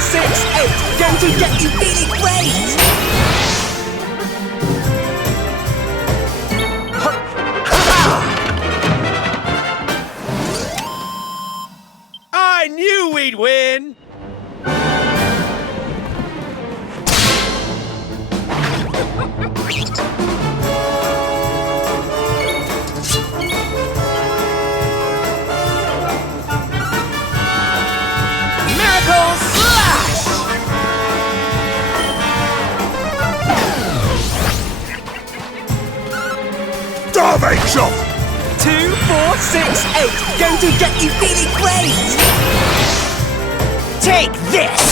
6, 8. Going to get you feeling great. I knew we'd win! Miracle Slash! Starvation! 2, 4, 6, 8. Going to get you feeling great. Take this!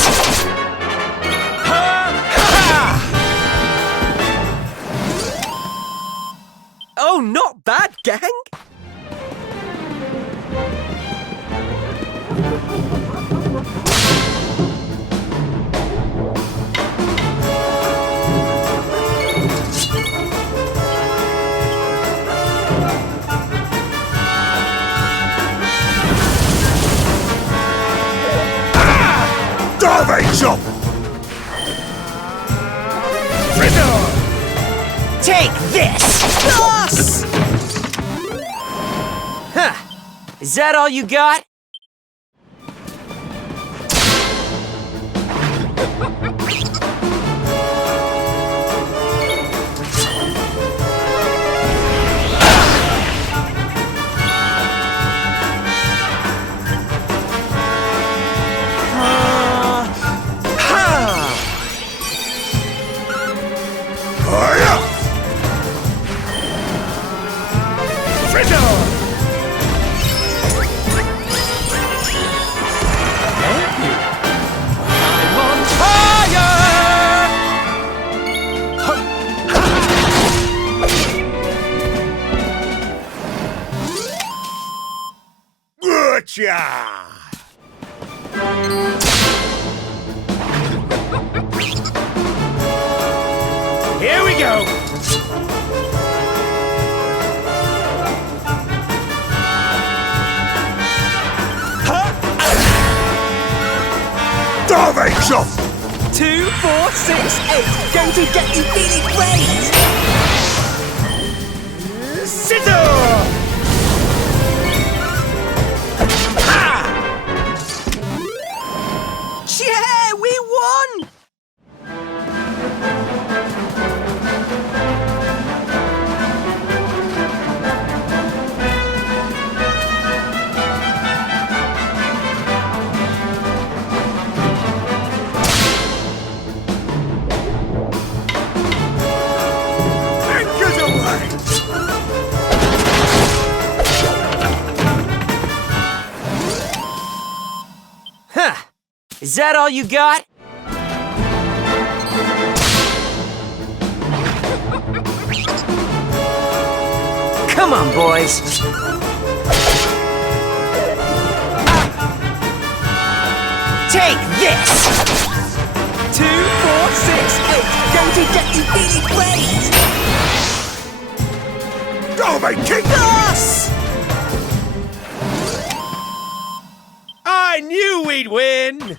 Oh, not bad, gang! Starvation! Take this! Yes! Huh. Is that all you got? Gotcha! Here we go! Starvation! 2, 4, 6, 8. Going to get you feeling great. Scissor! Yeah, we won! Huh. Is that all you got? Come on, boys. Take this! 2, 4, 6, 8. Going to get you feeling great. Go, mate, kick! Yes! I knew we'd win!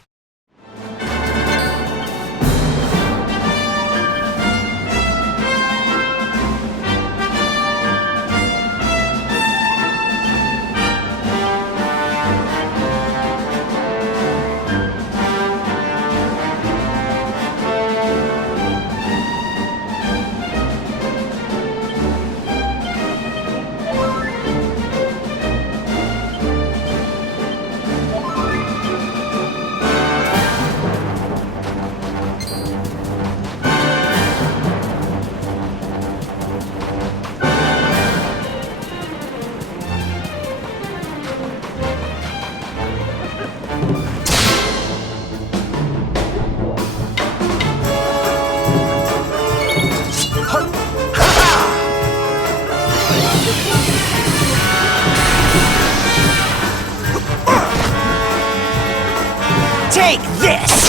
Take this!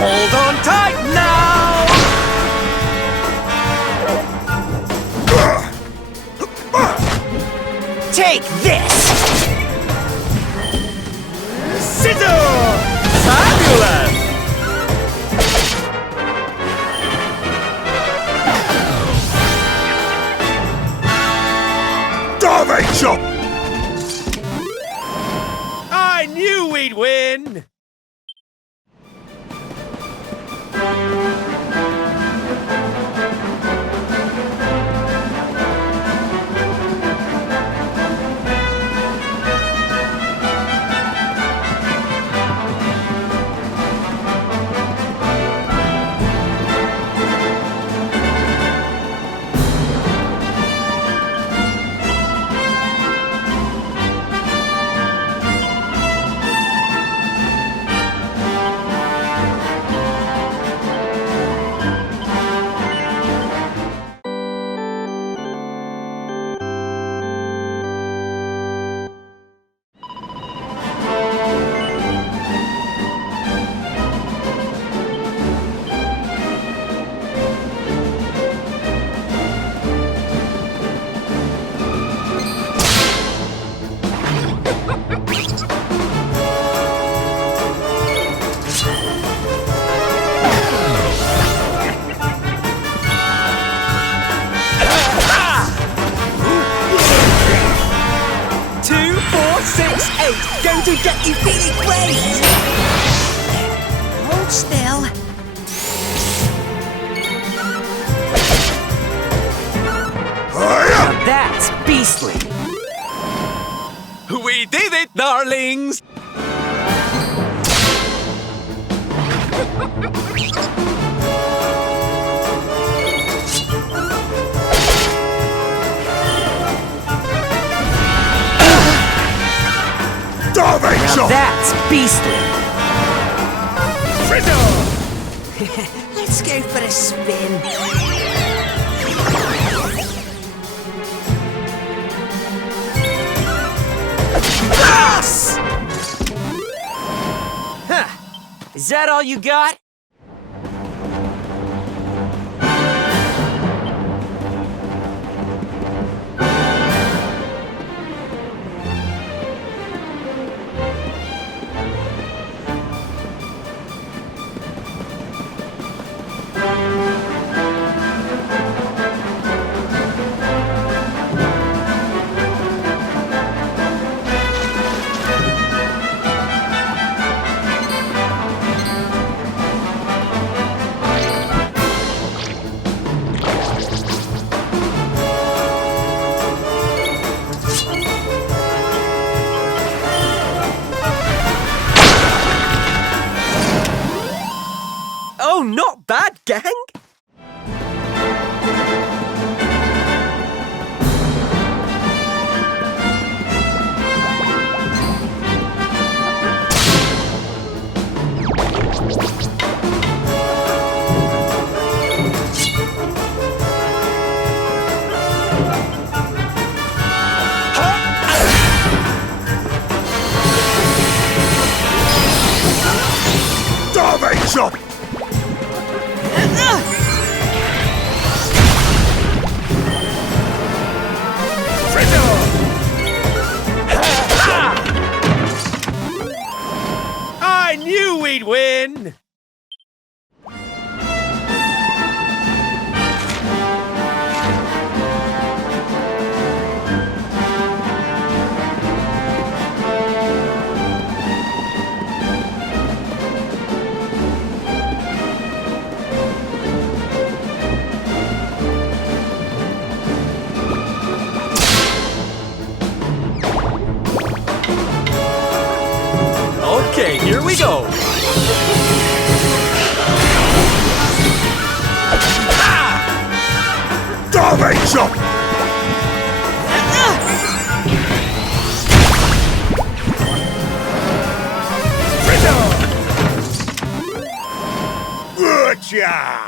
Hold on tight now! Take this! Scissor! Fabulous! Starvation! I knew we'd win! Going to get you feeling great! Hold still. Now that's beastly! We did it, darlings! Now that's beastly! Frizzle! Let's go for a spin. Yes! Huh. Is that all you got? Oh, not bad, gang! Starvation! I knew we'd win! Okay, here we go! Starvation! Gotcha!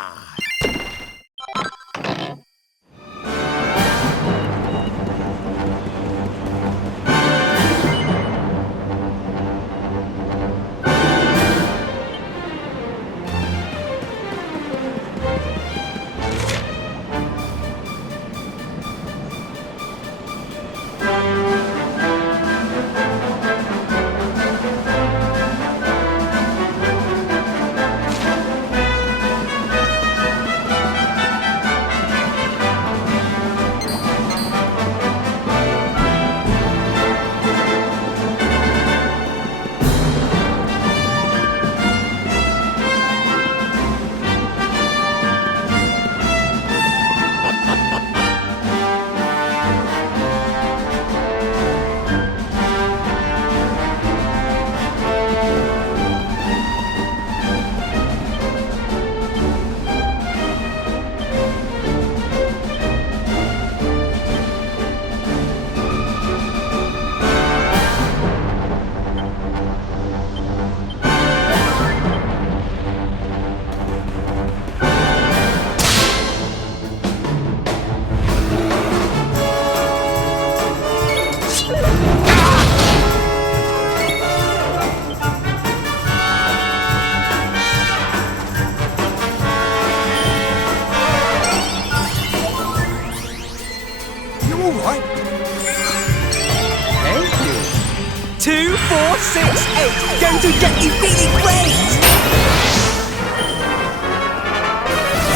4, 6, 8. Going to get you feeling great.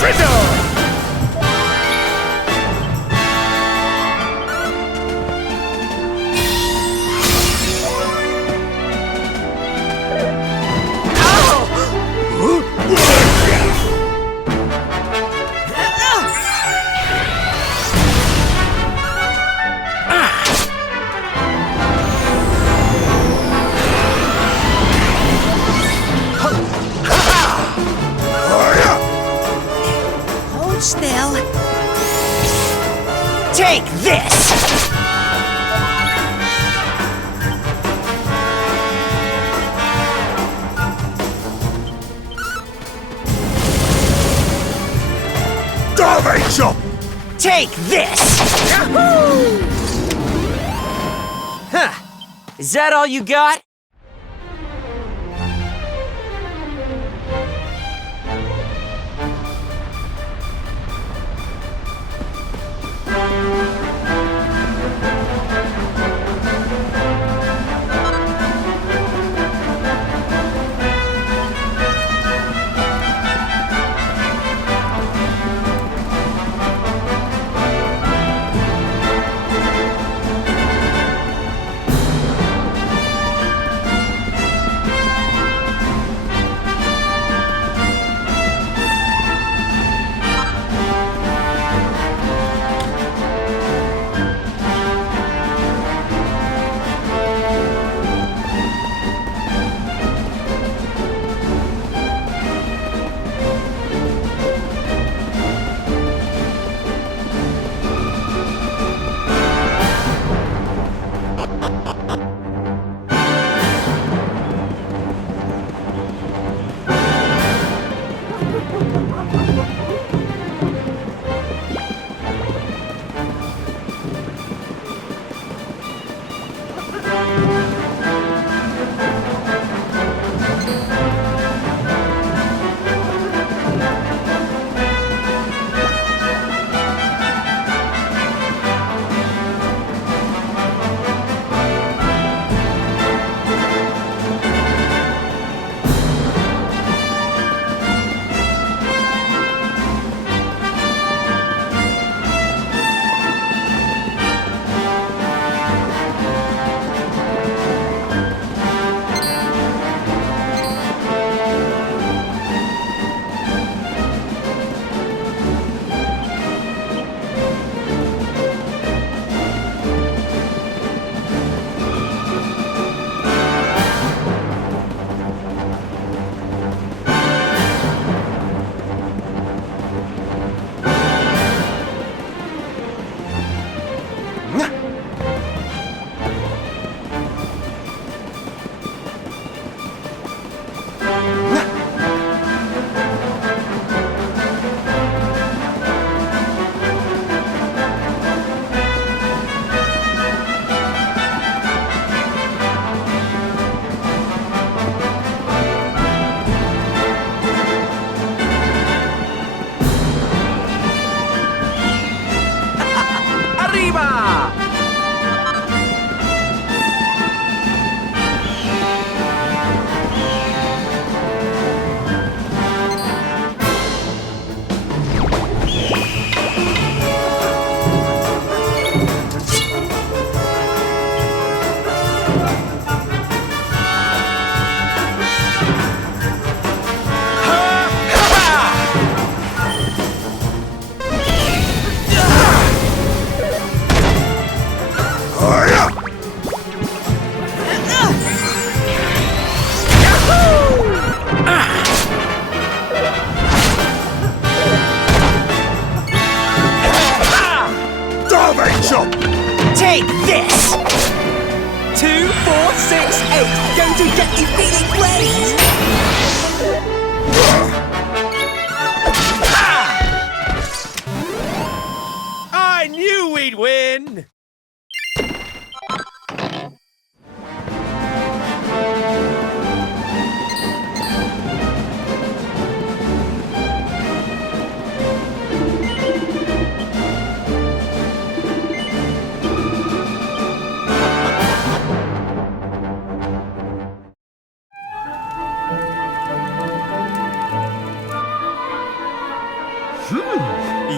Frizzle! Hold still. Take this! Starvation! Take this! Yahoo! Huh. Is that all you got? Take this! 2, 4, 6, 8. Going to get you feeling great! I knew we'd win!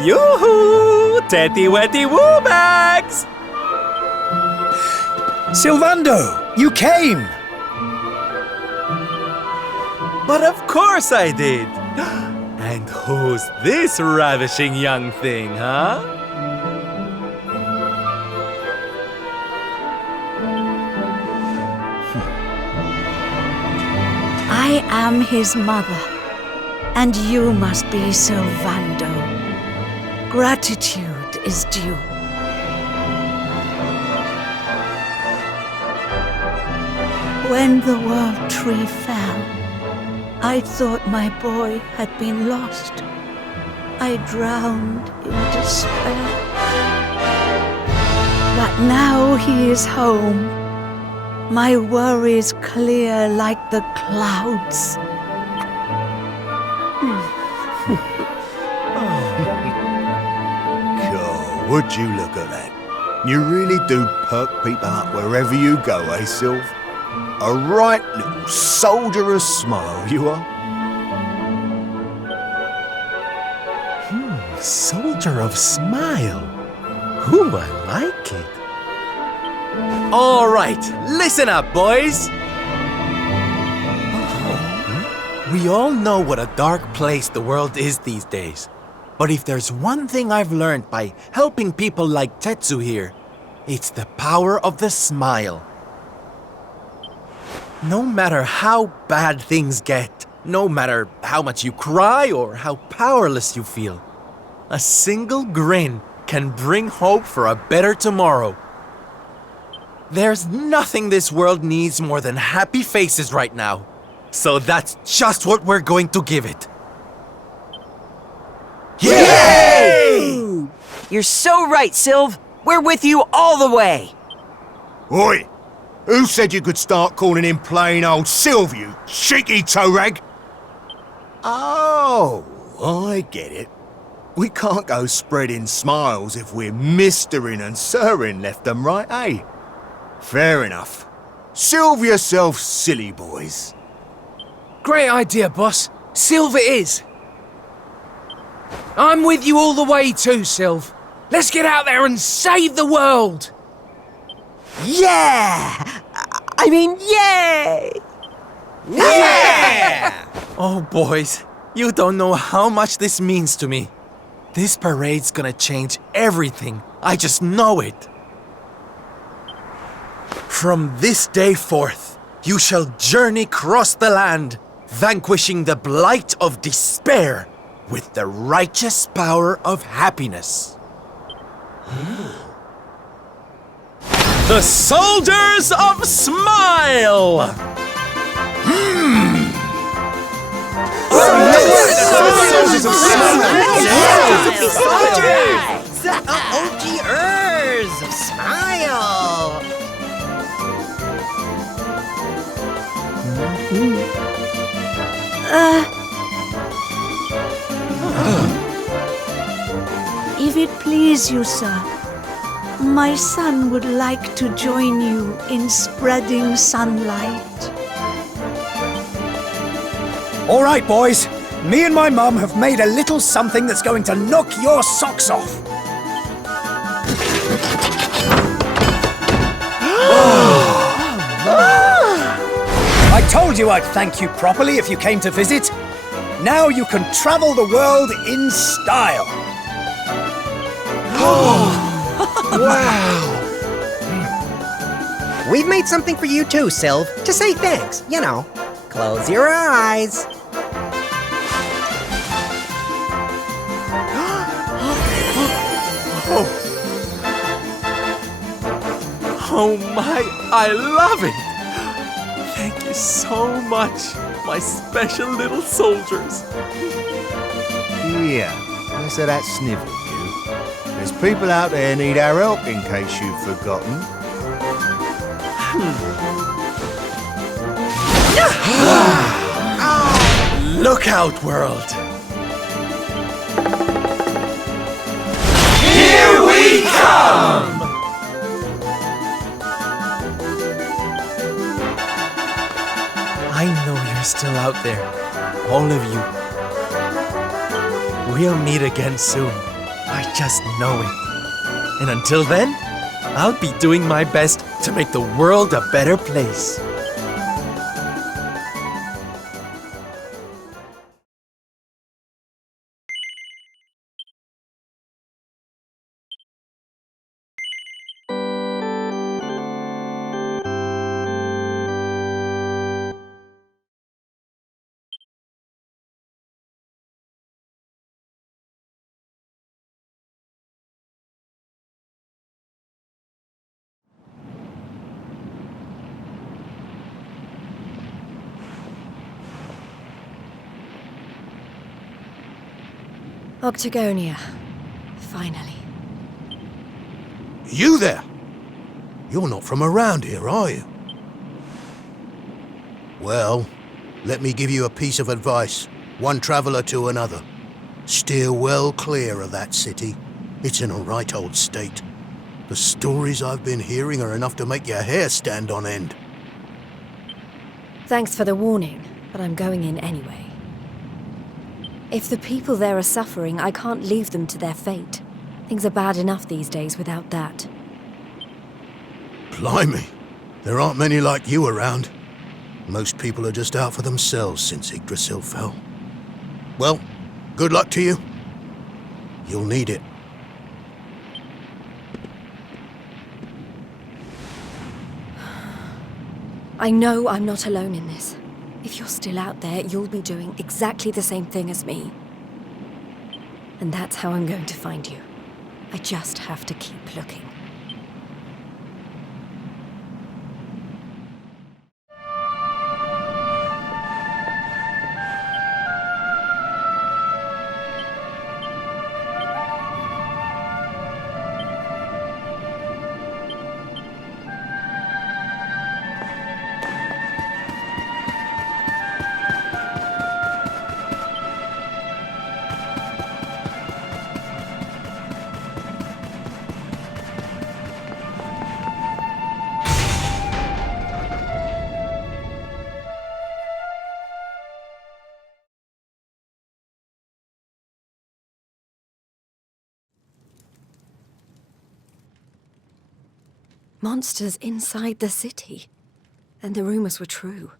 Yoo-hoo! Tetty-wetty woo-bags! Sylvando, you came! But of course I did! And who's this ravishing young thing, huh? I am his mother, and you must be Sylvando. Gratitude is due. When the world tree fell, I thought my boy had been lost. I drowned in despair. But now he is home. My worries clear like the clouds. God, would you look at that? You really do perk people up wherever you go, eh, Sylv? A right little soldierous smile, you are. Soldier of smile. Ooh, I like it. All right, listen up, boys. We all know what a dark place the world is these days. But if there's one thing I've learned by helping people like Tetsu here, it's the power of the smile. No matter how bad things get, no matter how much you cry or how powerless you feel, a single grin can bring hope for a better tomorrow. There's nothing this world needs more than happy faces right now. So that's just what we're going to give it. Yay! You're so right, Sylv. We're with you all the way. Oi! Who said you could start calling him plain old Sylv, you cheeky toe rag? Oh, I get it. We can't go spreading smiles if we're mistering and sirring left and right, eh? Fair enough. Sylv yourself, silly boys. Great idea, boss. Sylv it is. I'm with you all the way too, Sylv. Let's get out there and save the world. Yeah! I mean, yay! Yeah! Oh, boys, you don't know how much this means to me. This parade's gonna change everything. I just know it. From this day forth, you shall journey across the land, vanquishing the blight of despair with the righteous power of happiness. The Soldiers of Smile! Soldiers of Smile! The OGers of Smile! If it please you, sir, my son would like to join you in spreading sunlight. All right, boys. Me and my mum have made a little something that's going to knock your socks off. I told you I'd thank you properly if you came to visit. Now you can travel the world in style. We've made something for you too, Sylv, to say thanks, you know. Close your eyes. Oh my, I love it! Thank you so much, my special little soldiers. Yeah, less of that snivel, you. There's people out there need our help in case you've forgotten. Look out, world! Here we come! I know you're still out there, all of you. We'll meet again soon, I just know it. And until then, I'll be doing my best to make the world a better place. Octagonia. Finally. You there? You're not from around here, are you? Well, let me give you a piece of advice, one traveller to another. Steer well clear of that city. It's in a right old state. The stories I've been hearing are enough to make your hair stand on end. Thanks for the warning, but I'm going in anyway. If the people there are suffering, I can't leave them to their fate. Things are bad enough these days without that. Blimey, there aren't many like you around. Most people are just out for themselves since Yggdrasil fell. Well, good luck to you. You'll need it. I know I'm not alone in this. If you're still out there, you'll be doing exactly the same thing as me. And that's how I'm going to find you. I just have to keep looking. Monsters inside the city. And the rumors were true.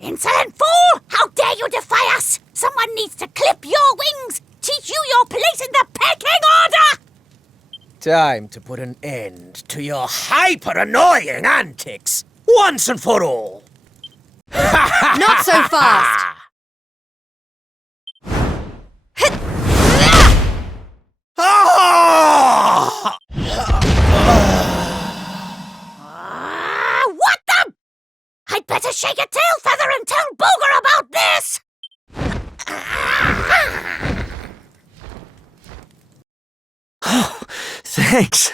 Insolent fool! How dare you defy us! Someone needs to clip your wings! Teach you your place in the pecking order! Time to put an end to your hyper-annoying antics, once and for all. Not so fast! What the? I'd better shake a tail feather and tell Booger about this! Thanks.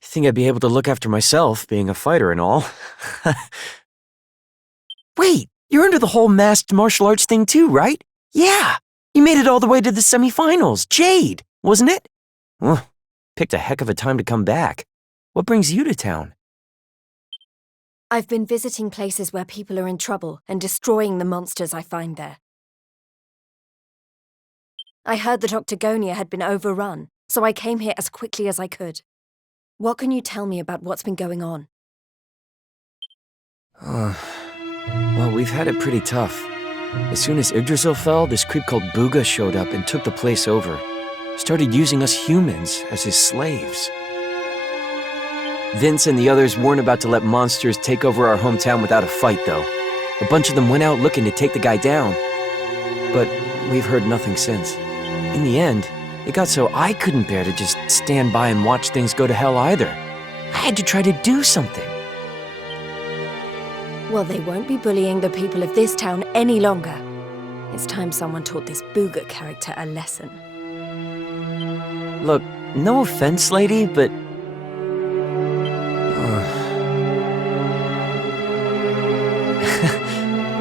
Think I'd be able to look after myself, being a fighter and all. Wait, you're into the whole masked martial arts thing too, right? Yeah, you made it all the way to the semifinals. Jade, wasn't it? Well, picked a heck of a time to come back. What brings you to town? I've been visiting places where people are in trouble and destroying the monsters I find there. I heard that Octagonia had been overrun, so I came here as quickly as I could. What can you tell me about what's been going on? Well, we've had it pretty tough. As soon as Yggdrasil fell, this creep called Booga showed up and took the place over. Started using us humans as his slaves. Vince and the others weren't about to let monsters take over our hometown without a fight, though. A bunch of them went out looking to take the guy down. But we've heard nothing since. In the end, it got so I couldn't bear to just stand by and watch things go to hell either. I had to try to do something. Well, they won't be bullying the people of this town any longer. It's time someone taught this Booga character a lesson. Look, no offense, lady, but...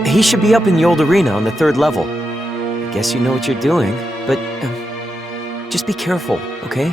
he should be up in the old arena on the 3rd level. I guess you know what you're doing, but... just be careful, okay?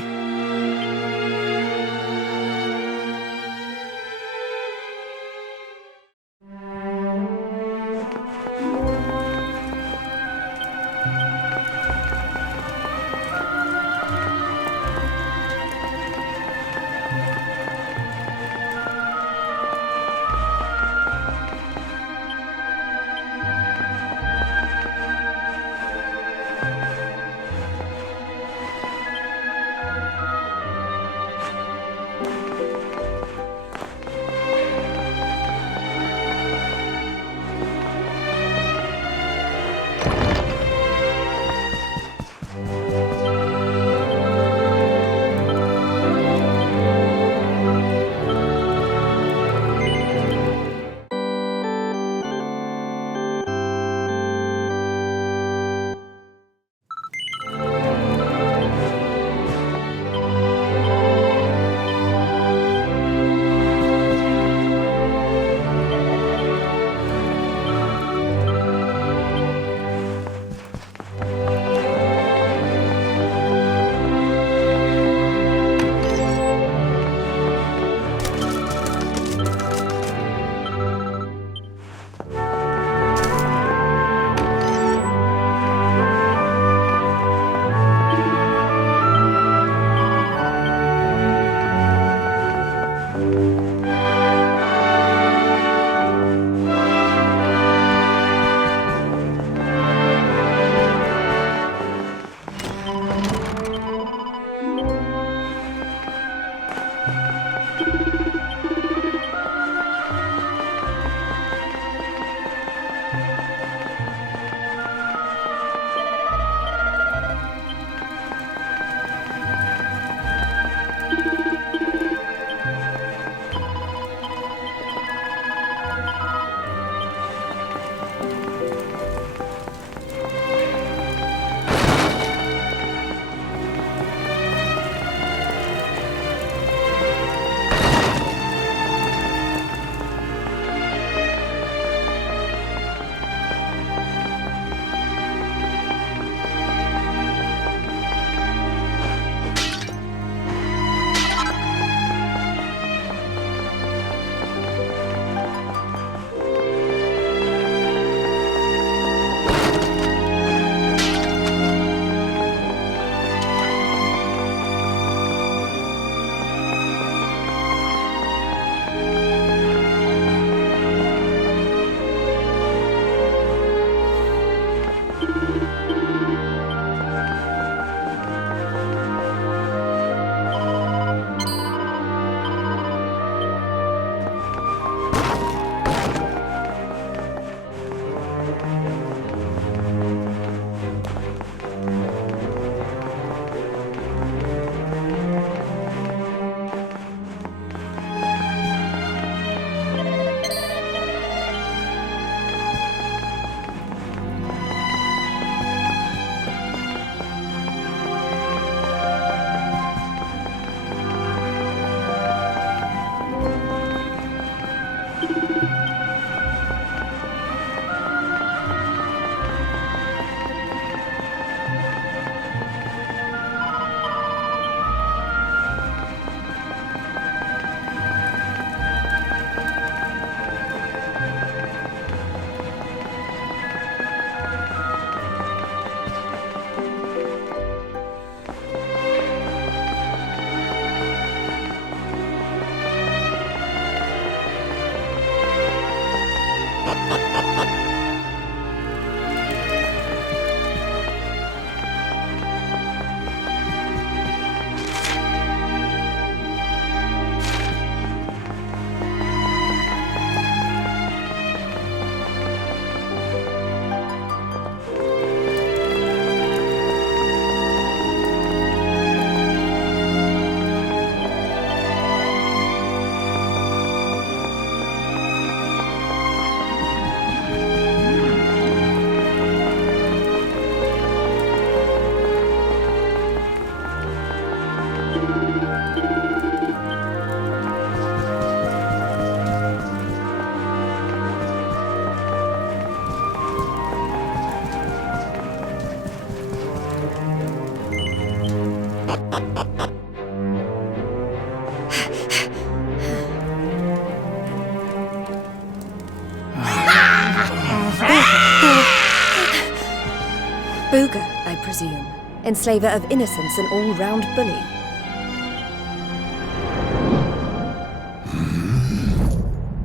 Booger, I presume. Enslaver of innocence and all-round bully.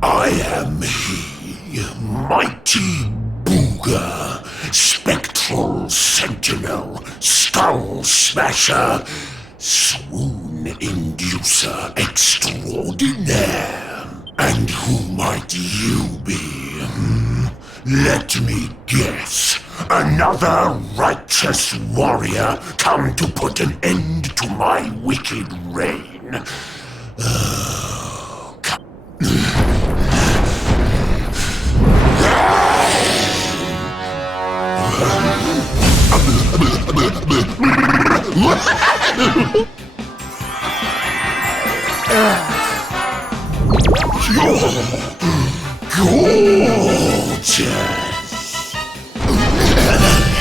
I am he, mighty Booger, spectral sentinel, skull smasher, swoon inducer extraordinaire. And who might you be? Let me guess. Another righteous warrior come to put an end to my wicked reign. Gorgeous!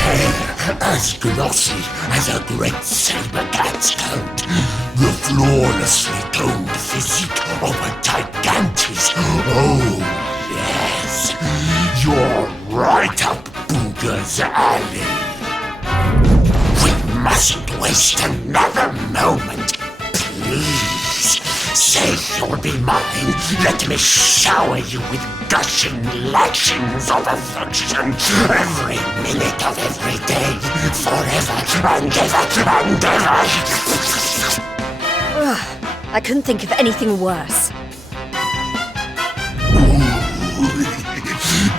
Hair as glossy as a great saber cat's coat. The flawlessly toned physique of a gigantis. Oh, yes. You're right up Booger's alley. We mustn't waste another moment. Please, say you'll be mine. Let me shower you with gushing lashings of affection every minute of every day, forever and ever and ever. I couldn't think of anything worse.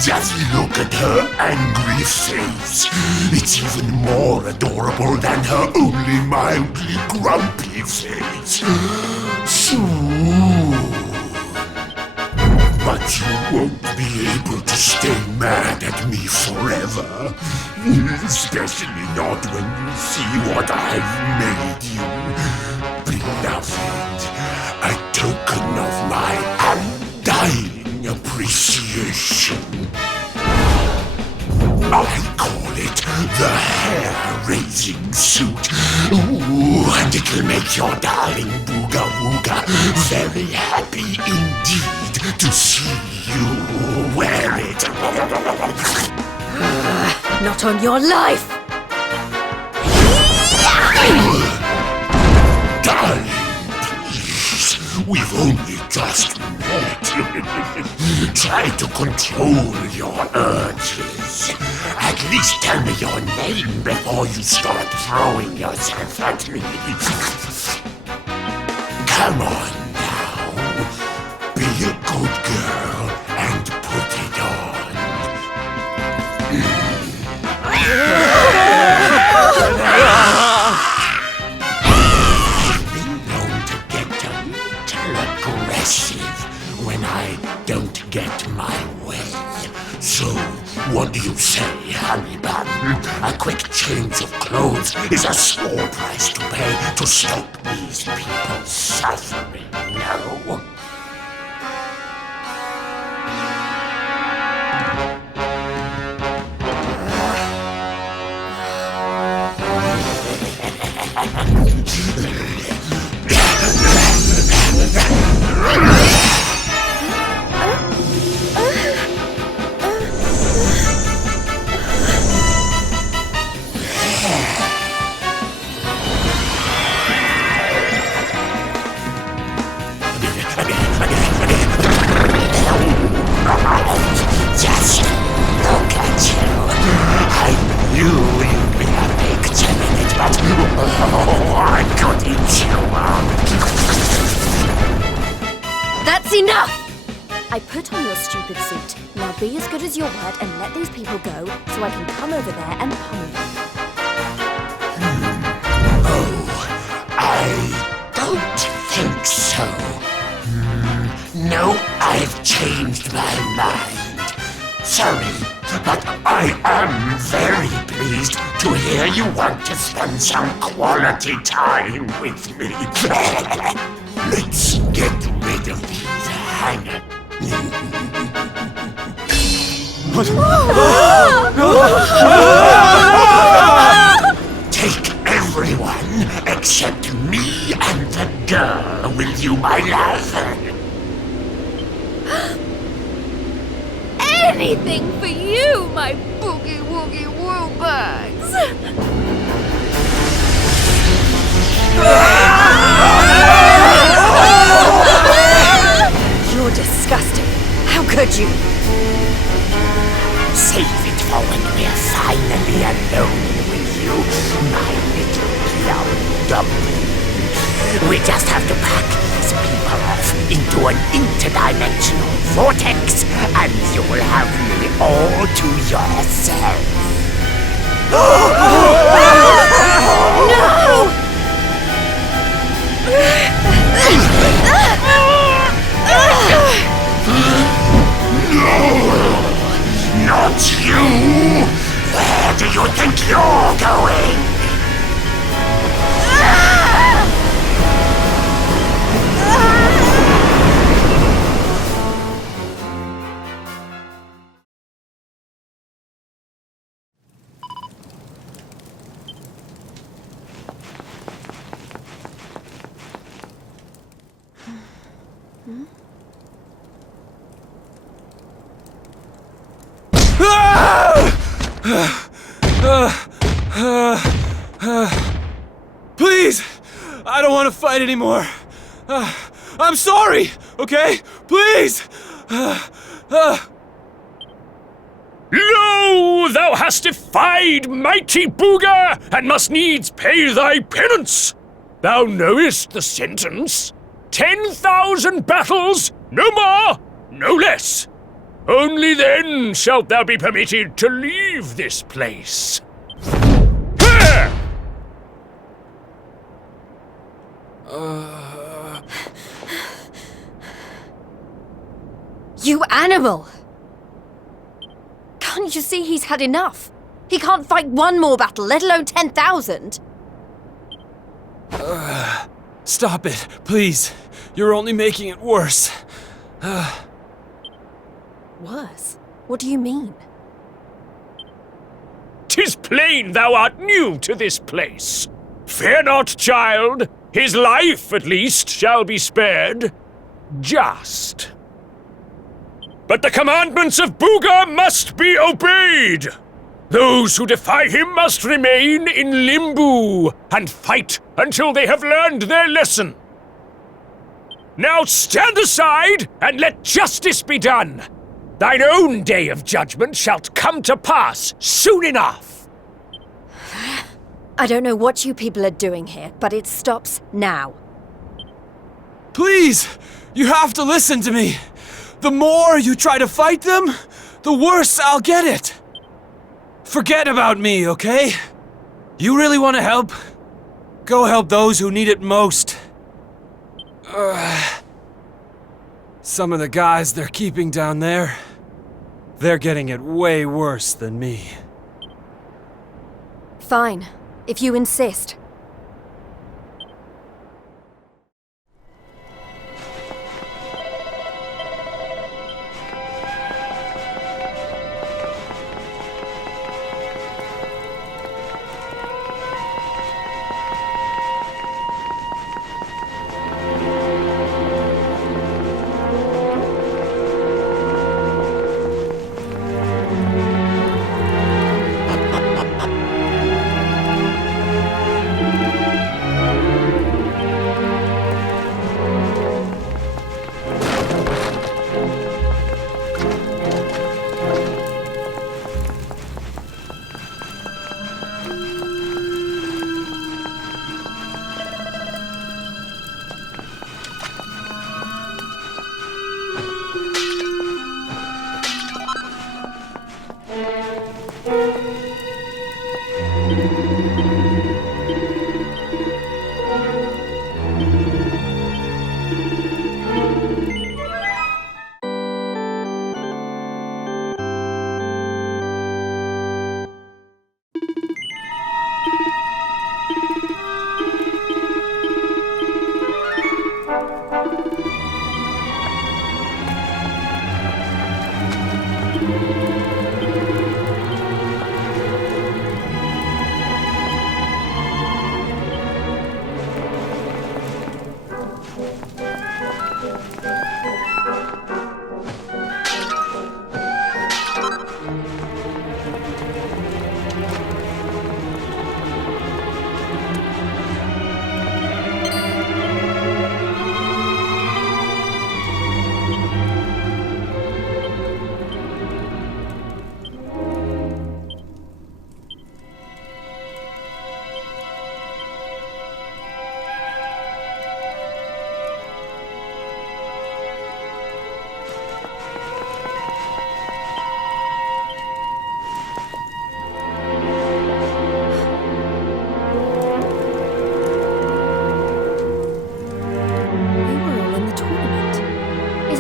Just look at her angry face. It's even more adorable than her only mildly grumpy face. But you won't be able to stay mad at me forever. Especially not when you see what I've made you. Beloved, a token of my undying appreciation. I call it the hair-raising suit. Ooh, and it'll make your darling Booga Wooga very happy indeed to see you wear it. Not on your life! Darling, please, we've only just met. Try to control your urges. At least tell me your name before you start throwing yourself at me. Come on now. Be a good girl and put it on. I've been known to get a little aggressive when I don't get my way. So, what do you say, honey bun? A quick change of clothes is a small price to pay to stop these people suffering, no? Just look at you. I knew you'd be a big minute, but I could eat you up. That's enough! I put on your stupid suit. Now be as good as your word and let these people go so I can come over there and pummel them. Oh, I don't think so. No, I've changed my mind. Sorry, but I am very pleased to hear you want to spend some quality time with me. Let's get rid of these hangers. Take every Everyone except me and the girl with you, my love. Anything for you, my boogie woogie woobags. You're disgusting. How could you? Save it for when we're finally alone with you, my little plum dumpling. We just have to pack these people off into an interdimensional vortex, and you will have me all to yourself. Not you! Where do you think you're going? Please! I don't want to fight anymore. I'm sorry, okay? Please! Lo, thou hast defied mighty Booga, and must needs pay thy penance. Thou knowest the sentence. 10,000 battles, no more, no less. Only then shalt thou be permitted to leave this place. Here! You animal! Can't you see he's had enough? He can't fight one more battle, let alone 10,000. Stop it, please. You're only making it worse. Worse? What do you mean? 'Tis plain thou art new to this place. Fear not, child. His life, at least, shall be spared. Just. But the commandments of Booga must be obeyed. Those who defy him must remain in limbo and fight until they have learned their lesson. Now stand aside and let justice be done. Thine own day of judgment shalt come to pass soon enough. I don't know what you people are doing here, but it stops now. Please! You have to listen to me. The more you try to fight them, the worse I'll get it. Forget about me, okay? You really want to help? Go help those who need it most. Some of the guys they're keeping down there, they're getting it way worse than me. Fine, if you insist.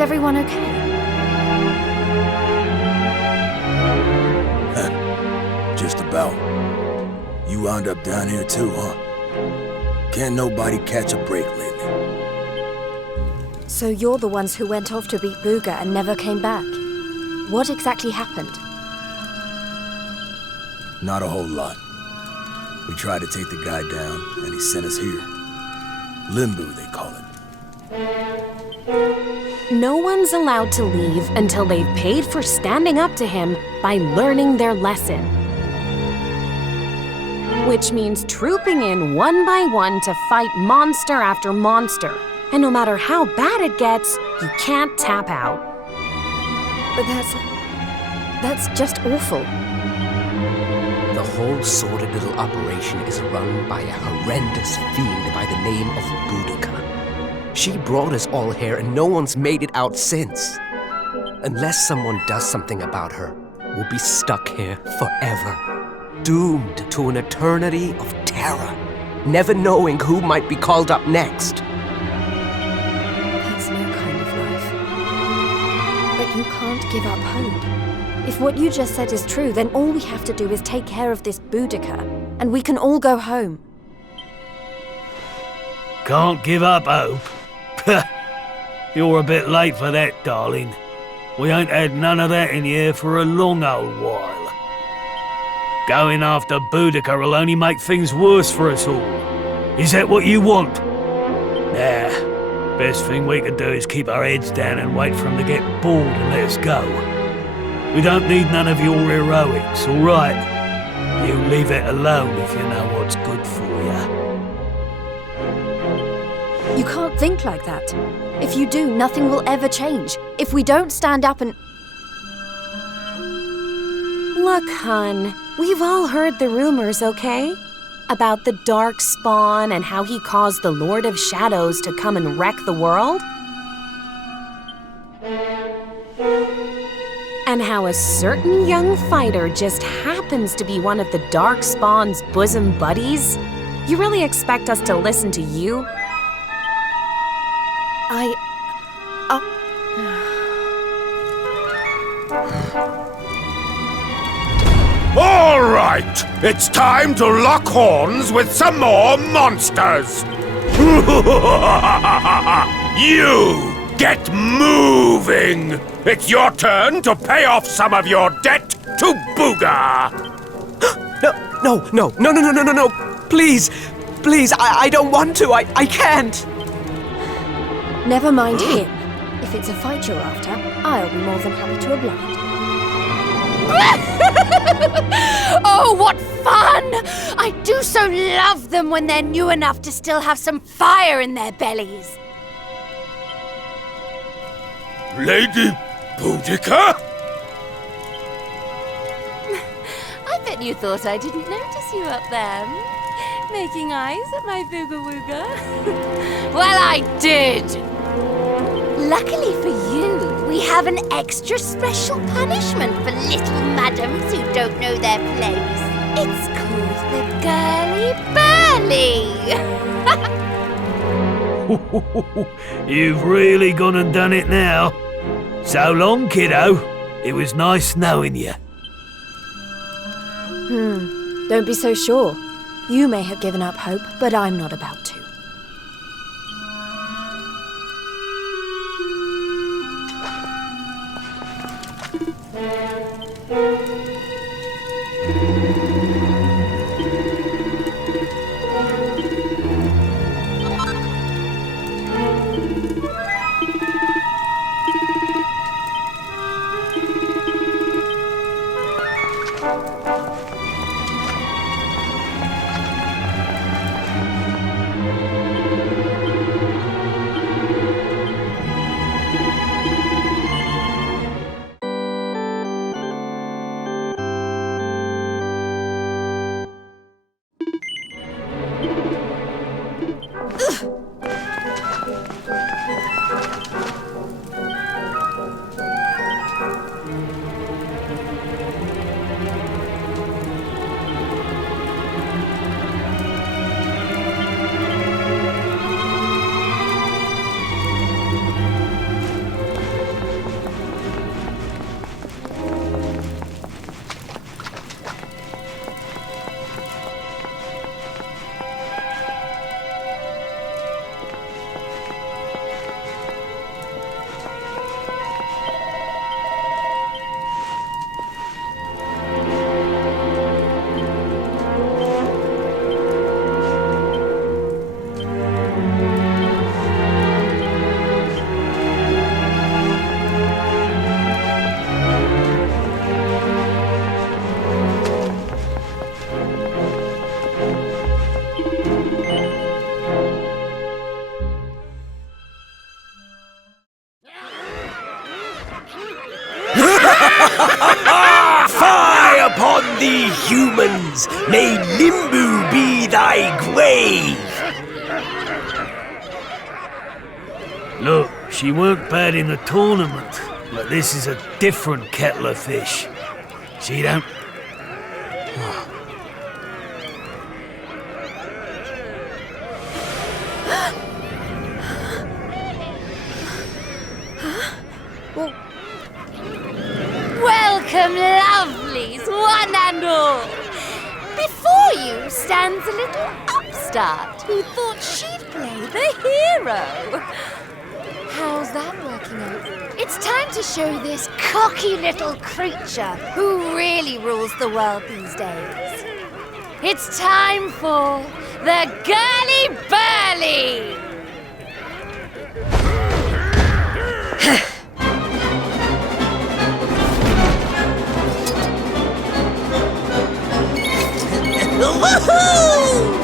everyone okay? Just about. You wound up down here too, huh? Can't nobody catch a break lately. So you're the ones who went off to beat Booga and never came back. What exactly happened? Not a whole lot. We tried to take the guy down, and he sent us here. Limbo, they call it. No one's allowed to leave until they've paid for standing up to him by learning their lesson. Which means trooping in one by one to fight monster after monster. And no matter how bad it gets, you can't tap out. But that's just awful. The whole sordid little operation is run by a horrendous fiend by the name of Boudica. She brought us all here and no one's made it out since. Unless someone does something about her, we'll be stuck here forever. Doomed to an eternity of terror, never knowing who might be called up next. That's no kind of life. But you can't give up hope. If what you just said is true, then all we have to do is take care of this Boudica, and we can all go home. Can't give up hope? You're a bit late for that, darling. We ain't had none of that in here for a long old while. Going after Boudica will only make things worse for us all. Is that what you want? Nah, best thing we can do is keep our heads down and wait for him to get bored and let us go. We don't need none of your heroics, all right? You leave it alone if you know what's good for you. You can't think like that. If you do, nothing will ever change. If we don't stand up and... Look, hun, we've all heard the rumors, okay? About the Dark Spawn and how he caused the Lord of Shadows to come and wreck the world? And how a certain young fighter just happens to be one of the Dark Spawn's bosom buddies? You really expect us to listen to you? All right, it's time to lock horns with some more monsters. You get moving. It's your turn to pay off some of your debt to Booga. No. Please, I don't want to. I can't. Never mind him. If it's a fight you're after, I'll be more than happy to oblige. Oh, what fun! I do so love them when they're new enough to still have some fire in their bellies. Lady Boudica? I bet you thought I didn't notice you up there. Making eyes at my booga wooga. Well, I did! Luckily for you, we have an extra special punishment for little madams who don't know their place. It's called the Girly Burly. You've really gone and done it now. So long, kiddo. It was nice knowing you. Don't be so sure. You may have given up hope, but I'm not about to. sins. May limbo be thy grave. Look, she weren't bad in the tournament, but this is a different kettle of fish. She don't... Welcome, lovelies, one and all. Before you stands a little upstart who thought she'd play the hero. How's that working out? It's time to show this cocky little creature who really rules the world these days. It's time for the Girly Burly! Woohoo!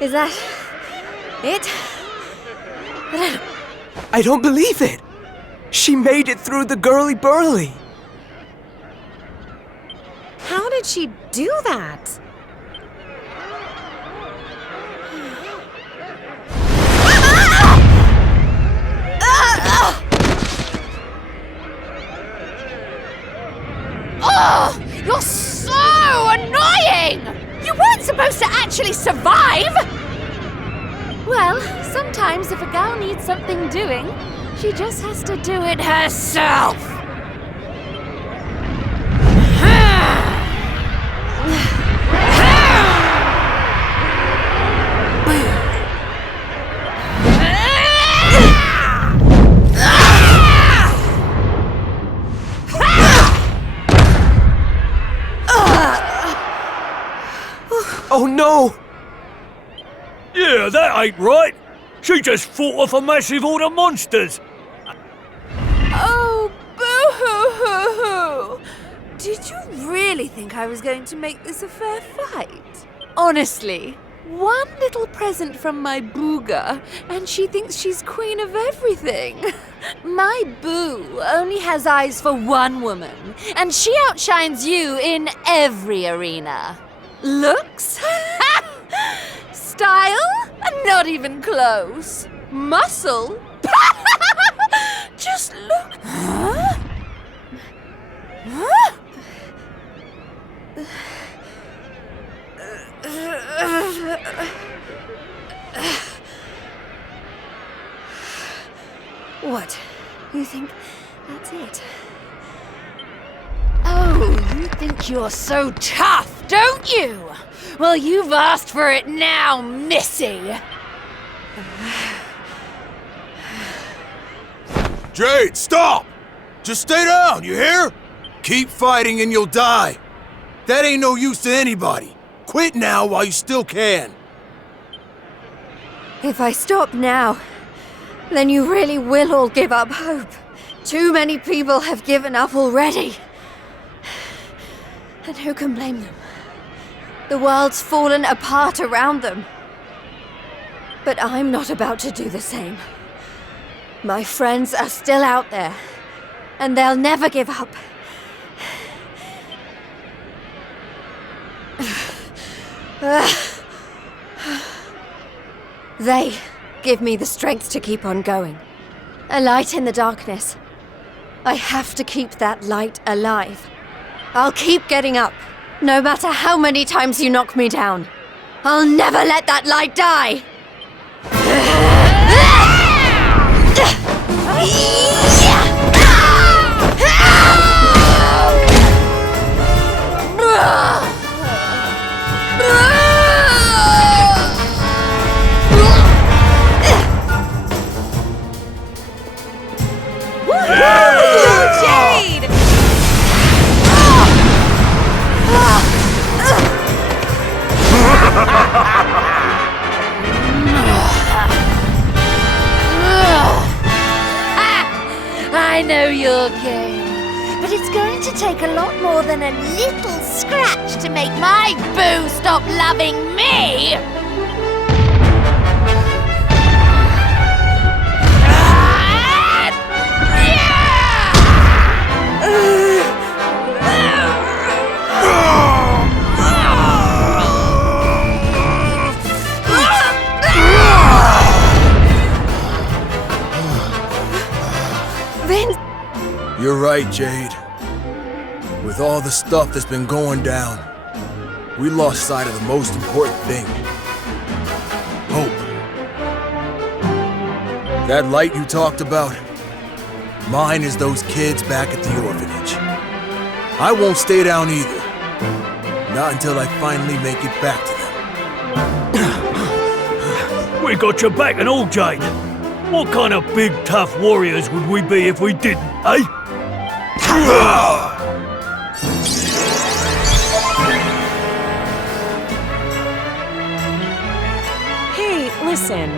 Is that it? I don't believe it! She made it through the Girly Burly! How did she do that? Oh, you're so annoying! You weren't supposed to actually survive! Well, sometimes if a girl needs something doing, she just has to do it herself. Oh no! Yeah, that ain't right. She just fought off a massive horde of monsters. Oh, boo-hoo-hoo-hoo! Did you really think I was going to make this a fair fight? Honestly, one little present from my booger, and she thinks she's queen of everything. My boo only has eyes for one woman, and she outshines you in every arena. Looks? Style? Not even close. Muscle? Just look. Huh? Huh? What? You think that's it? Oh, you think you're so tough, don't you? Well, you've asked for it now, Missy. Jade, stop! Just stay down, you hear? Keep fighting and you'll die. That ain't no use to anybody. Quit now while you still can. If I stop now, then you really will all give up hope. Too many people have given up already. And who can blame them? The world's fallen apart around them. But I'm not about to do the same. My friends are still out there, and they'll never give up. They give me the strength to keep on going. A light in the darkness. I have to keep that light alive. I'll keep getting up, no matter how many times you knock me down. I'll never let that light die! Jade! I know your game, but it's going to take a lot more than a little scratch to make my boo stop loving me! You're right, Jade. With all the stuff that's been going down, we lost sight of the most important thing. Hope. That light you talked about, mine is those kids back at the orphanage. I won't stay down either. Not until I finally make it back to them. We got your back and all, Jade. What kind of big, tough warriors would we be if we didn't, eh? Hey, listen.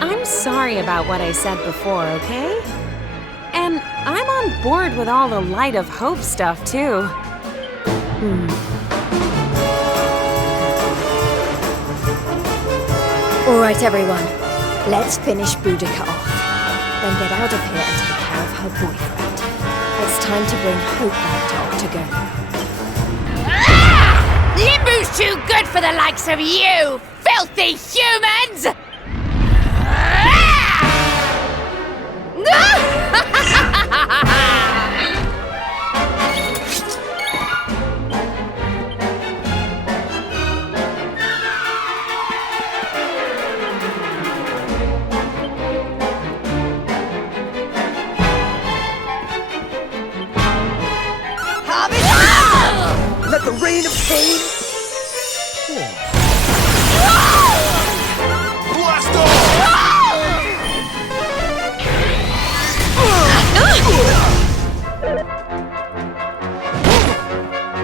I'm sorry about what I said before, okay? And I'm on board with all the Light of Hope stuff, too. All right, everyone. Let's finish Boudica off. Then get out of here and take care of her boyfriend. It's time to bring Hope back to Octagon. Limbu's too good for the likes of you, filthy humans! Let the rain of pain. Blast off!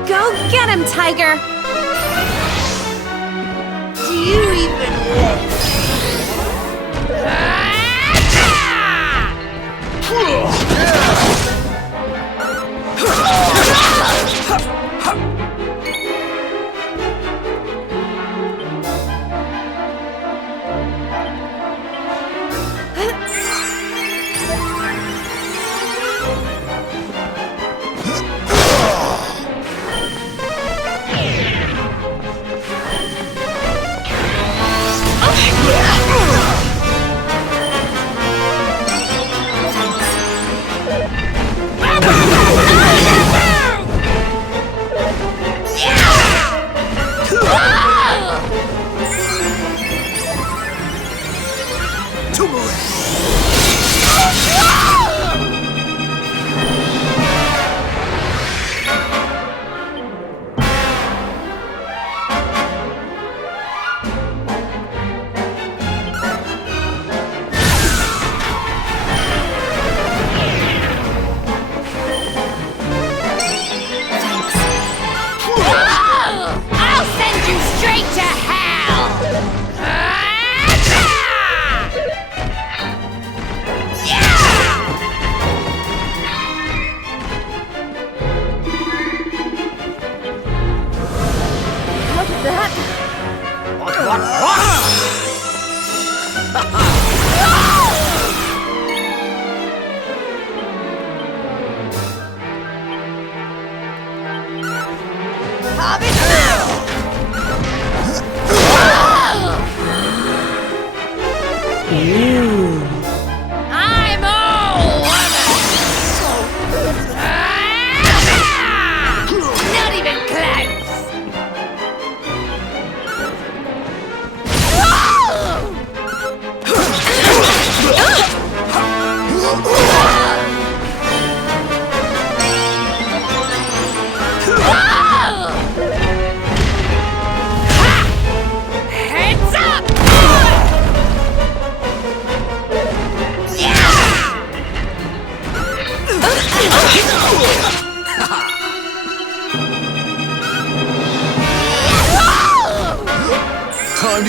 Go get him, Tiger! Do you even want Oh,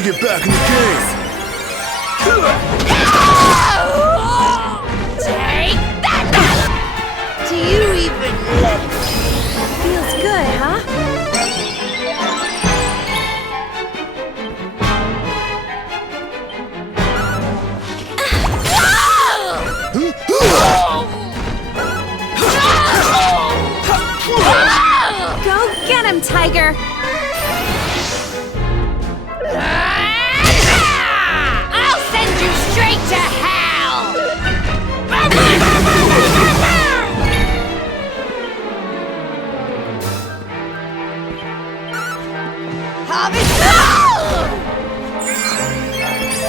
to get back in the game. Take that! Do you even let me? Feels good, huh? Go get him, Tiger! I'll send you straight to hell!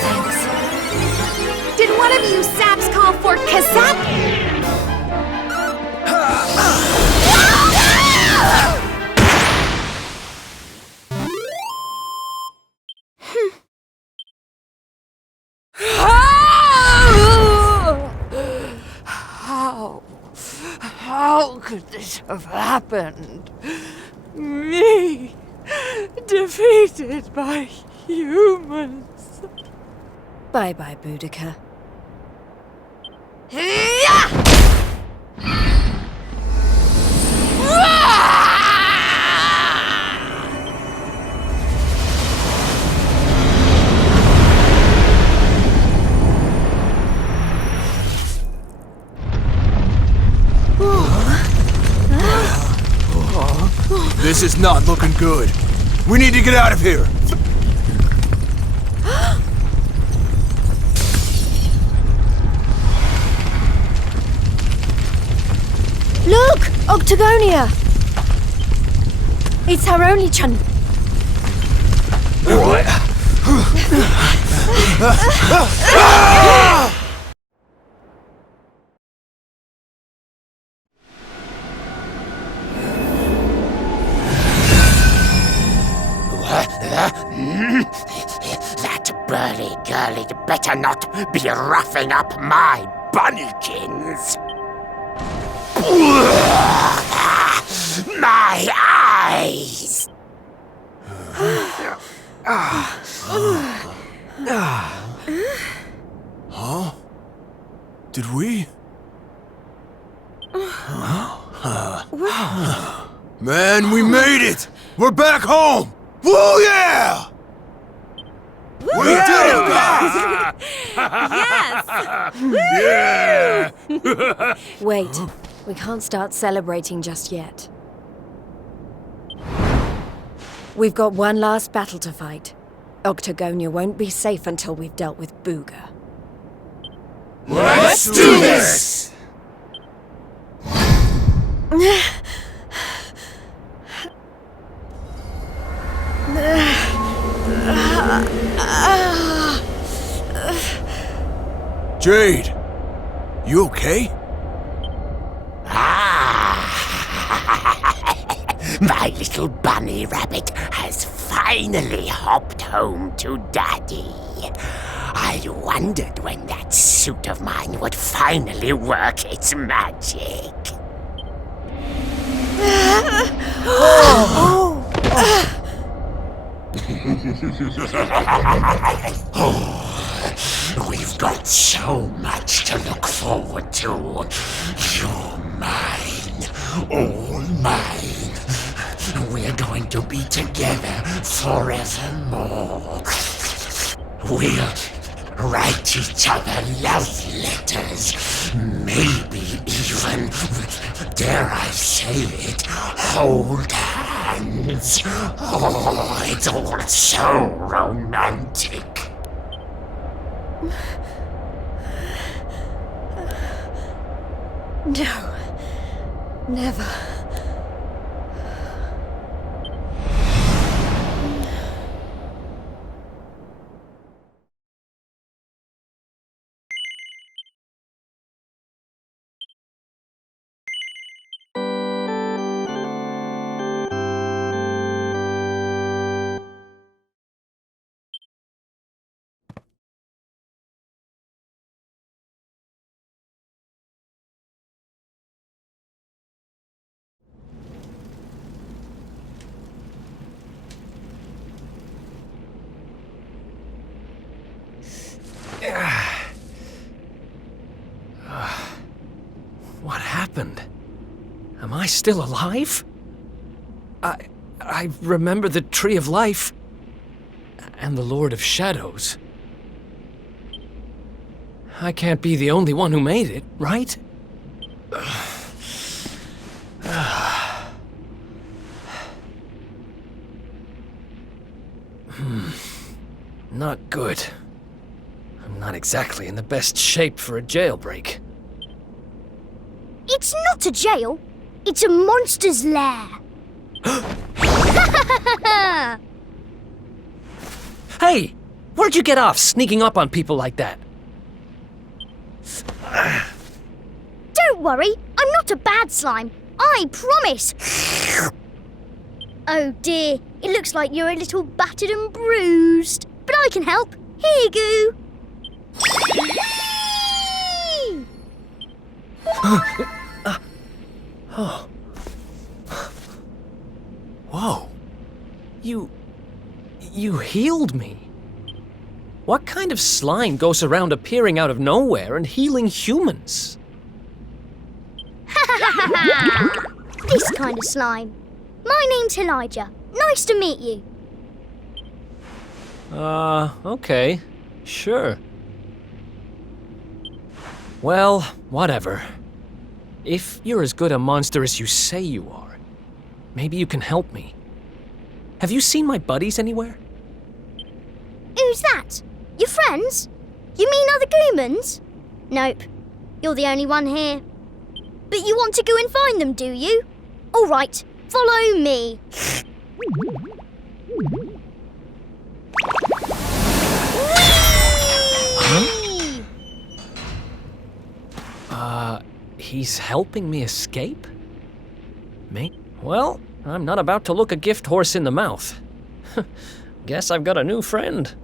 Thanks. Did one of you saps call for Kazap? How could this have happened? Me, defeated by humans. Bye-bye, Boudica. This is not looking good. We need to get out of here. Look! Octagonia! It's our only chance. That burly girlie better not be roughing up my bunnykins. My eyes! Huh? Did we? Man, we made it! We're back home! Woo yeah! We did it, guys! Yes! Yeah! Wait, we can't start celebrating just yet. We've got one last battle to fight. Octagonia won't be safe until we've dealt with Booga. Let's do this! Jade, you okay? My little bunny rabbit has finally hopped home to Daddy. I wondered when that suit of mine would finally work its magic. We've got so much to look forward to. You're mine, all mine. We're going to be together forevermore. We'll write each other love letters. Maybe even, dare I say it, hold hands. Oh, it's all so romantic. No. Never. happened? Am I still alive? I remember the Tree of Life and the Lord of Shadows. I can't be the only one who made it, right? Not good. I'm not exactly in the best shape for a jailbreak. It's not a jail. It's a monster's lair. Hey! Where'd you get off sneaking up on people like that? Don't worry, I'm not a bad slime. I promise. Oh dear, it looks like you're a little battered and bruised. But I can help. Here you go. Oh. Whoa. You healed me. What kind of slime goes around appearing out of nowhere and healing humans? This kind of slime. My name's Elijah. Nice to meet you. Okay. Sure. Well, whatever. If you're as good a monster as you say you are, maybe you can help me. Have you seen my buddies anywhere? Who's that? Your friends? You mean other Goomans? Nope. You're the only one here. But you want to go and find them, do you? All right, follow me. He's helping me escape? Me? Well, I'm not about to look a gift horse in the mouth. Guess I've got a new friend.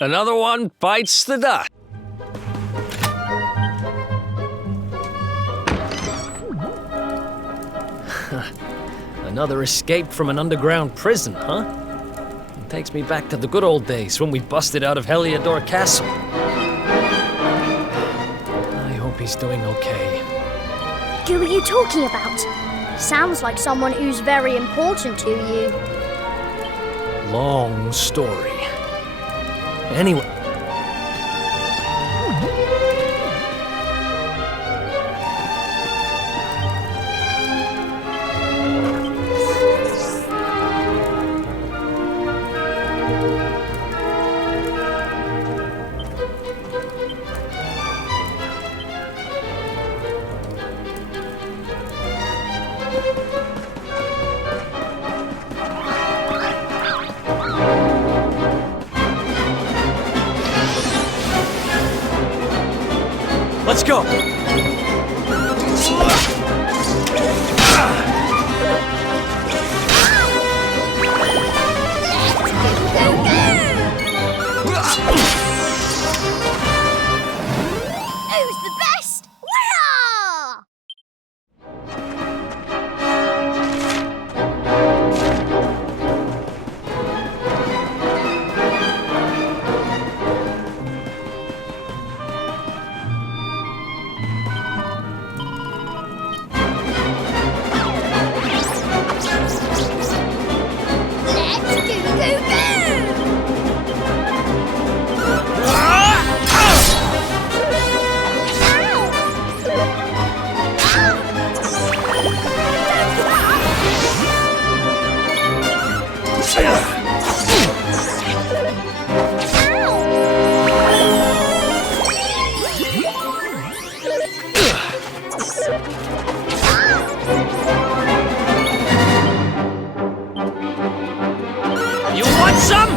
Another one bites the dust. Another escape from an underground prison, huh? It takes me back to the good old days when we busted out of Heliodor Castle. I hope he's doing okay. Who are you talking about? Sounds like someone who's very important to you. Long story. Anyway. Let's go! Who's the best? Winner! You want some?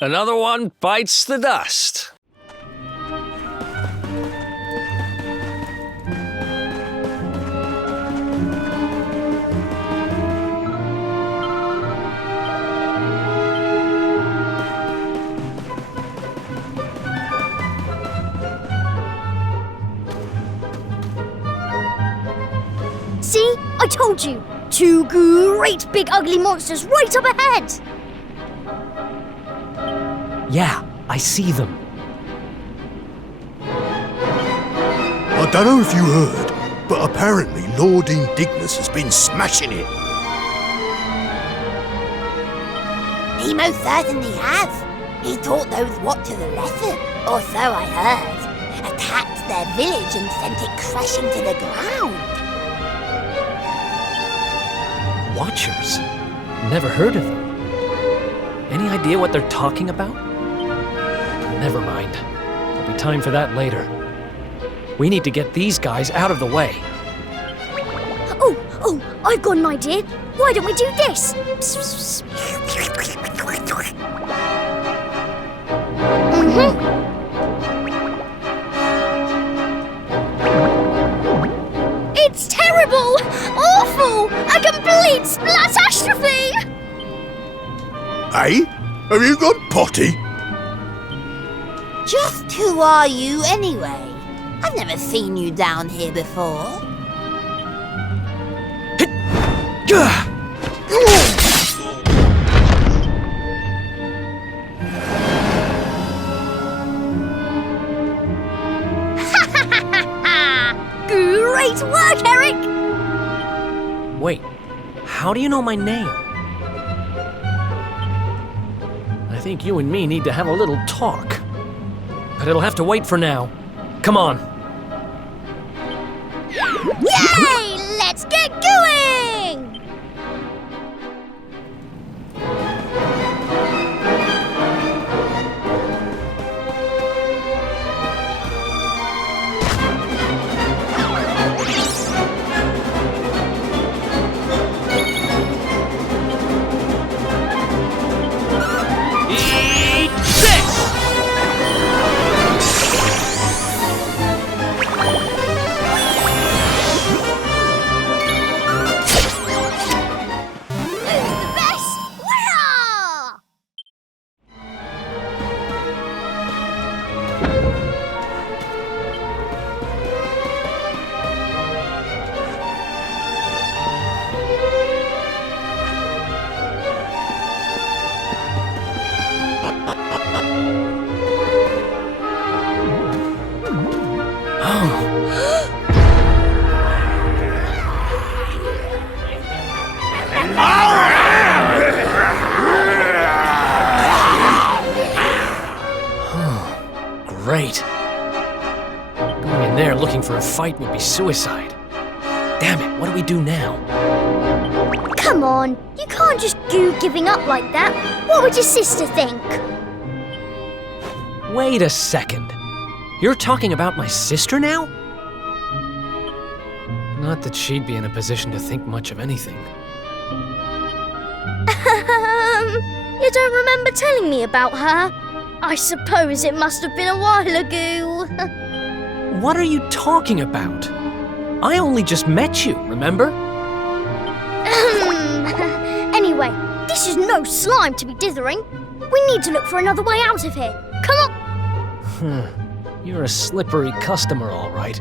Another one bites the dust. See? I told you! Two great big ugly monsters right up ahead! Yeah, I see them. I don't know if you heard, but apparently Lord Indignus has been smashing it. He most certainly has. He taught those Watchers a lesson, or so I heard. Attacked their village and sent it crashing to the ground. Watchers? Never heard of them. Any idea what they're talking about? Never mind. There'll be time for that later. We need to get these guys out of the way. Oh, I've got an idea. Why don't we do this? It's terrible! Awful! A complete splatastrophe! Hey? Have you gone potty? Just who are you anyway? I've never seen you down here before. Great work, Eric! Wait, how do you know my name? I think you and me need to have a little talk. But it'll have to wait for now. Come on. Yay! Let's get going! Great. Going in there looking for a fight would be suicide. Damn it, what do we do now? Come on, you can't just go giving up like that. What would your sister think? Wait a second. You're talking about my sister now? Not that she'd be in a position to think much of anything. You don't remember telling me about her? I suppose it must have been a while ago. What are you talking about? I only just met you, remember? Anyway, this is no slime to be dithering. We need to look for another way out of here. Come on! You're a slippery customer, all right.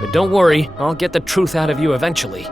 But don't worry, I'll get the truth out of you eventually.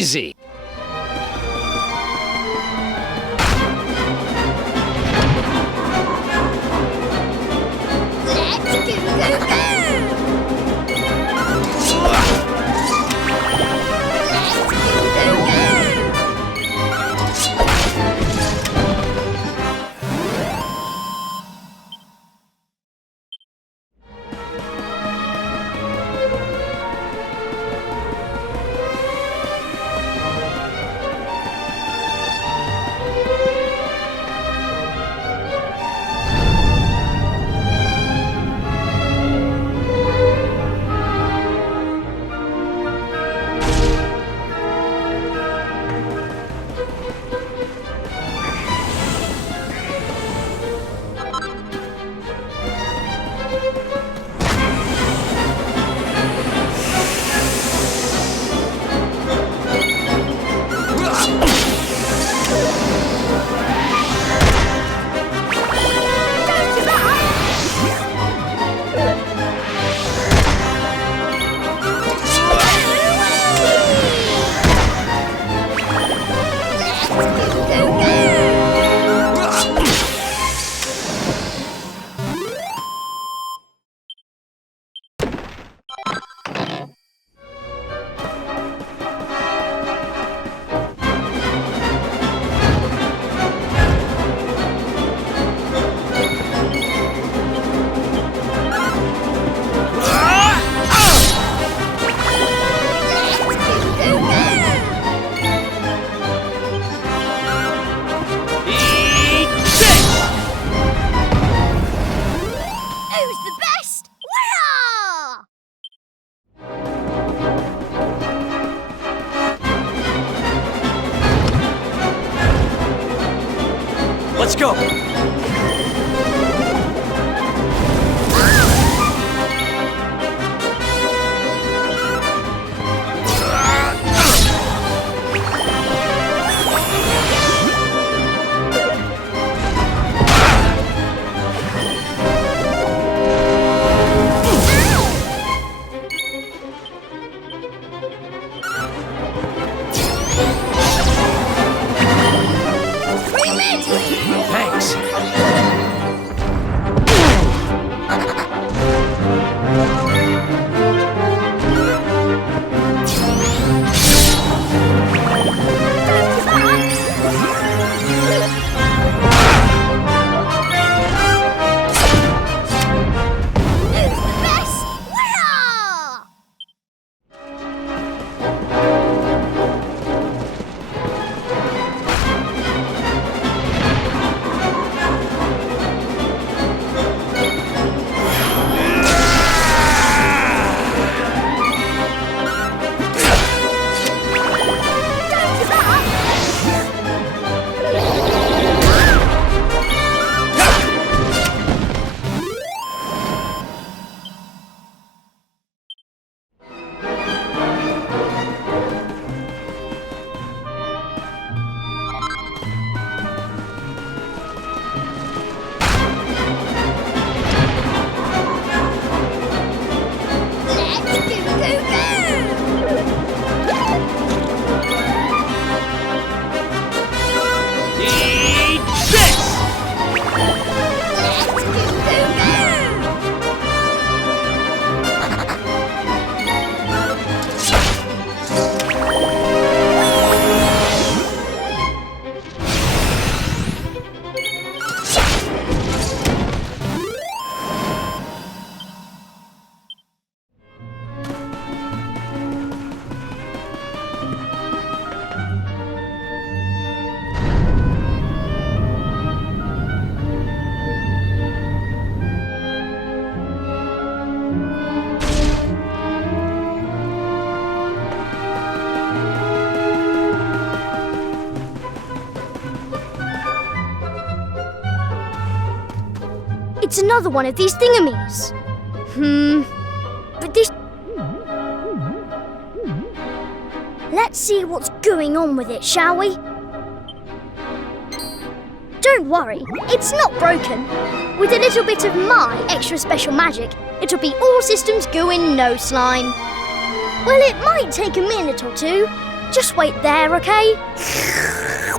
easy. Let's go! Thanks. It's another one of these thingamies. But this... Let's see what's going on with it, shall we? Don't worry, it's not broken. With a little bit of my extra special magic, it'll be all systems go in no slime. Well, it might take a minute or two, Just wait there, okay? There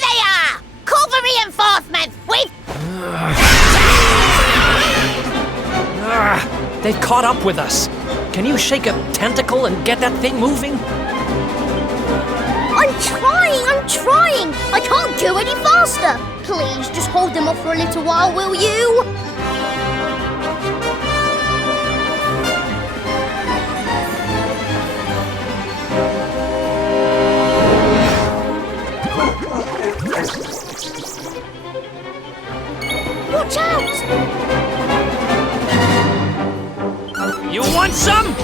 they are! Call for reinforcements! They've caught up with us. Can you shake a tentacle and get that thing moving? I'm trying! I can't go any faster! Please, just hold them off for a little while, will you? Watch out! You want some?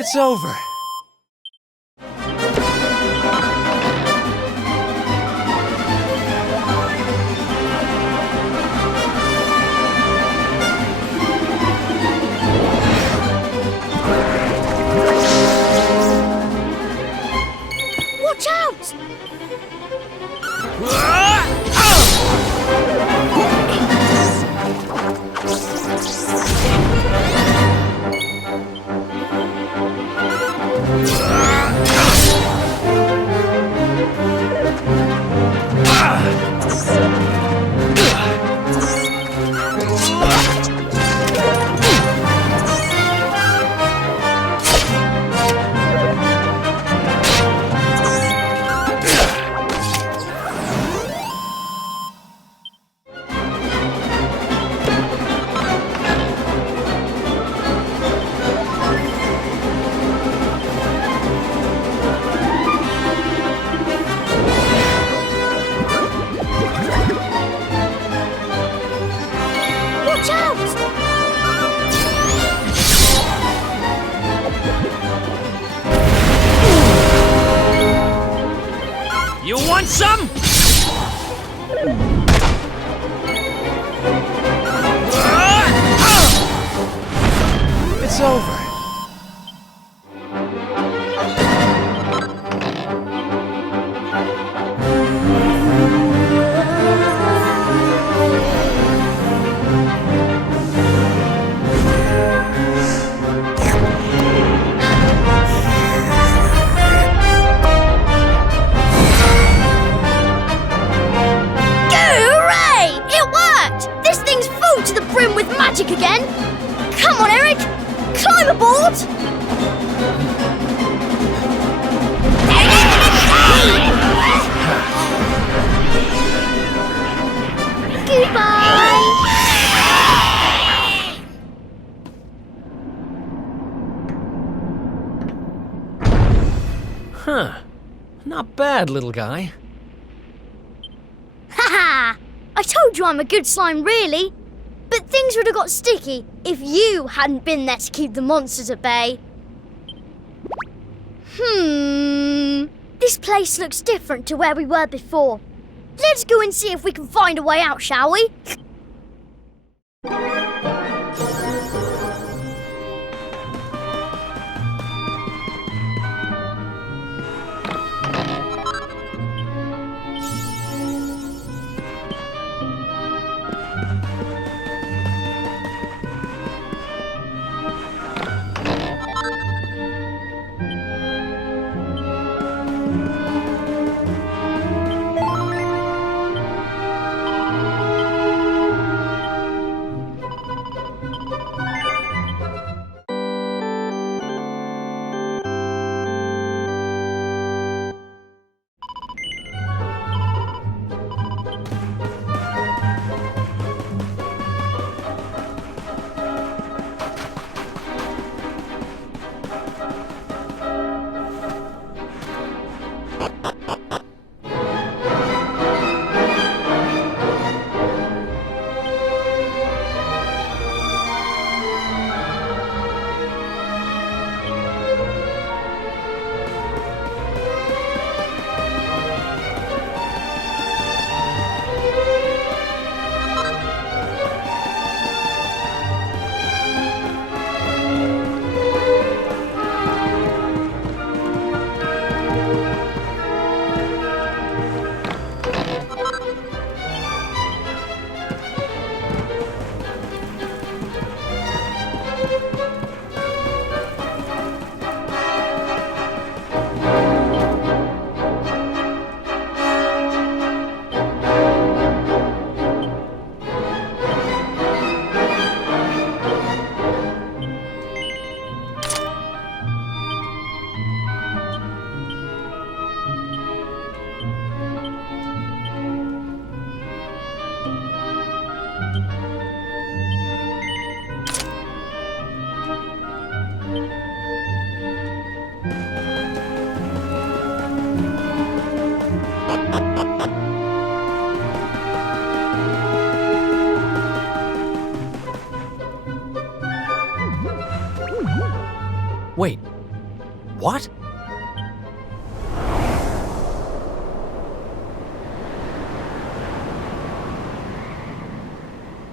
It's over. Watch out! Watch out! You want some? It's over. Hooray! It worked! This thing's full to the brim with magic again! Come on, Eric! Climb aboard! Goodbye! Huh. Not bad, little guy. Haha! I told you I'm a good slime, really. But things would have got sticky if you hadn't been there to keep the monsters at bay. This place looks different to where we were before. Let's go and see if we can find a way out, shall we? What?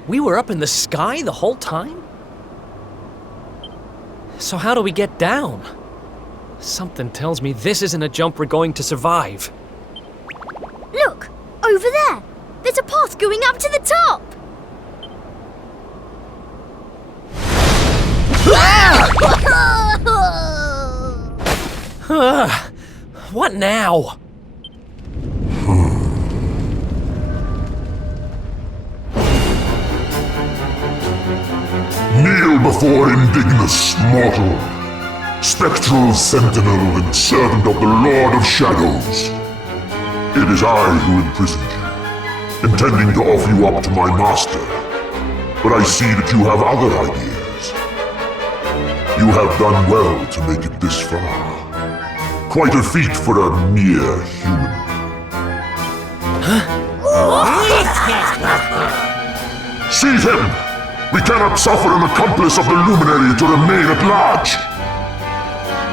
We were up in the sky the whole time? So how do we get down? Something tells me this isn't a jump we're going to survive. Look! Over there! There's a path going up to the top! What now? Kneel before indignous mortal, spectral sentinel and servant of the Lord of Shadows. It is I who imprisoned you, intending to offer you up to my master. But I see that you have other ideas. You have done well to make it this far. Quite a feat for a mere human. Seize him! We cannot suffer an accomplice of the Luminary to remain at large!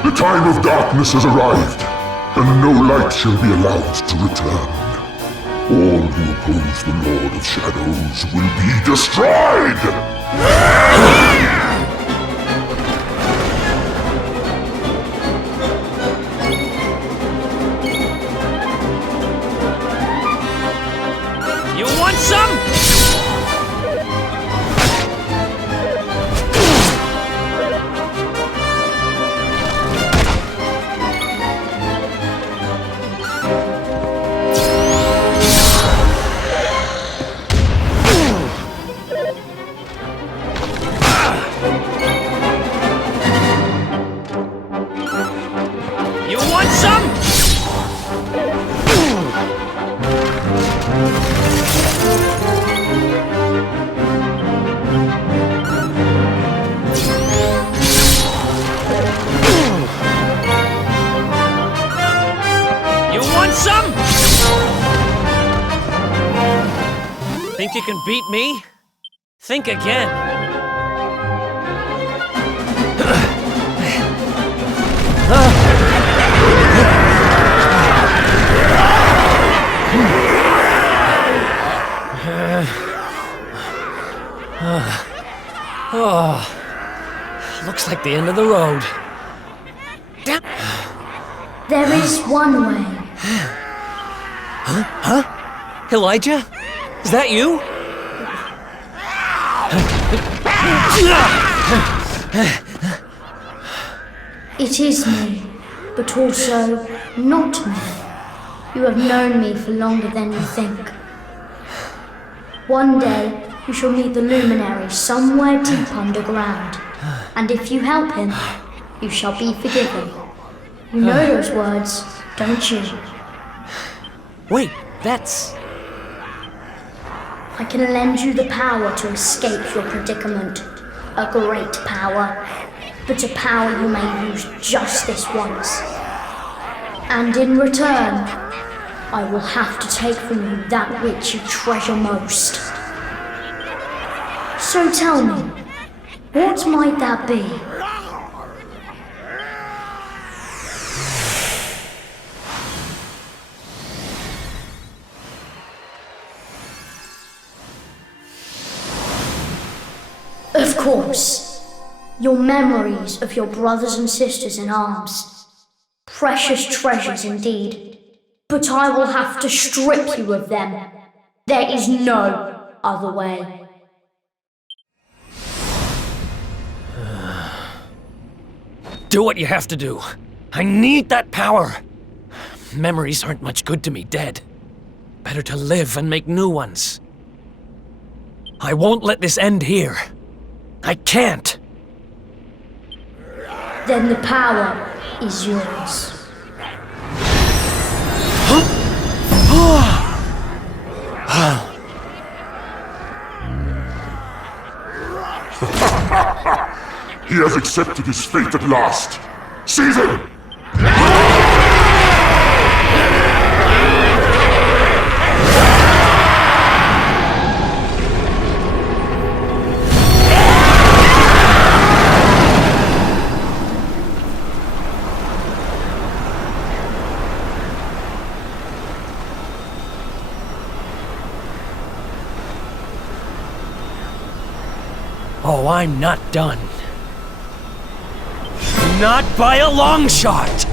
The time of darkness has arrived, and no light shall be allowed to return. All who oppose the Lord of Shadows will be destroyed! You want some? You want some? You want some? Think you can beat me? Think again. Looks like the end of the road. There is one way. Huh? Elijah? Is that you? It is me, but also not me. You have known me for longer than you think. One day, you shall meet the Luminary somewhere deep underground, and if you help him, you shall be forgiven. You know those words, don't you? Wait, that's... I can lend you the power to escape your predicament. A great power, but a power you may use just this once. And in return, I will have to take from you that which you treasure most. So tell me, what might that be? Of course, your memories of your brothers and sisters in arms. Precious treasures indeed. But I will have to strip you of them. There is no other way. Do what you have to do. I need that power. Memories aren't much good to me dead. Better to live and make new ones. I won't let this end here. I can't. Then the power is yours. He has accepted his fate at last. Seize him! Oh, I'm not done. Not by a long shot!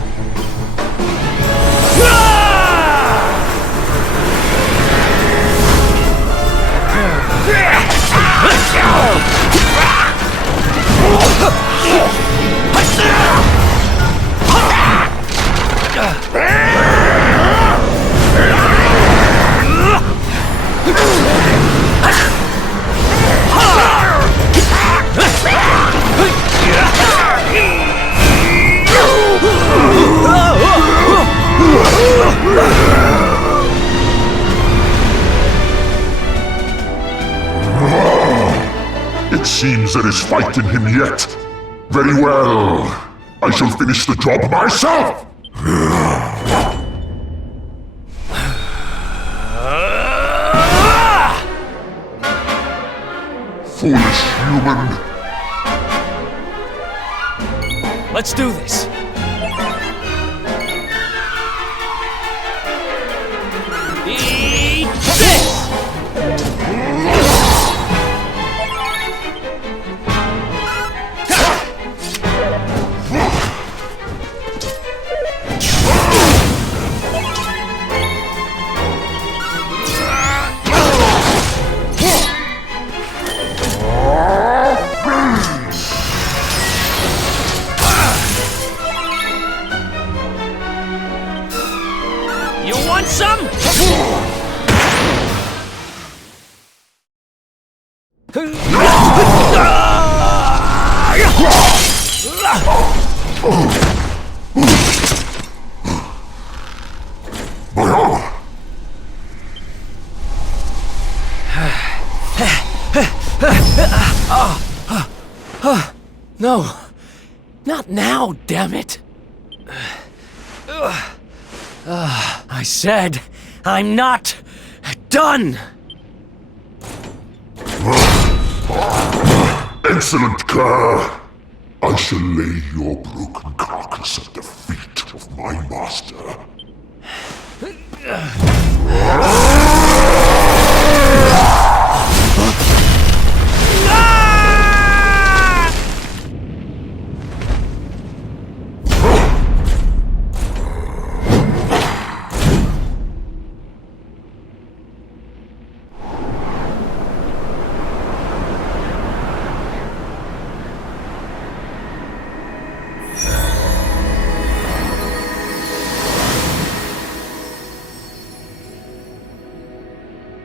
It seems there is fight in him yet. Very well. I shall finish the job myself! Foolish human. Let's do this. Eat this! You want some? No, not now, damn it. I said, I'm not done! Excellent, Kerr. I shall lay your broken carcass at the feet of my master.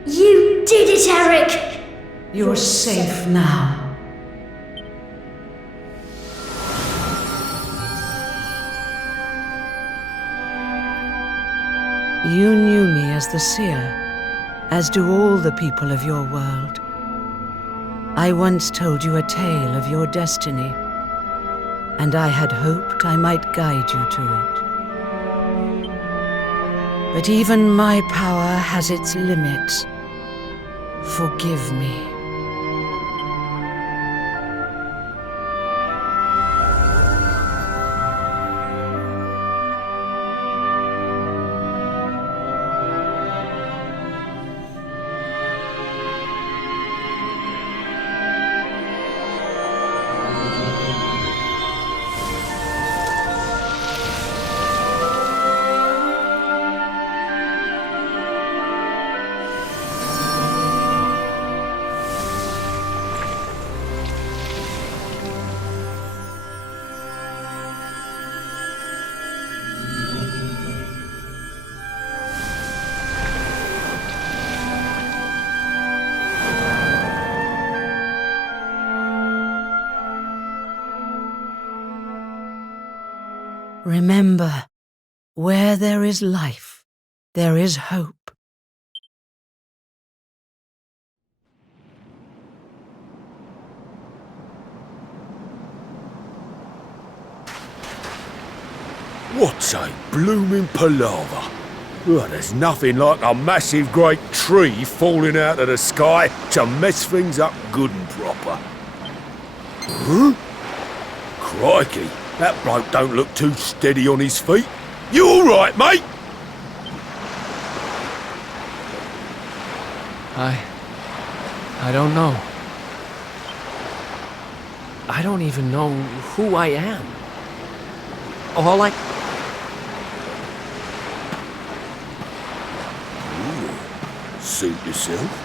You did it, Eric! You're safe now. You knew me as the seer, as do all the people of your world. I once told you a tale of your destiny, and I had hoped I might guide you to it. But even my power has its limits. Forgive me. Remember, where there is life, there is hope. What's a blooming palaver? Well, there's nothing like a massive great tree falling out of the sky to mess things up good and proper. Huh? Crikey, that bloke don't look too steady on his feet. You all right, mate? I don't know. I don't even know who I am. All I... Suit yourself.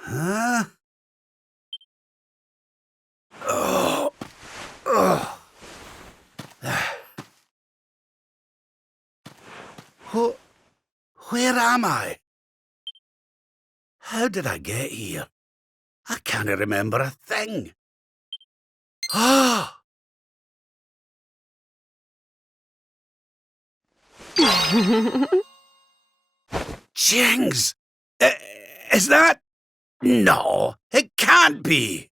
Huh? Oh. Oh. Where am I? How did I get here? I can't remember a thing. Ah! Jings! Is that... No, it can't be.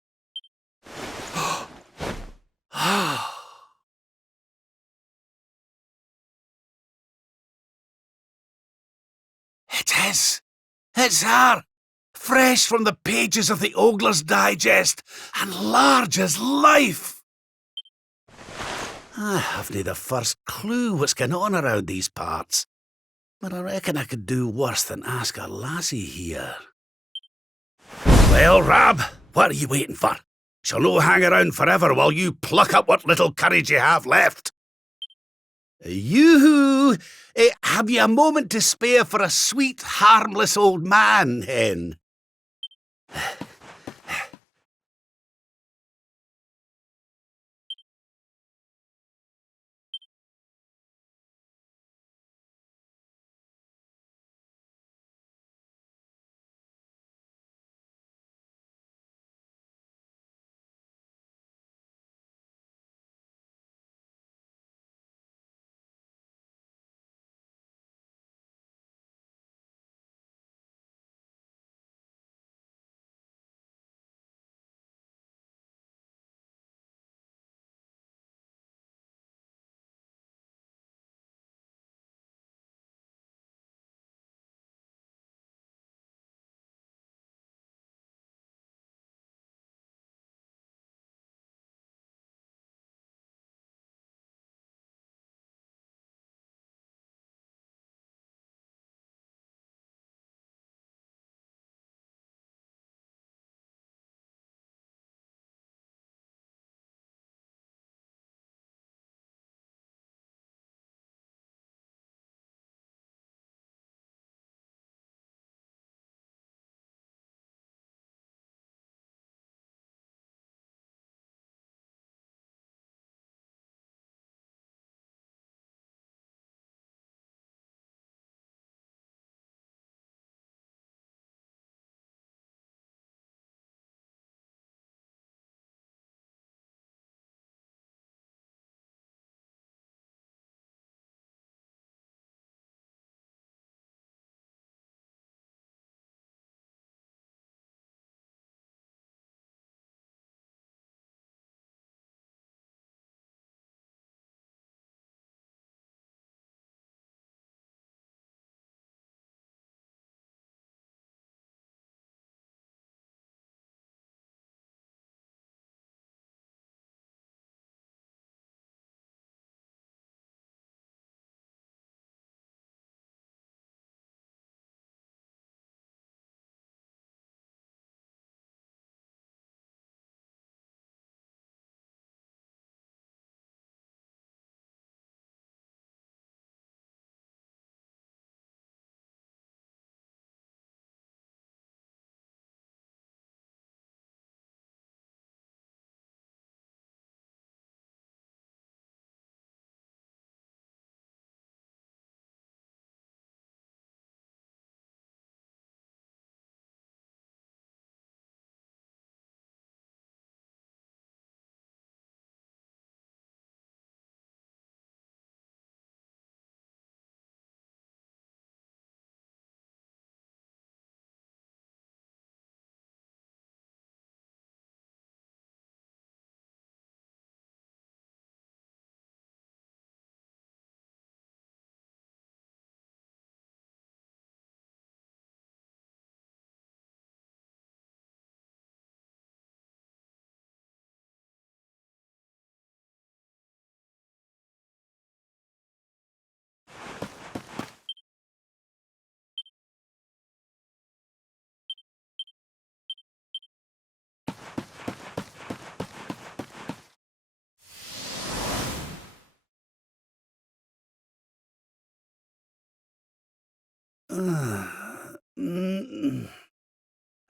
It is. It's her. Fresh from the pages of the Ogler's Digest, and large as life. I haven't the first clue what's going on around these parts, but I reckon I could do worse than ask a lassie here. Well, Rab, what are you waiting for? She'll no hang around forever while you pluck up what little courage you have left. Yoo-hoo! Have you a moment to spare for a sweet, harmless old man, hen?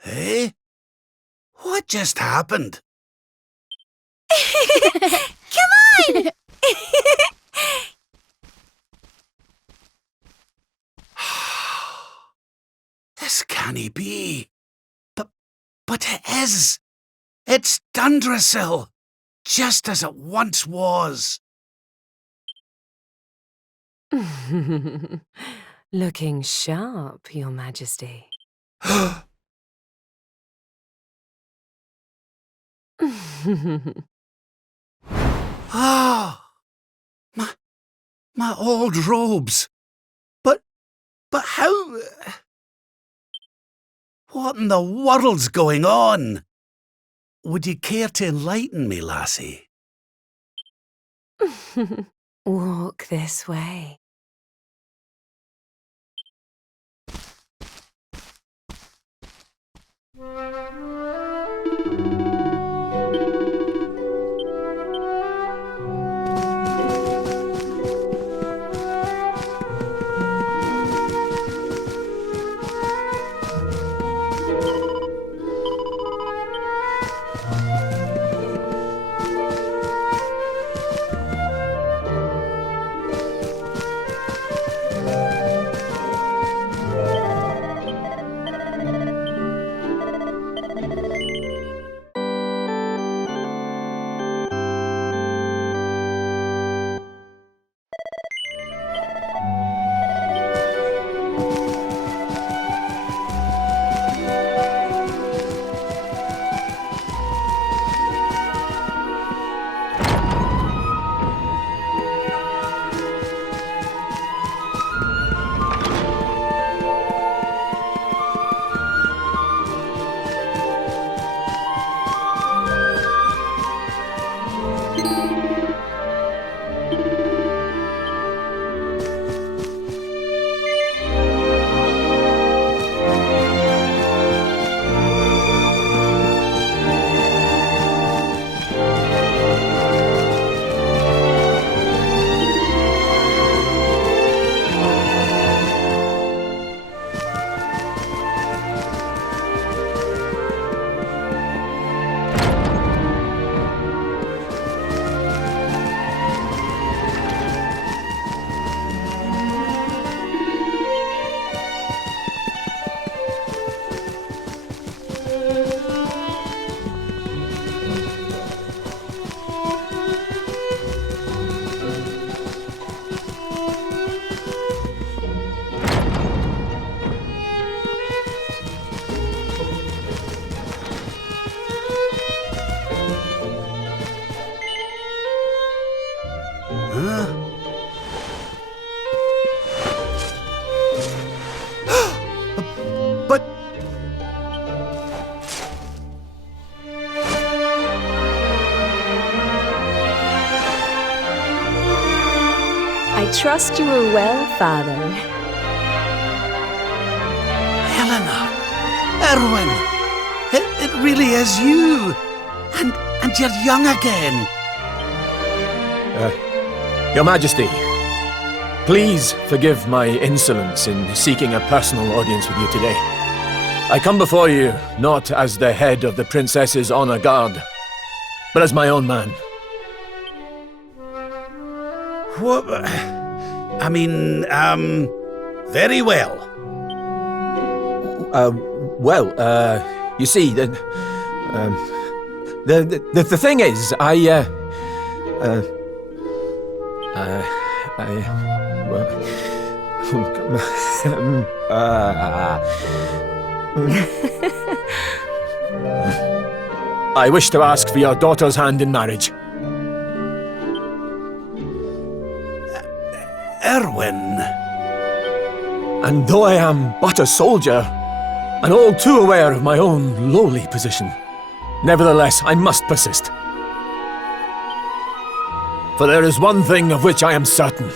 Hey? What just happened? Come on! This can't be. But it is. It's Dundrasil, just as it once was. Looking sharp, Your Majesty. Ah, my old robes. But how? What in the world's going on? Would you care to enlighten me, lassie? Walk this way. But... I trust you are well, Father. Helena! Erwin! It really is you! And you're young again! Your Majesty, please forgive my insolence in seeking a personal audience with you today. I come before you not as the head of the Princess's honor guard, but as my own man. What? I mean, very well. You see, the thing is, I wish to ask for your daughter's hand in marriage. Erwin. And though I am but a soldier, and all too aware of my own lowly position, nevertheless I must persist. For there is one thing of which I am certain.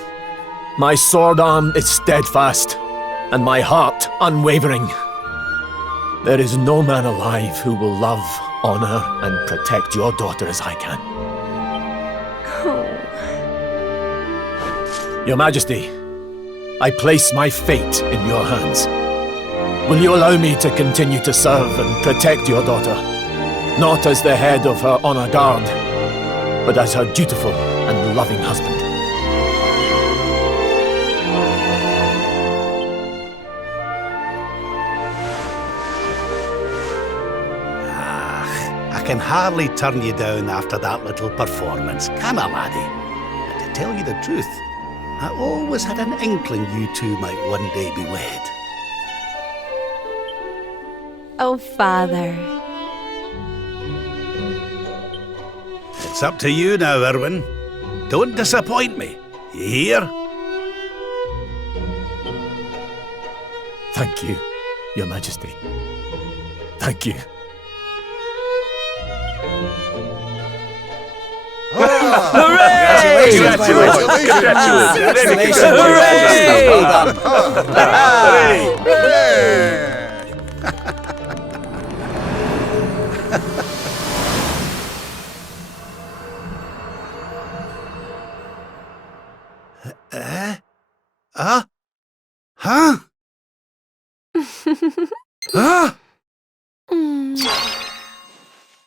My sword arm is steadfast, and my heart unwavering. There is no man alive who will love, honor, and protect your daughter as I can. Oh. Your Majesty, I place my fate in your hands. Will you allow me to continue to serve and protect your daughter? Not as the head of her honor guard, but as her dutiful and loving husband. I can hardly turn you down after that little performance, can I, laddie? And to tell you the truth, I always had an inkling you two might one day be wed. Oh, Father. It's up to you now, Erwin. Don't disappoint me. You hear? Thank you, Your Majesty. Thank you. Hooray! Congratulations! Huh? Huh?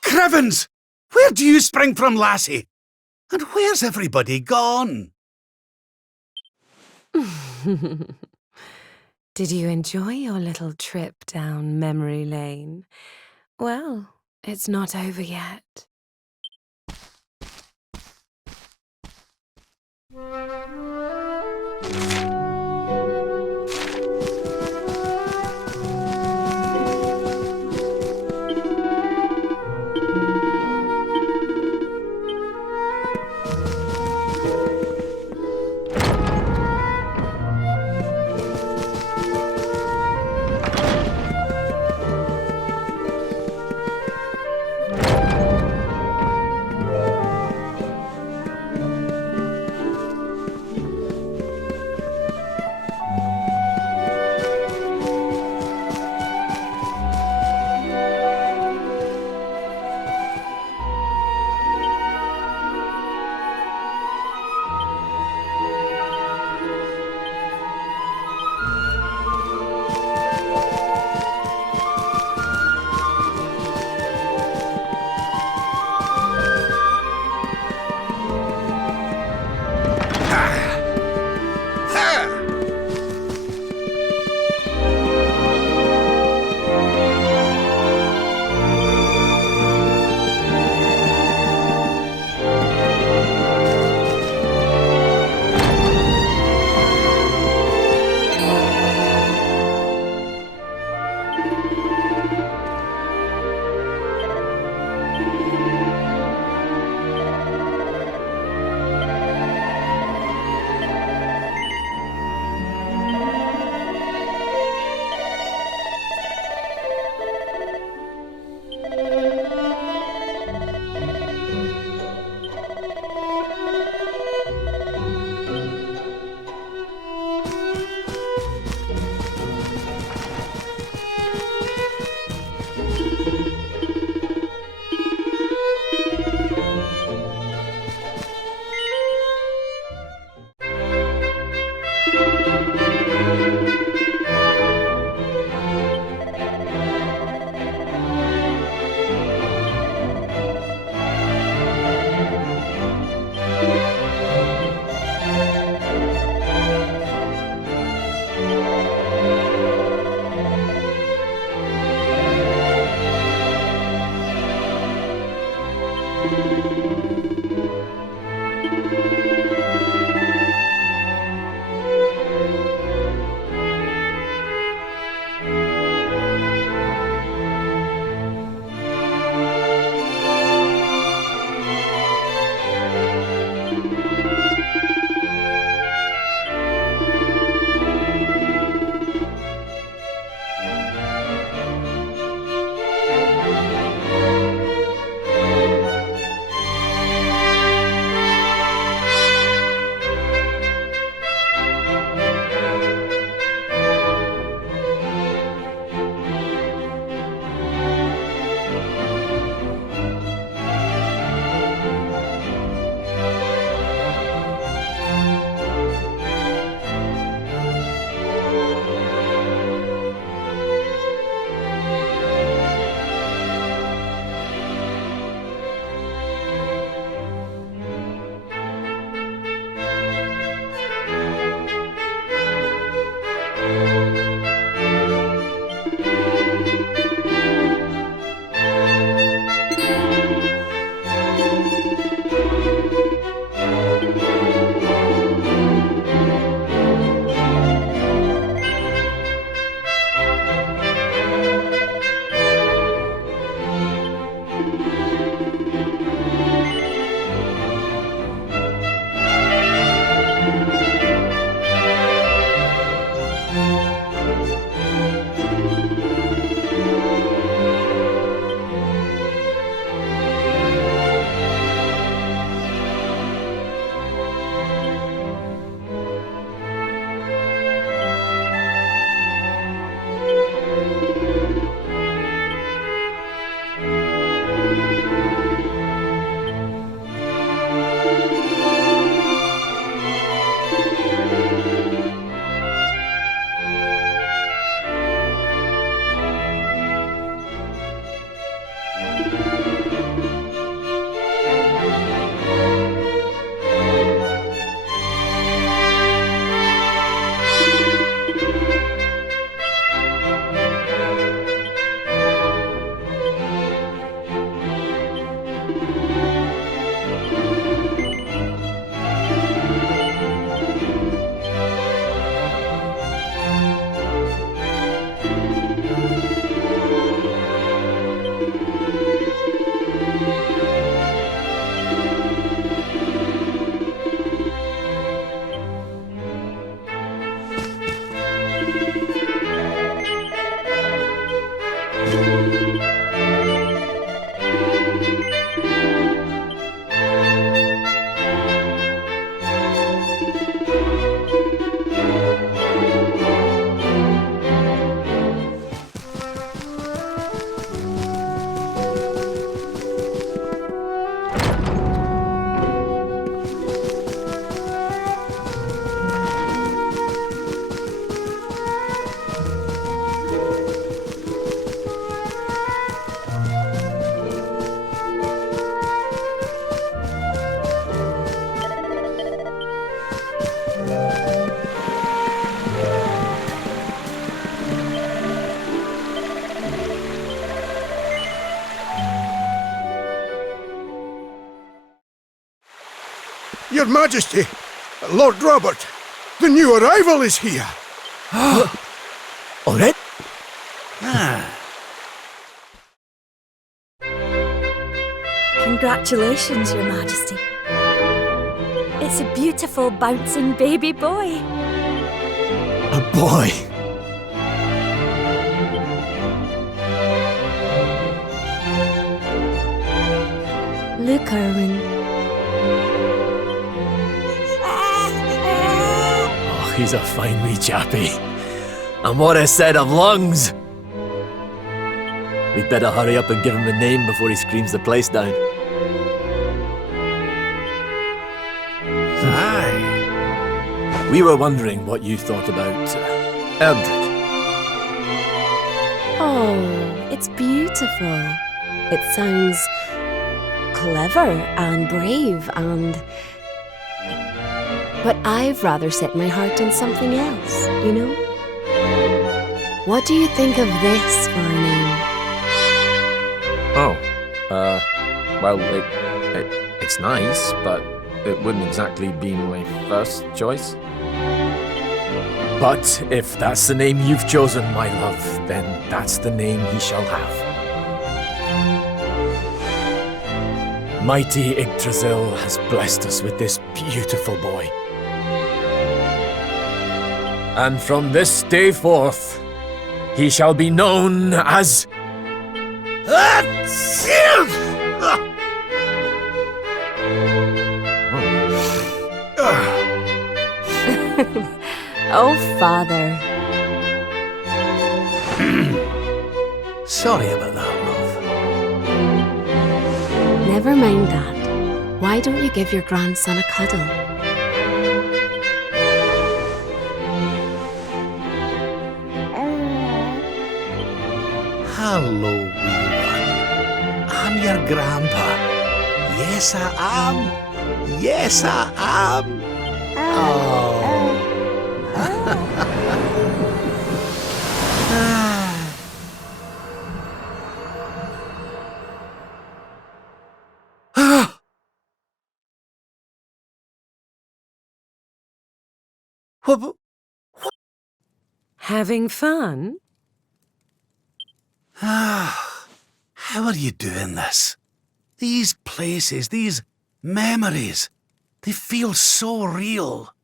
Crivens! Where do you spring from, lassie? And where's everybody gone? Did you enjoy your little trip down memory lane? Well, it's not over yet. Your Majesty, Lord Robert, the new arrival is here. Alright? Congratulations, Your Majesty. It's a beautiful, bouncing baby boy. A boy. Look, Erwin. Oh, he's a fine wee chappie. And what a set of lungs! We'd better hurry up and give him a name before he screams the place down. Aye. We were wondering what you thought about Eldrick. Oh, it's beautiful. It sounds clever and brave and... But I've rather set my heart on something else, you know? What do you think of this for a name? Oh, well, it's nice, but it wouldn't exactly be my first choice. But if that's the name you've chosen, my love, then that's the name he shall have. Mighty Yggdrasil has blessed us with this beautiful boy. And from this day forth, he shall be known as... Oh, Father. Sorry about that, love. Never mind that. Why don't you give your grandson a cuddle? Hello, wee one. I'm your grandpa. Yes, I am. Yes, I am. Oh. What? Having fun? Ah, how are you doing this? These places, these memories, they feel so real.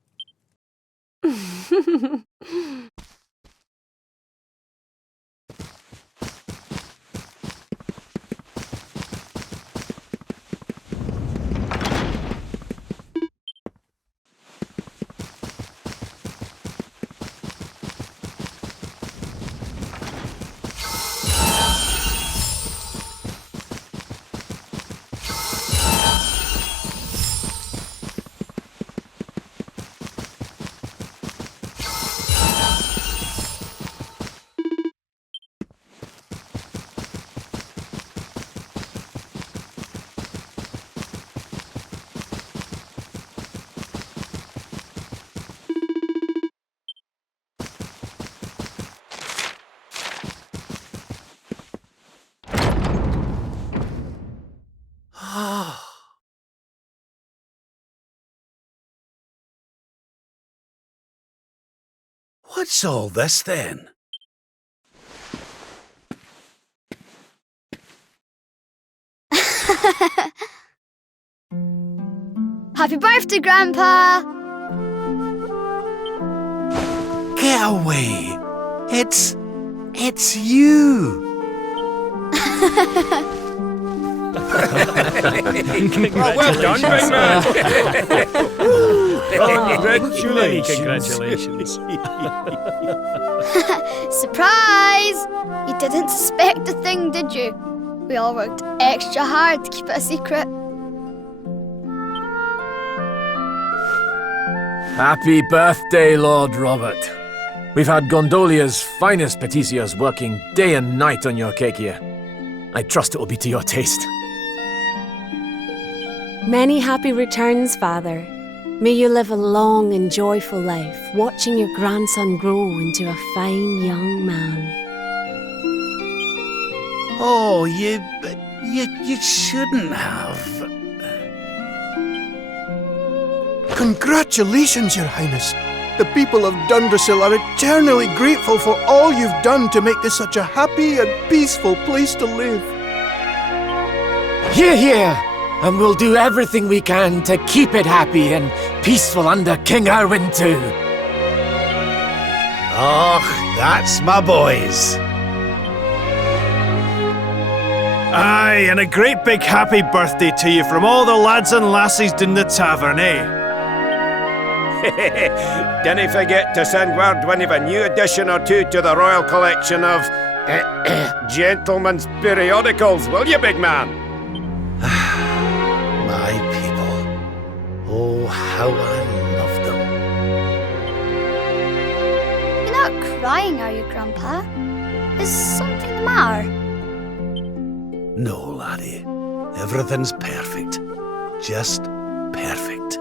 What's all this then? Happy birthday, Grandpa! Get away! It's you! Well done, big man! Congratulations. Surprise! You didn't suspect a thing, did you? We all worked extra hard to keep it a secret. Happy birthday, Lord Robert. We've had Gondolia's finest patissiers working day and night on your cake here. I trust it will be to your taste. Many happy returns, Father. May you live a long and joyful life, watching your grandson grow into a fine young man. Oh, you shouldn't have. Congratulations, Your Highness. The people of Dundrasil are eternally grateful for all you've done to make this such a happy and peaceful place to live. Hear, hear! And we'll do everything we can to keep it happy and peaceful under King Erwin too. Oh, that's my boys. Aye, and a great big happy birthday to you from all the lads and lassies in the tavern, eh? Dinna forget to send word when you've a new edition or two to the Royal Collection of Gentlemen's Periodicals, will you, big man? My people. Oh, how I love them. You're not crying, are you, Grandpa? Is something the matter? No, laddie. Everything's perfect. Just perfect.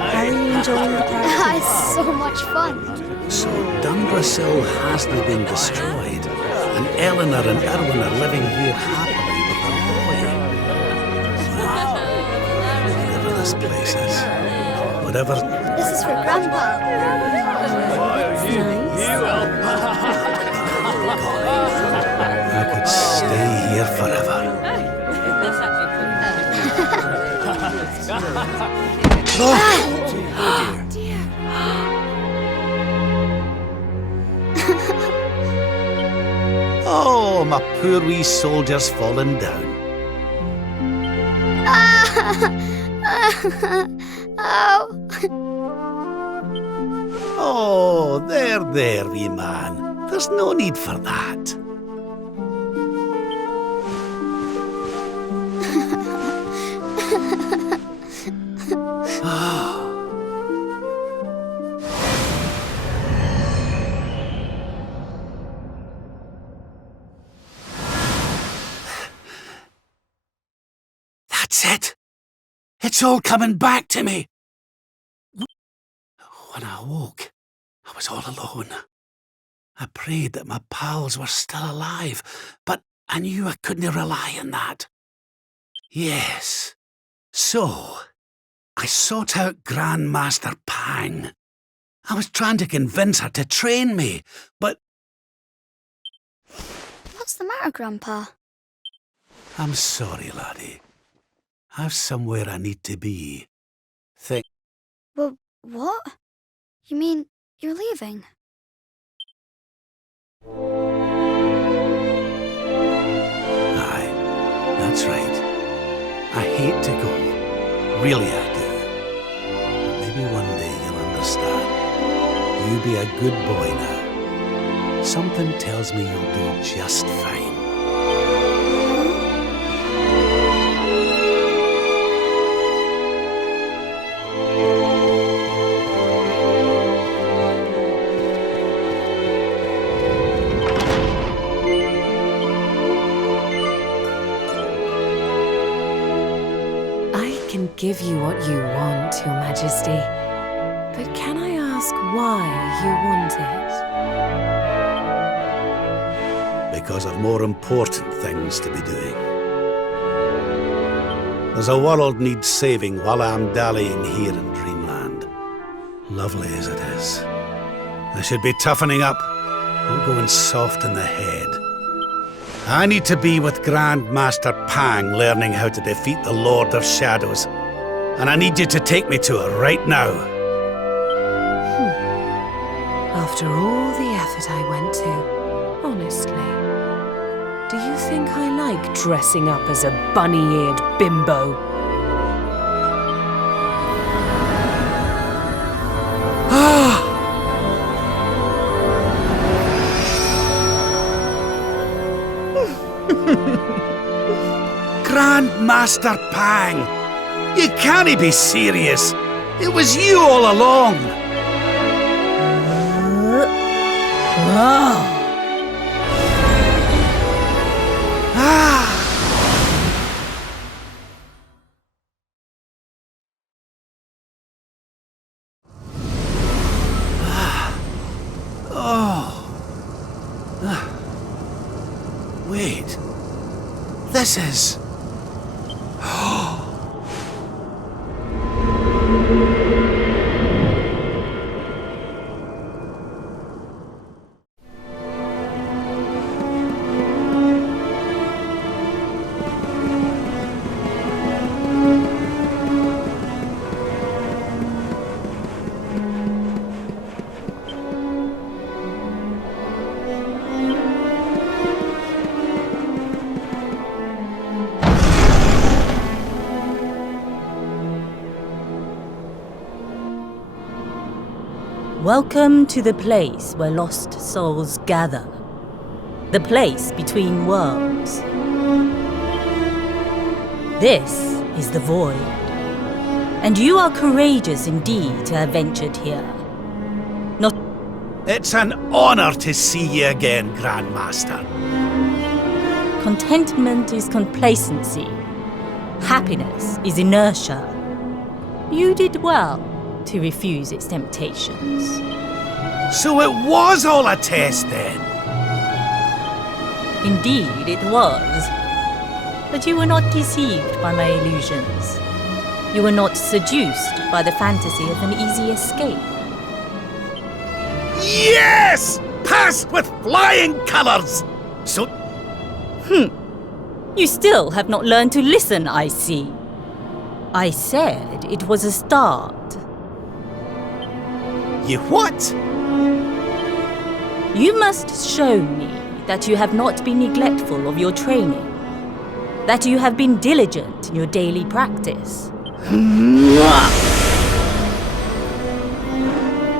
How are you enjoying the party? It's so much fun. So Dundrasil hasn't been destroyed, and Eleanor and Erwin are living here happily with their boy. Whatever this place is, whatever... This is for Grandpa. Nice. I could stay here forever. Oh dear. Oh, my poor wee soldier's fallen down. Oh. Oh, there, wee man. There's no need for that. That's it. It's all coming back to me. When I awoke, I was all alone. I prayed that my pals were still alive, but I knew I couldn't rely on that. Yes. So, I sought out Grandmaster Pang. I was trying to convince her to train me, but... What's the matter, Grandpa? I'm sorry, laddie. I've somewhere I need to be. Well, what? You mean you're leaving? Aye, that's right. I hate to go. Really, I do. But maybe one day you'll understand. You be a good boy now. Something tells me you'll do just fine. Give you what you want, Your Majesty. But can I ask why you want it? Because of more important things to be doing. There's a world needs saving while I'm dallying here in Dreamland. Lovely as it is. I should be toughening up, not going soft in the head. I need to be with Grandmaster Pang learning how to defeat the Lord of Shadows. And I need you to take me to her right now. After all the effort I went to, honestly, do you think I like dressing up as a bunny-eared bimbo? Grandmaster Pang! You can't be serious. It was you all along. Wait. This is... Welcome to the place where lost souls gather. The place between worlds. This is the Void. And you are courageous indeed to have ventured here. Not... It's an honor to see you again, Grandmaster. Contentment is complacency. Happiness is inertia. You did well to refuse its temptations. So it was all a test then? Indeed it was. But you were not deceived by my illusions. You were not seduced by the fantasy of an easy escape. Yes! pass with flying colours! So... You still have not learned to listen, I see. I said it was a start. You what? You must show me that you have not been neglectful of your training, that you have been diligent in your daily practice.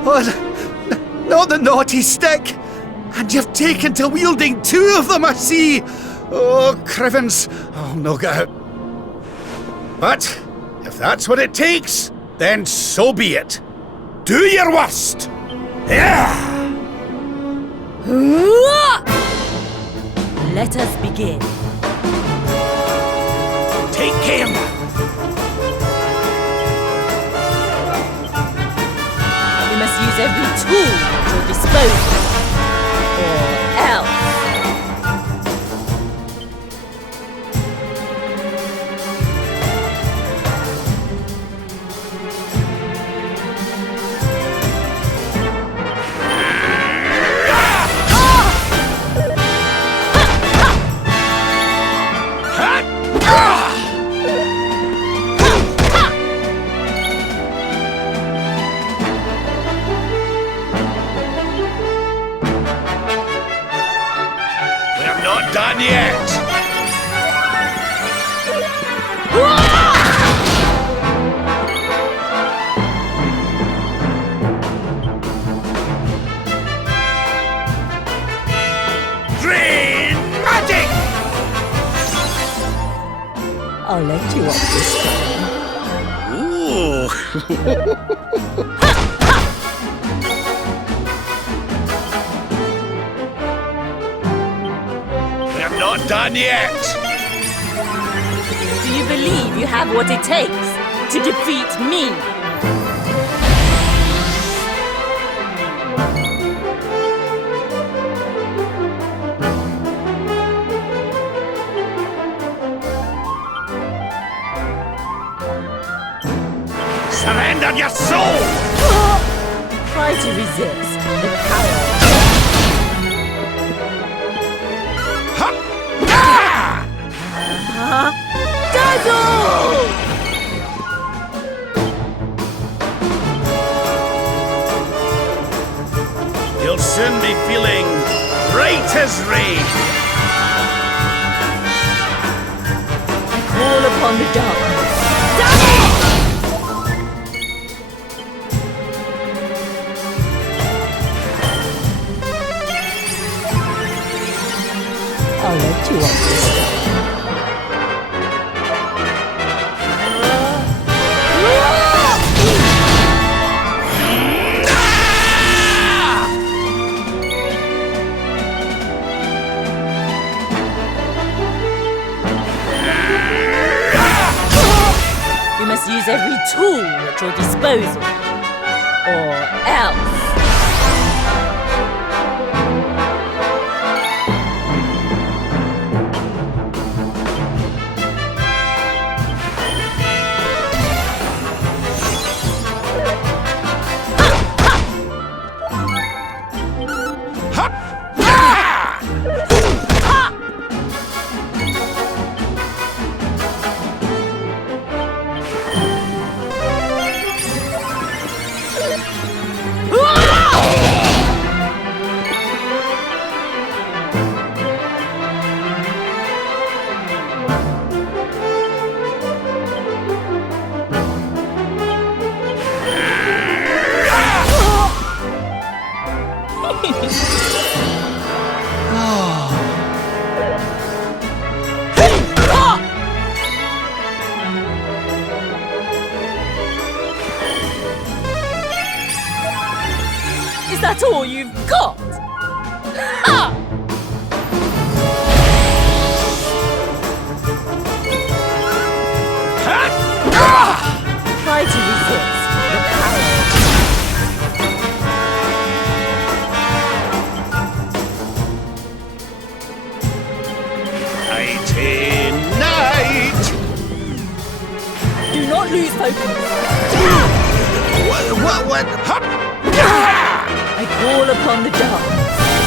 Oh, not the naughty stick! And you've taken to wielding two of them, I see! Oh, Crivens, I'll no get out. But, if that's what it takes, then so be it. Do your worst! Yeah! Let us begin. Take care now. We must use every tool at your disposal, or else. We're not done yet! Green magic! I'll let you off this time. We're not done yet! Do you believe you have what it takes to defeat me? Surrender your soul! Try to resist the power. Dazzle! You'll soon be feeling bright as rain. Call upon the darkness. I'll let you off this time. You must use every tool at your disposal, or else. Is that all you've got? Ha! Try to resist the power. Nighty night! Do not lose focus. What? I call upon the darkness.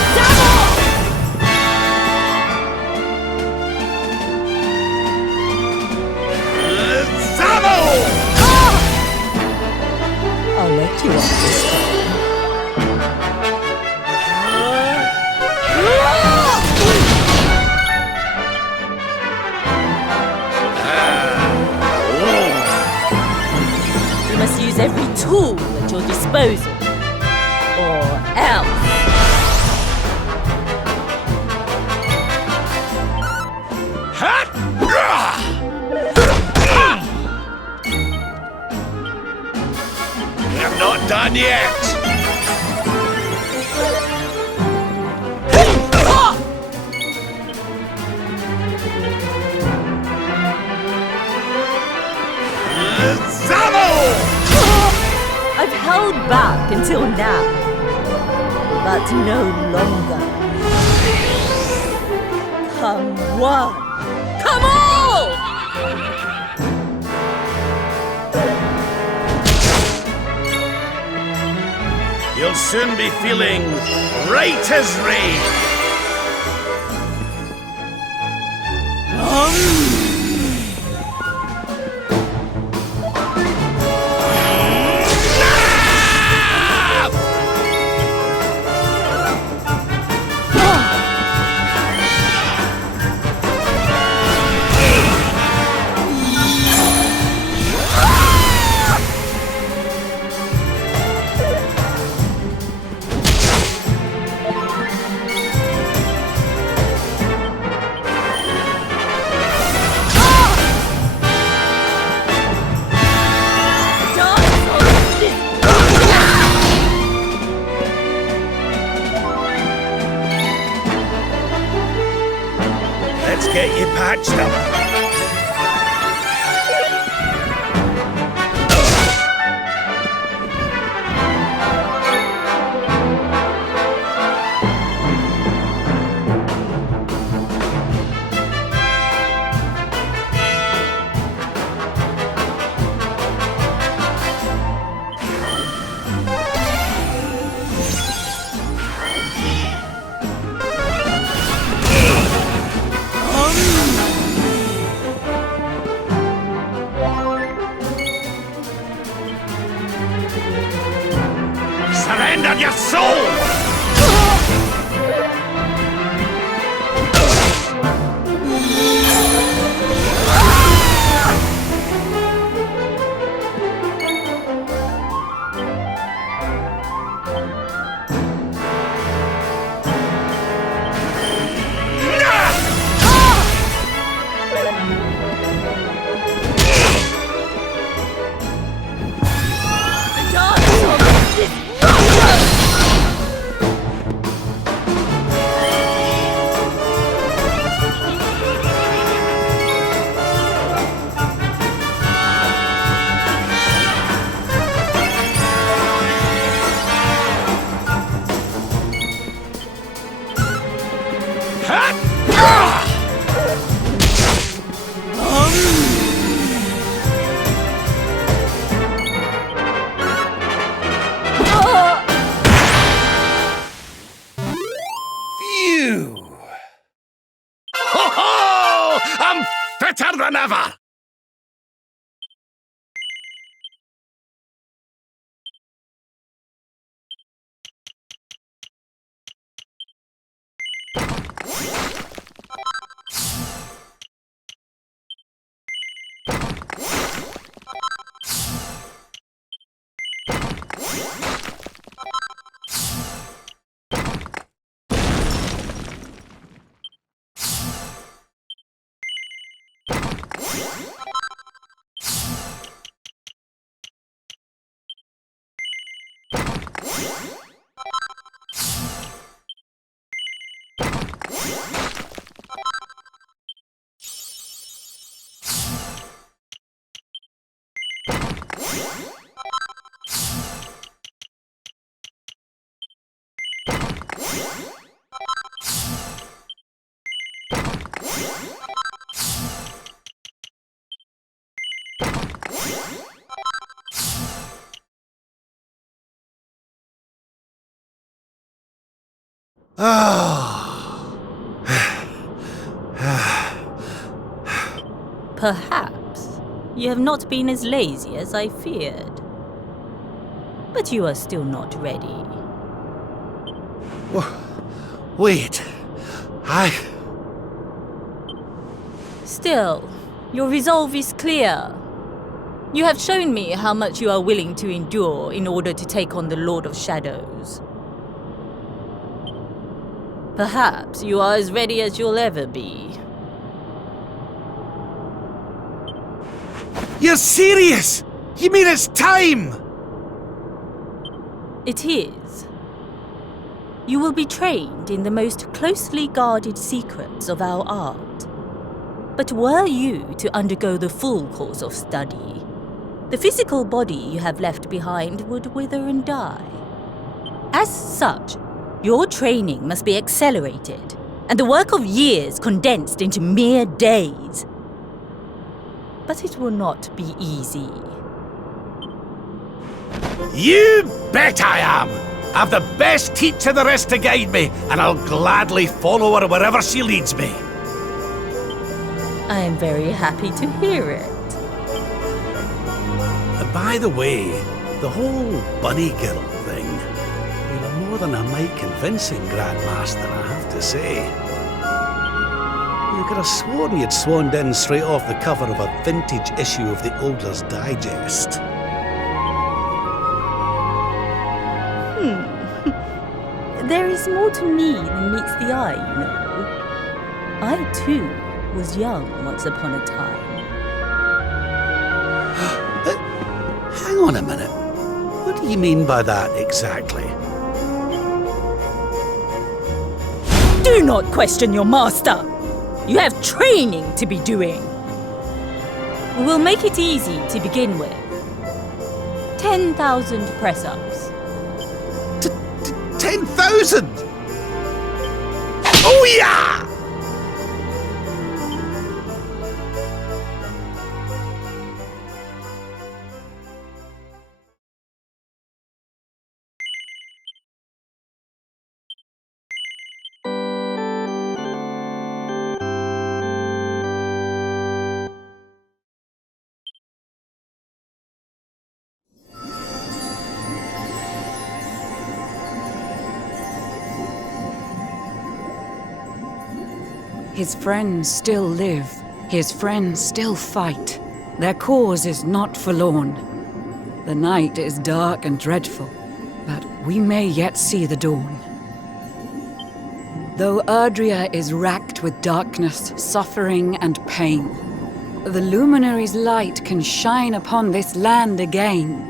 disposal. Or else. I'm not done yet! I've held back until now, but no longer. Come one, come all! You'll soon be feeling right as rain. Let's get you patched up. Surrender your soul! I'm fitter than ever! Perhaps you have not been as lazy as I feared. But you are still not ready. Wait. Still, your resolve is clear. You have shown me how much you are willing to endure in order to take on the Lord of Shadows. Perhaps you are as ready as you'll ever be. You're serious? You mean it's time? It is. You will be trained in the most closely guarded secrets of our art. But were you to undergo the full course of study, the physical body you have left behind would wither and die. As such, your training must be accelerated, and the work of years condensed into mere days. But it will not be easy. You bet I am! I've the best teacher there is to guide me, and I'll gladly follow her wherever she leads me. I am very happy to hear it. By the way, the whole bunny girl thing, you were more than a mite convincing, Grandmaster, I have to say. You could have sworn you'd swaned in straight off the cover of a vintage issue of the Odler's Digest. There is more to me than meets the eye, you know. I, too, was young once upon a time. Hang on a minute. What do you mean by that exactly? Do not question your master! You have training to be doing. We will make it easy to begin with. 10,000 press-ups. 10,000! Oh yeah! His friends still live. His friends still fight. Their cause is not forlorn. The night is dark and dreadful, but we may yet see the dawn. Though Erdrea is racked with darkness, suffering, and pain, the Luminary's light can shine upon this land again.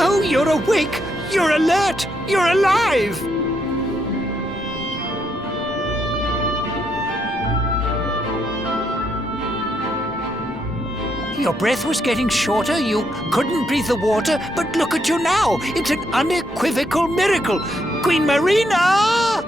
Oh, you're awake! You're alert! You're alive! Your breath was getting shorter, you couldn't breathe the water, but look at you now! It's an unequivocal miracle! Queen Marina!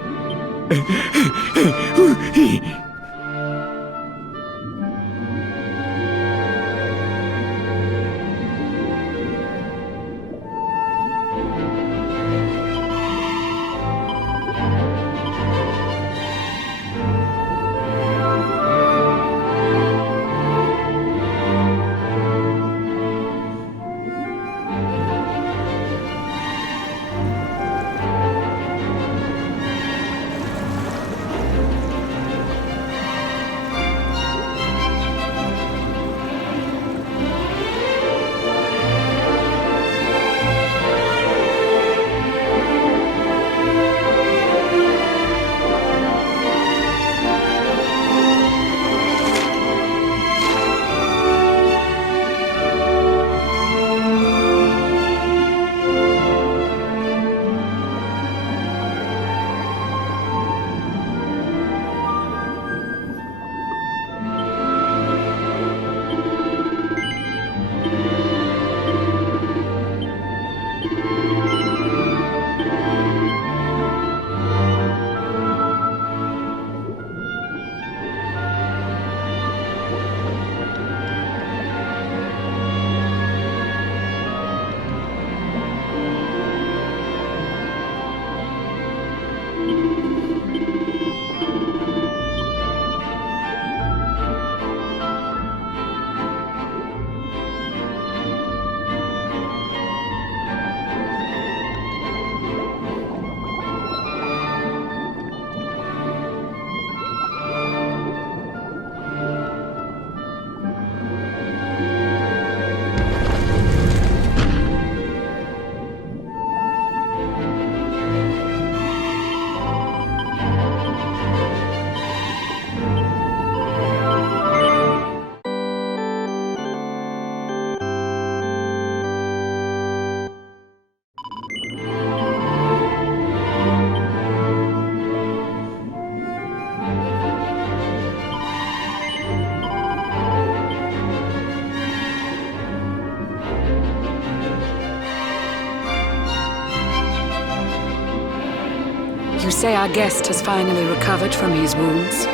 You say our guest has finally recovered from his wounds?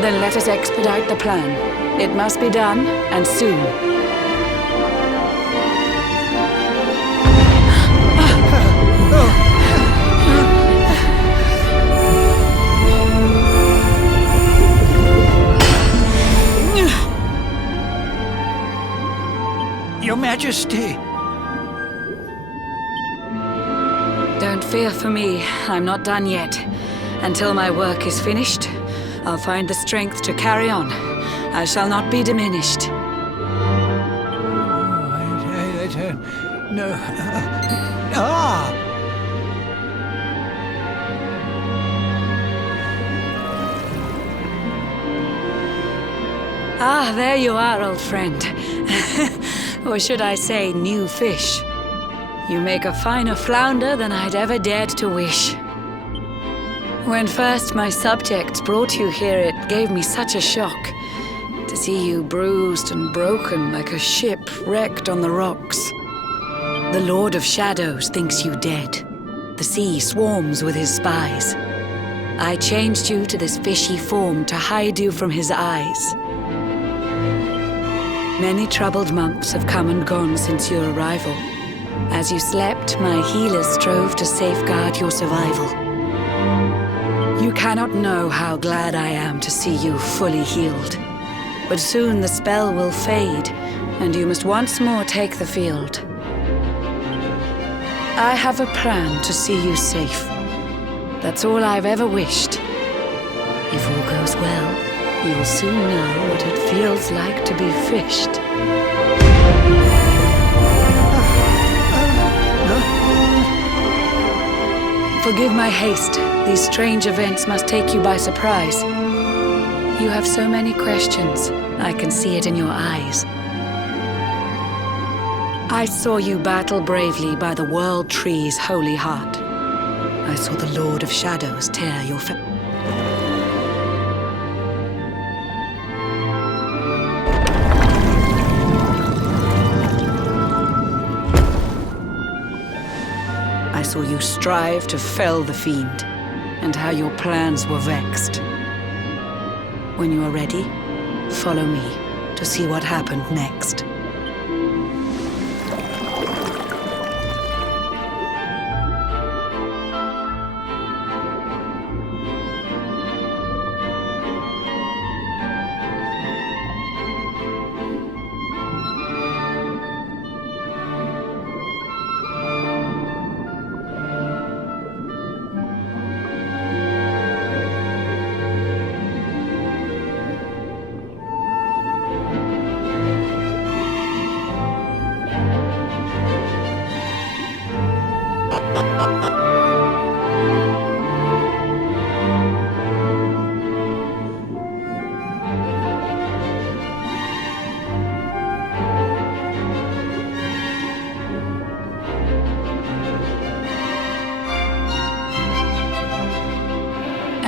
Then let us expedite the plan. It must be done, and soon. Your Majesty! Don't fear for me. I'm not done yet. Until my work is finished, I'll find the strength to carry on. I shall not be diminished. No. Ah, there you are, old friend. Or should I say, new fish. You make a finer flounder than I'd ever dared to wish. When first my subjects brought you here, it gave me such a shock to see you bruised and broken like a ship wrecked on the rocks. The Lord of Shadows thinks you dead. The sea swarms with his spies. I changed you to this fishy form to hide you from his eyes. Many troubled months have come and gone since your arrival. As you slept, my healers strove to safeguard your survival. You cannot know how glad I am to see you fully healed. But soon the spell will fade, and you must once more take the field. I have a plan to see you safe. That's all I've ever wished. If all goes well, you'll soon know what it feels like to be fished. Forgive my haste. These strange events must take you by surprise. You have so many questions. I can see it in your eyes. I saw you battle bravely by the World Tree's holy heart. I saw the Lord of Shadows tear your I saw you strive to fell the fiend, and how your plans were vexed. When you are ready, follow me to see what happened next.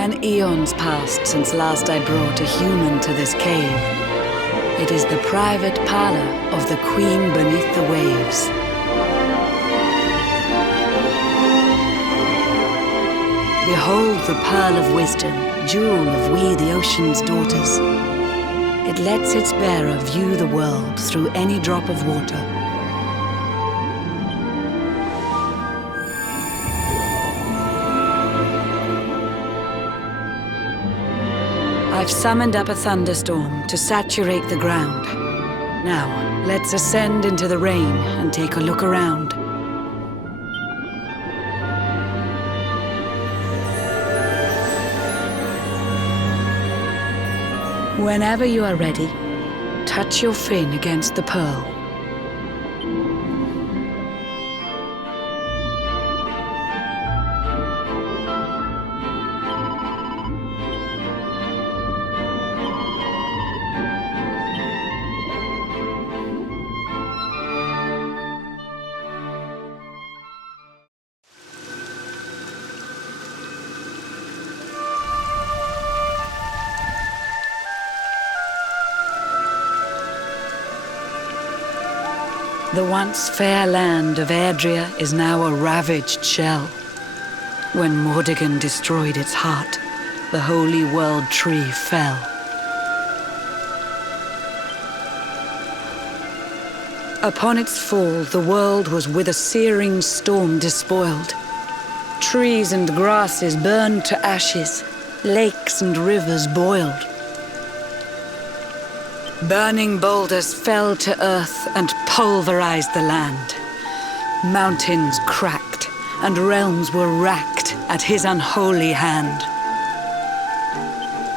An eon's passed since last I brought a human to this cave. It is the private parlor of the Queen beneath the waves. Behold the pearl of wisdom, jewel of we the ocean's daughters. It lets its bearer view the world through any drop of water. I've summoned up a thunderstorm to saturate the ground. Now, let's ascend into the rain and take a look around. Whenever you are ready, touch your fin against the pearl. The once fair land of Airdria is now a ravaged shell. When Mordegon destroyed its heart, the holy world tree fell. Upon its fall, the world was with a searing storm despoiled. Trees and grasses burned to ashes, lakes and rivers boiled. Burning boulders fell to earth and pulverized the land. Mountains cracked, and realms were racked at his unholy hand.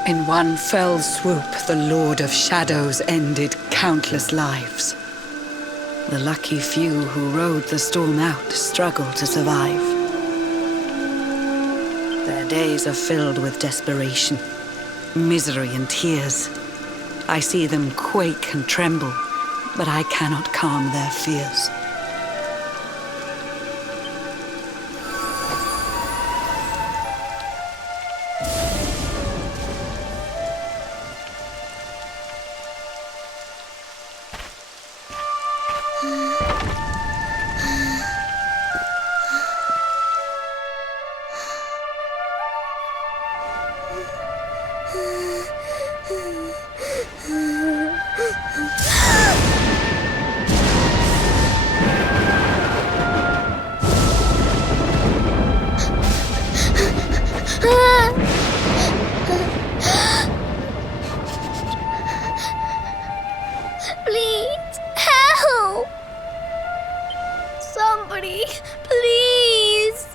In one fell swoop, the Lord of Shadows ended countless lives. The lucky few who rode the storm out struggled to survive. Their days are filled with desperation, misery and tears. I see them quake and tremble, but I cannot calm their fears. Please, help! Somebody, please!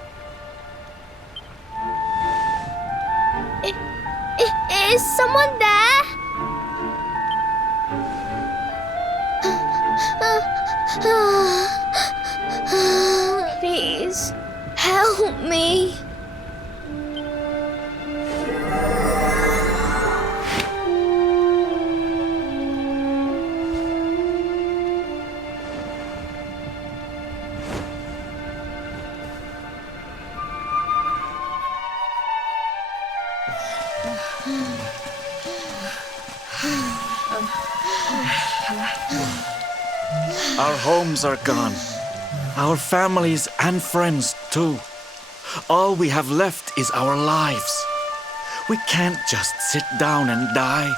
Is someone there? Please, help me. Our homes are gone. Our families and friends too. All we have left is our lives. We can't just sit down and die.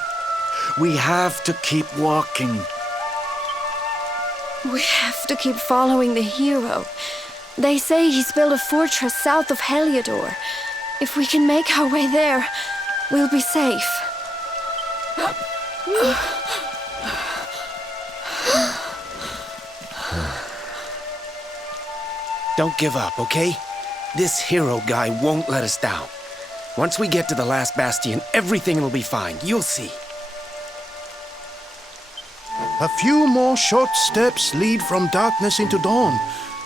We have to keep walking. We have to keep following the hero. They say he's built a fortress south of Heliodor. If we can make our way there, we'll be safe. Don't give up, okay? This hero guy won't let us down. Once we get to the last bastion, everything will be fine. You'll see. A few more short steps lead from darkness into dawn.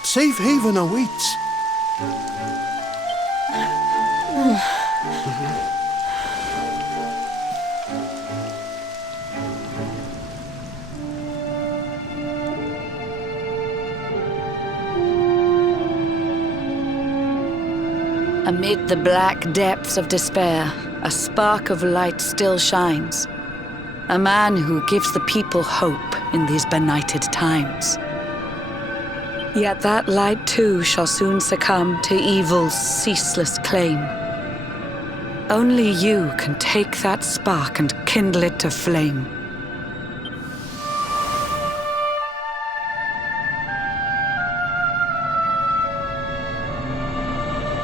Safe haven awaits. Amid the black depths of despair, a spark of light still shines. A man who gives the people hope in these benighted times. Yet that light too shall soon succumb to evil's ceaseless claim. Only you can take that spark and kindle it to flame.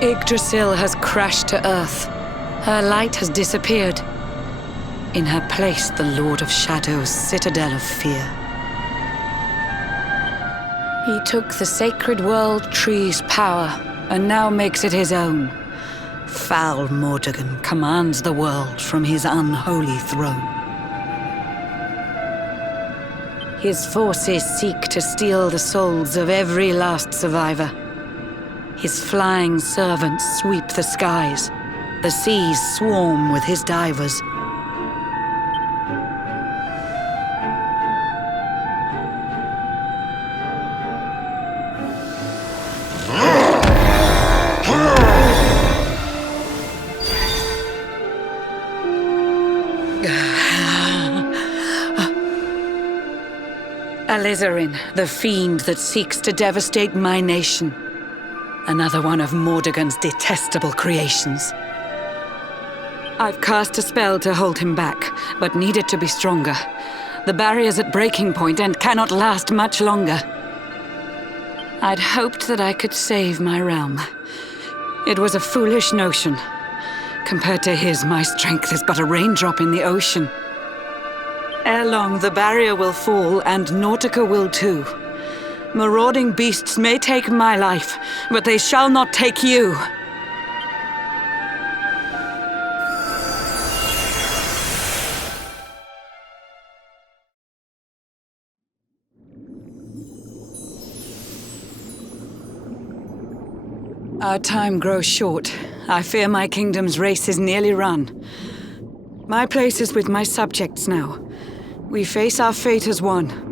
Yggdrasil has crashed to earth. Her light has disappeared. In her place, the Lord of Shadows' citadel of fear. He took the sacred world tree's power and now makes it his own. Foul Mordegon commands the world from his unholy throne. His forces seek to steal the souls of every last survivor. His flying servants sweep the skies. The seas swarm with his divers. Alizarin, the fiend that seeks to devastate my nation. Another one of Mordegon's detestable creations. I've cast a spell to hold him back, but need it to be stronger. The barrier's at breaking point and cannot last much longer. I'd hoped that I could save my realm. It was a foolish notion. Compared to his, my strength is but a raindrop in the ocean. Ere long, the barrier will fall, and Nautica will too. Marauding beasts may take my life, but they shall not take you. Our time grows short. I fear my kingdom's race is nearly run. My place is with my subjects now. We face our fate as one.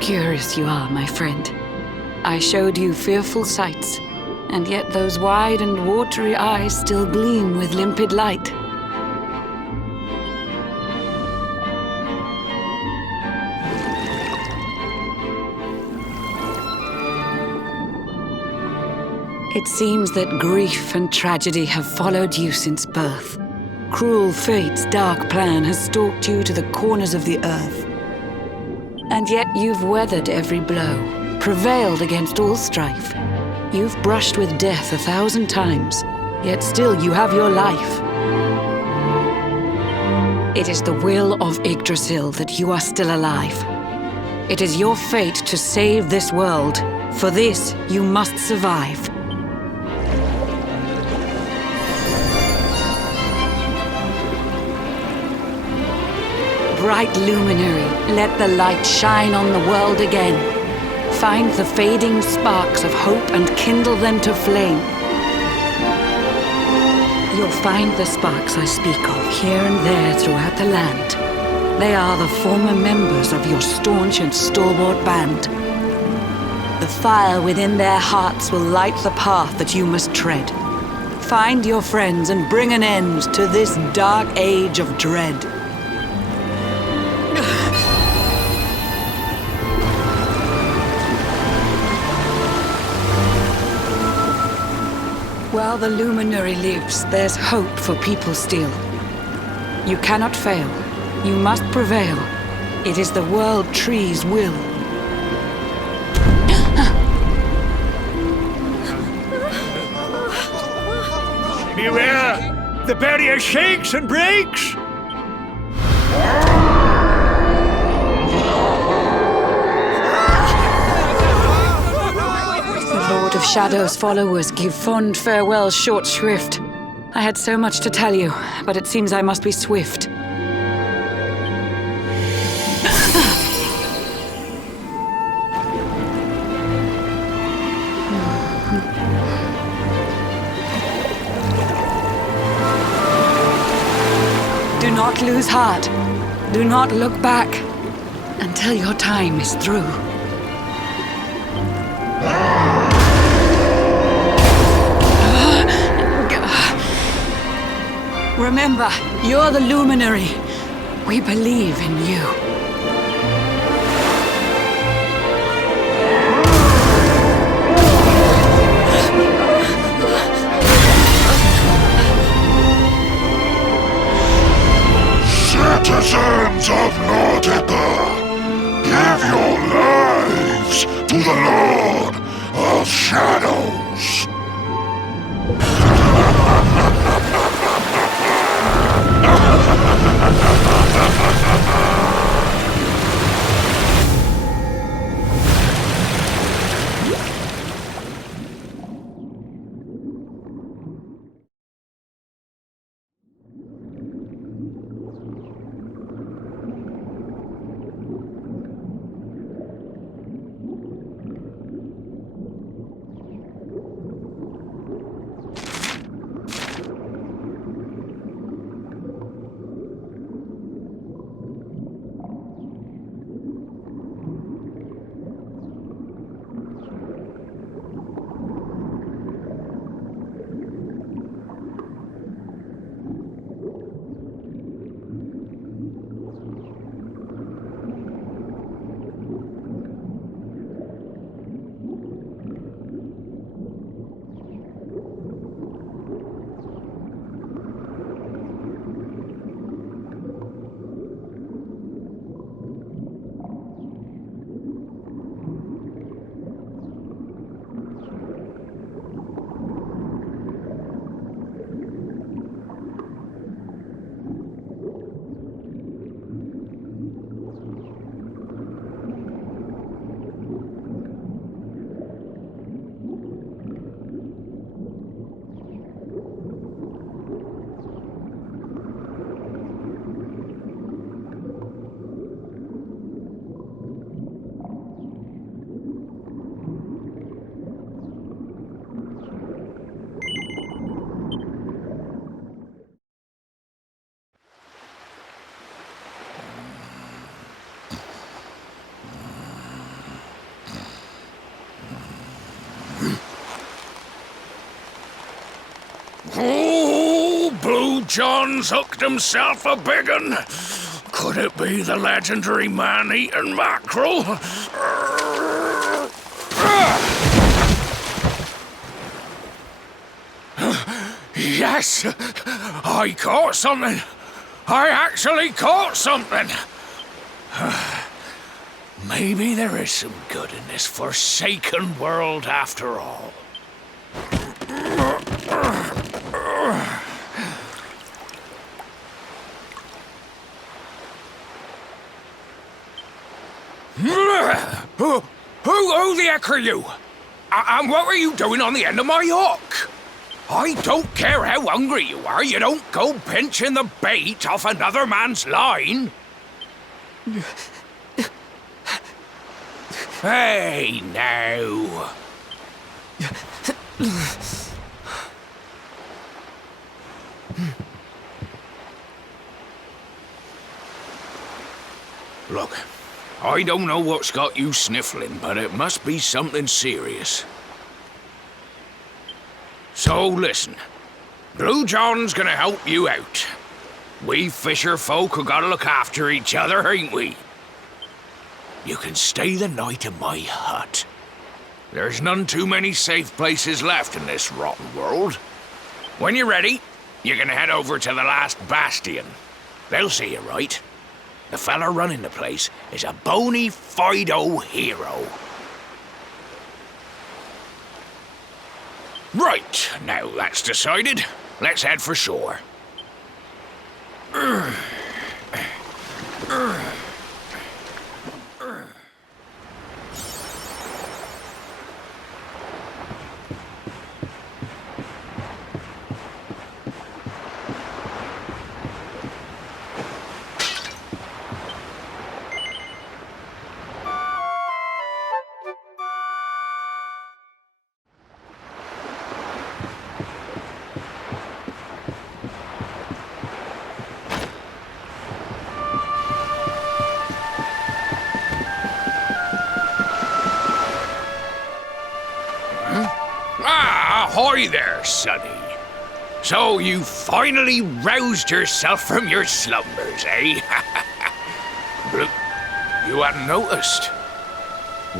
Curious you are, my friend. I showed you fearful sights, and yet those wide and watery eyes still gleam with limpid light. It seems that grief and tragedy have followed you since birth. Cruel fate's dark plan has stalked you to the corners of the earth. And yet you've weathered every blow, prevailed against all strife. You've brushed with death 1,000 times, yet still you have your life. It is the will of Yggdrasil that you are still alive. It is your fate to save this world. For this, you must survive. Bright luminary, let the light shine on the world again. Find the fading sparks of hope and kindle them to flame. You'll find the sparks I speak of here and there throughout the land. They are the former members of your staunch and stalwart band. The fire within their hearts will light the path that you must tread. Find your friends and bring an end to this dark age of dread. While the luminary lives, there's hope for people still. You cannot fail. You must prevail. It is the world tree's will. Beware! The barrier shakes and breaks! The Lord of Shadows' followers give fond farewell short shrift. I had so much to tell you, but it seems I must be swift. Do not lose heart. Do not look back until your time is through. Remember, you're the luminary. We believe in you. Citizens of Nautica, give your lives to the Lord of Shadows. Oh, Blue John's hooked himself a big un. Could it be the legendary man-eating mackerel? Yes! I caught something! I actually caught something! Maybe there is some good in this forsaken world after all. Who the heck are you? And what were you doing on the end of my hook? I don't care how hungry you are, you don't go pinching the bait off another man's line. Hey, now. Look, I don't know what's got you sniffling, but it must be something serious. So listen, Blue John's gonna help you out. We fisher folk have gotta look after each other, ain't we? You can stay the night in my hut. There's none too many safe places left in this rotten world. When you're ready, you're gonna head over to the last bastion. They'll see you right. The fella running the place is a bony Fido hero. Right, now that's decided. let's head for shore. Ahoy there, sonny. So you finally roused yourself from your slumbers, eh? Look, you hadn't noticed.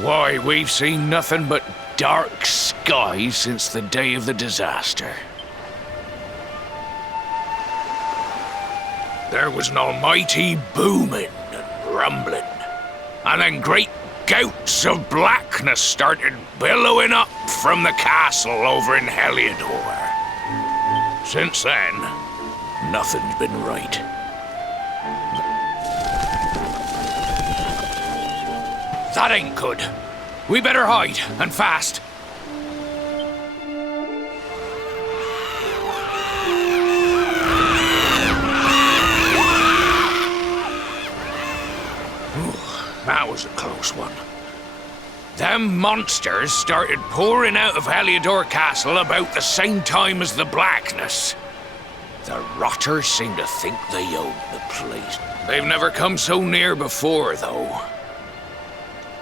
Why, we've seen nothing but dark skies since the day of the disaster. There was an almighty booming and rumbling, and then great gouts of blackness started billowing up from the castle over in Heliodor. Since then, nothing's been right. That ain't good. We better hide, and fast. That was a close one. Them monsters started pouring out of Heliodor Castle about the same time as the blackness. The rotters seem to think they own the place. They've never come so near before, though.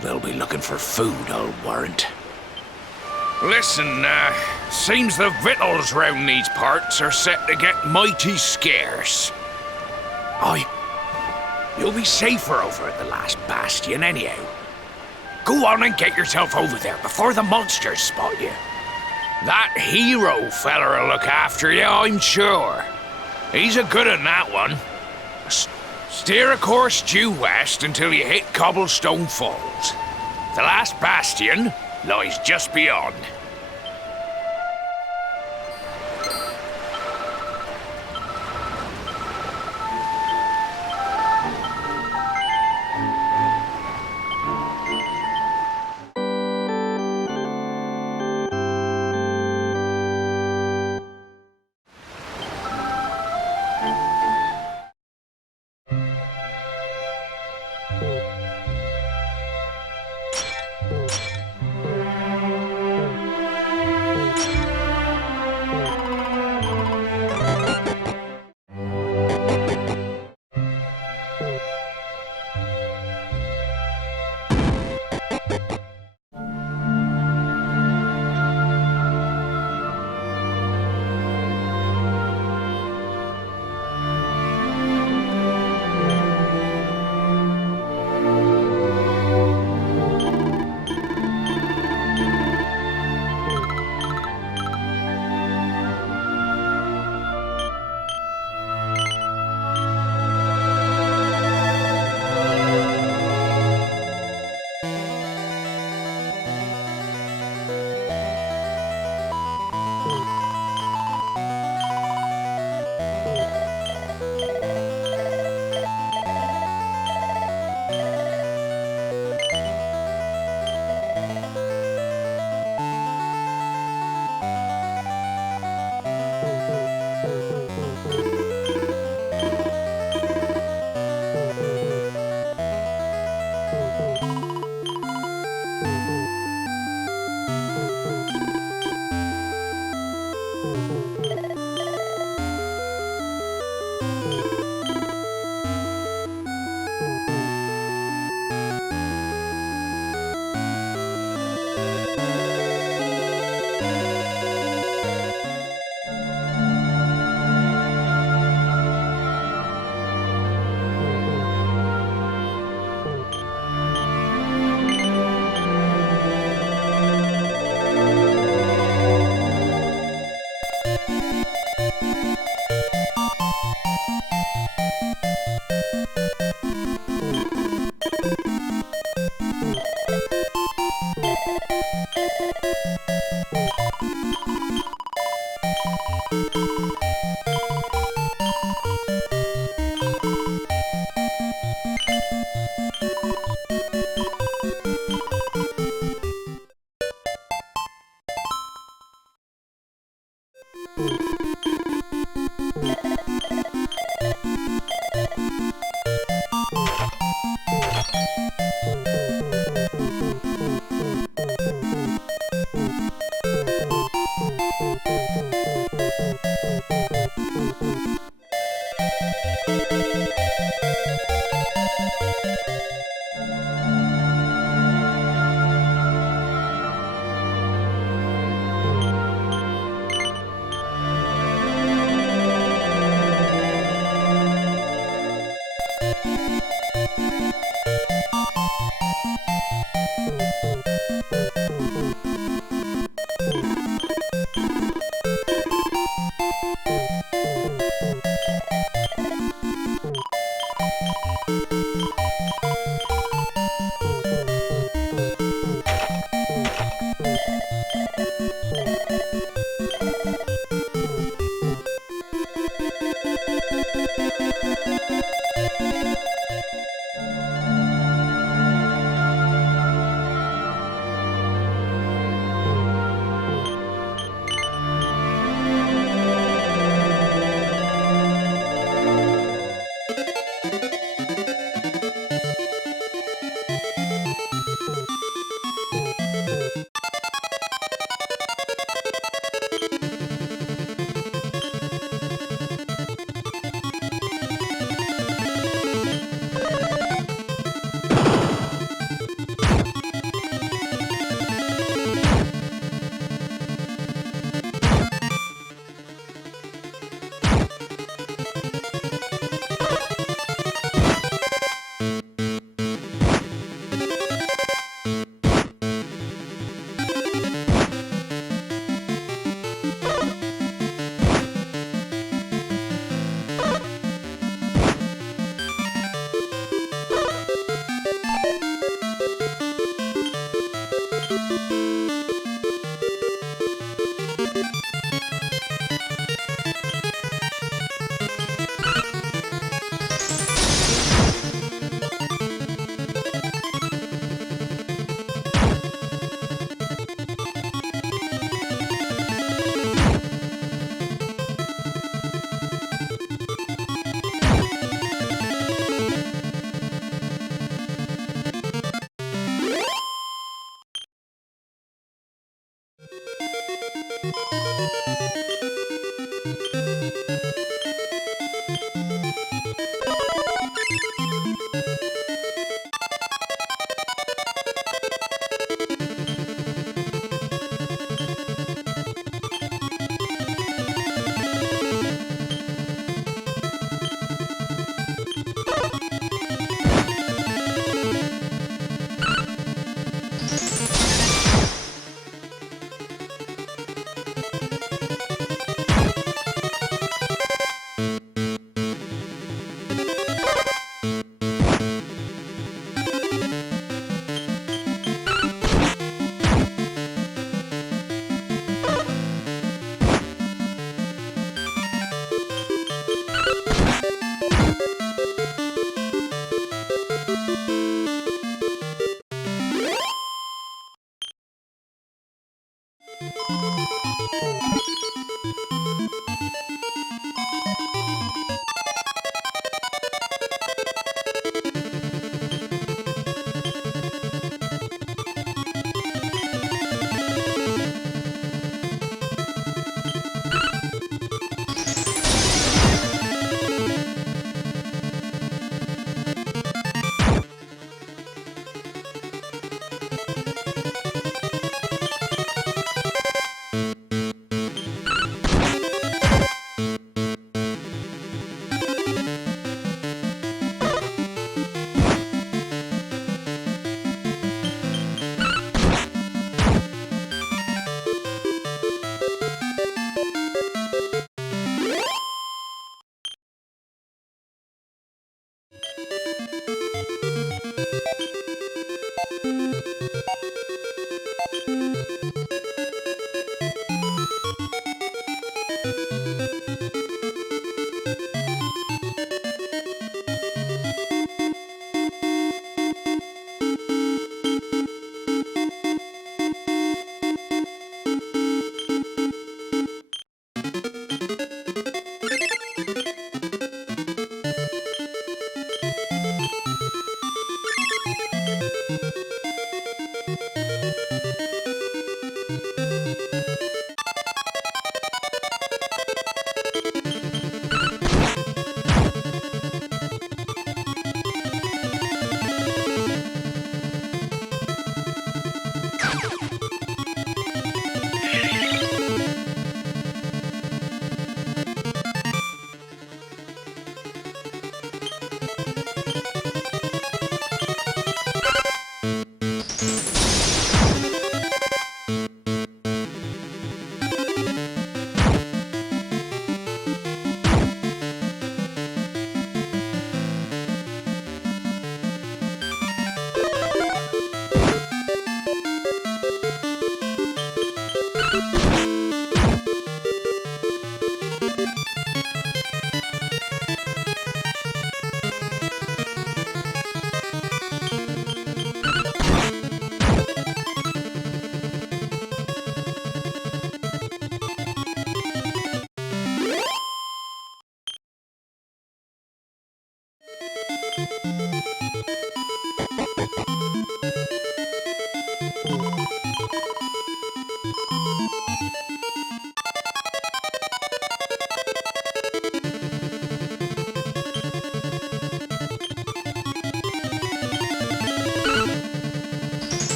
They'll be looking for food, I'll warrant. Listen, seems the victuals round these parts are set to get mighty scarce. You'll be safer over at the last bastion anyhow. Go on and get yourself over there before the monsters spot you. That hero feller'll look after you, I'm sure. He's a good un, that one. Steer a course due west until you hit Cobblestone Falls. The last bastion lies just beyond.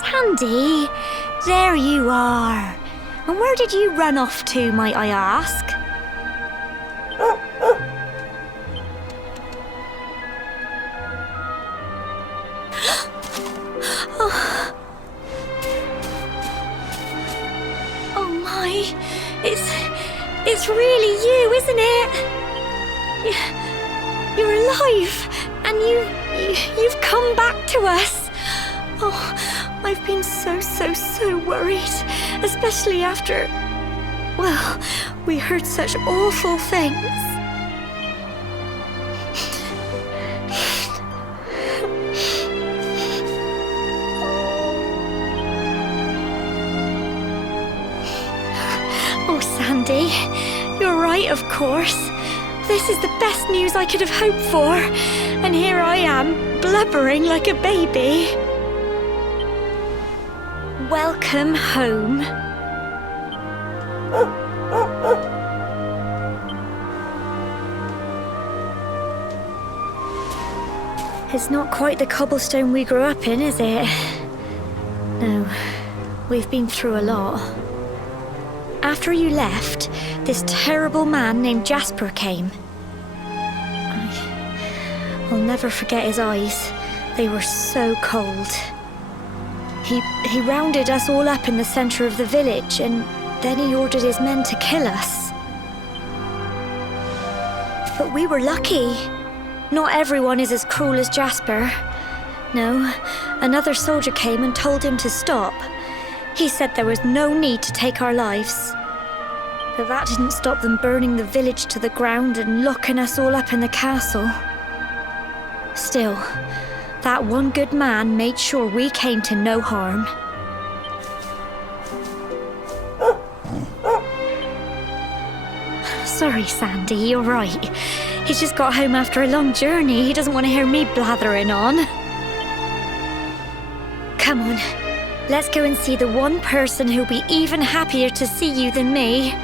Sandy, there you are. And where did you run off to, might I ask? Oh my, it's really you, isn't it? You're alive! And you've come back to us! Oh, I've been so worried. Especially after... well, we heard such awful things. Oh, Sandy, you're right, of course. This is the best news I could have hoped for. And here I am, blubbering like a baby. Welcome home. It's not quite the cobblestone we grew up in, is it? No, we've been through a lot. After you left, this terrible man named Jasper came. I'll never forget his eyes. They were so cold. He rounded us all up in the center of the village, and then he ordered his men to kill us. But we were lucky. Not everyone is as cruel as Jasper. No, another soldier came and told him to stop. He said there was no need to take our lives. But that didn't stop them burning the village to the ground and locking us all up in the castle. Still, that one good man made sure we came to no harm. Sorry, Sandy, you're right. He's just got home after a long journey. He doesn't want to hear me blathering on. Come on, let's go and see the one person who'll be even happier to see you than me.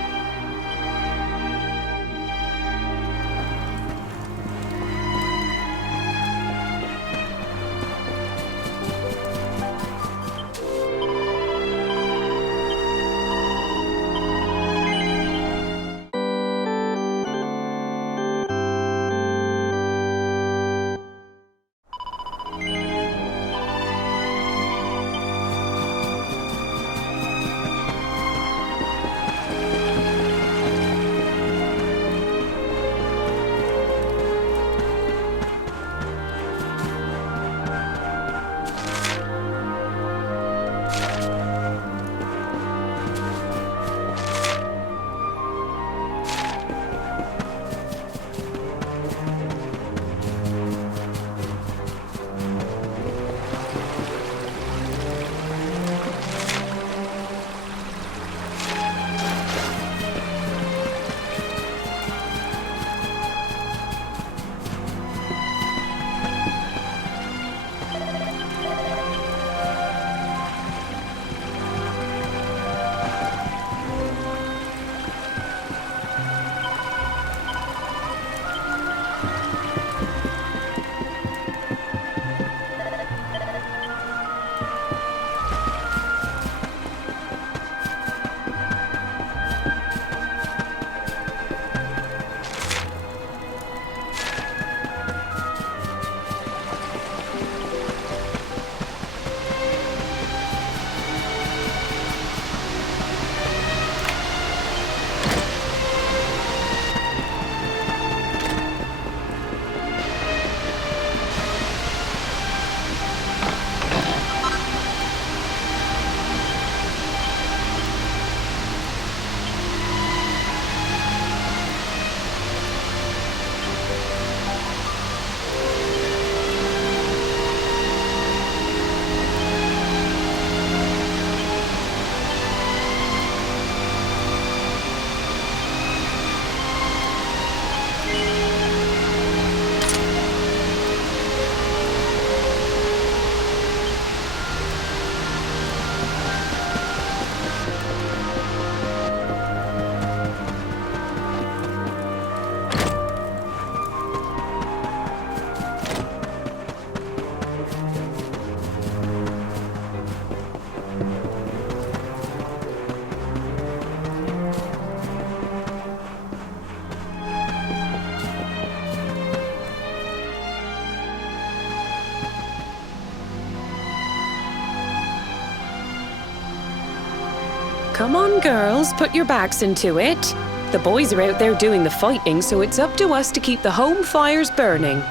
Come on, girls, put your backs into it. The boys are out there doing the fighting, so it's up to us to keep the home fires burning.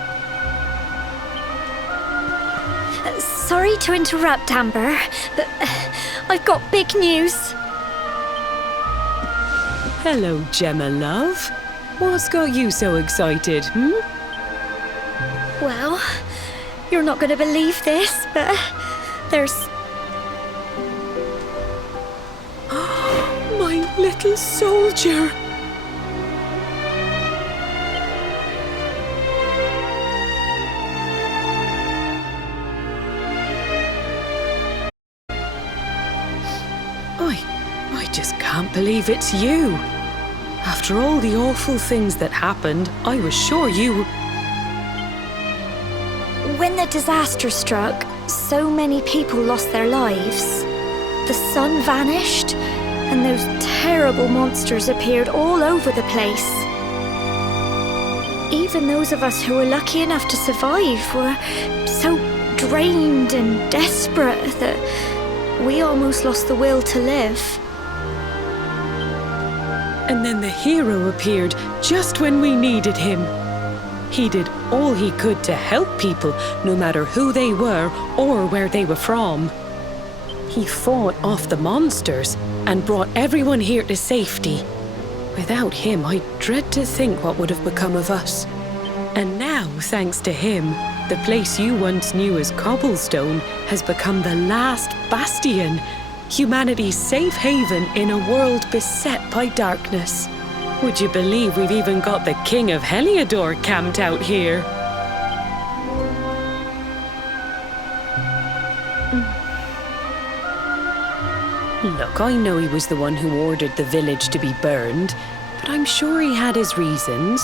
Sorry to interrupt, Amber, but I've got big news. Hello, Gemma, love. What's got you so excited, Well, you're not going to believe this, but there's... My little soldier! I just can't believe it's you. After all the awful things that happened, I was sure you... When the disaster struck, so many people lost their lives. The sun vanished, and those terrible monsters appeared all over the place. Even those of us who were lucky enough to survive were so drained and desperate that we almost lost the will to live. And then the hero appeared just when we needed him. He did all he could to help people, no matter who they were or where they were from. He fought off the monsters and brought everyone here to safety. Without him, I dread to think what would have become of us. And now, thanks to him, the place you once knew as Cobblestone has become the last bastion, humanity's safe haven in a world beset by darkness. Would you believe we've even got the King of Heliodor camped out here? Look, I know he was the one who ordered the village to be burned, but I'm sure he had his reasons.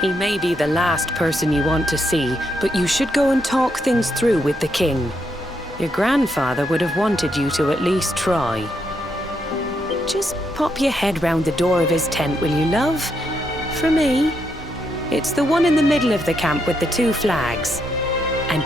He may be the last person you want to see, but you should go and talk things through with the king. Your grandfather would have wanted you to at least try. Just pop your head round the door of his tent, will you, love? For me. It's the one in the middle of the camp with the 2 flags. And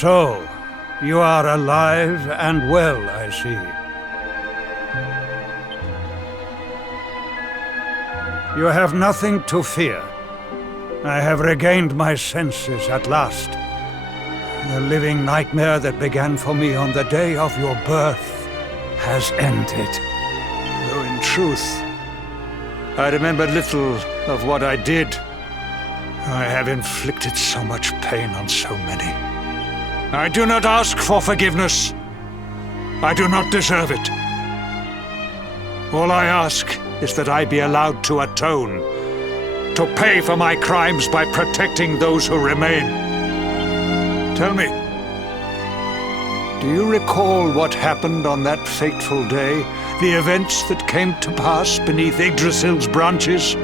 So, you are alive and well, I see. You have nothing to fear. I have regained my senses at last. The living nightmare that began for me on the day of your birth has ended. Though in truth, I remember little of what I did. I have inflicted so much pain on so many. I do not ask for forgiveness. I do not deserve it. All I ask is that I be allowed to atone, to pay for my crimes by protecting those who remain. Tell me, do you recall what happened on that fateful day? The events that came to pass beneath Yggdrasil's branches?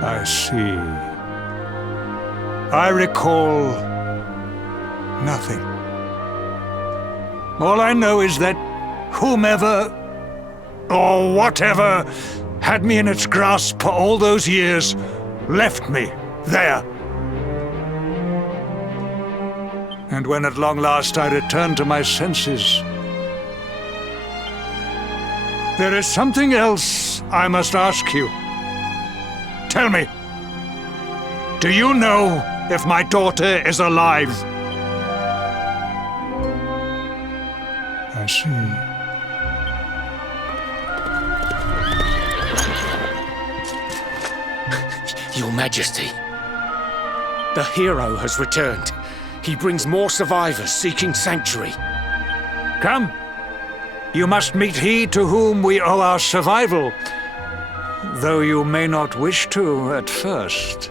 I see. I recall nothing. All I know is that whomever or whatever had me in its grasp for all those years left me there. And when at long last I returned to my senses, there is something else I must ask you. Tell me, do you know if my daughter is alive? I see. Your Majesty, the hero has returned. He brings more survivors seeking sanctuary. Come. You must meet he to whom we owe our survival, though you may not wish to at first.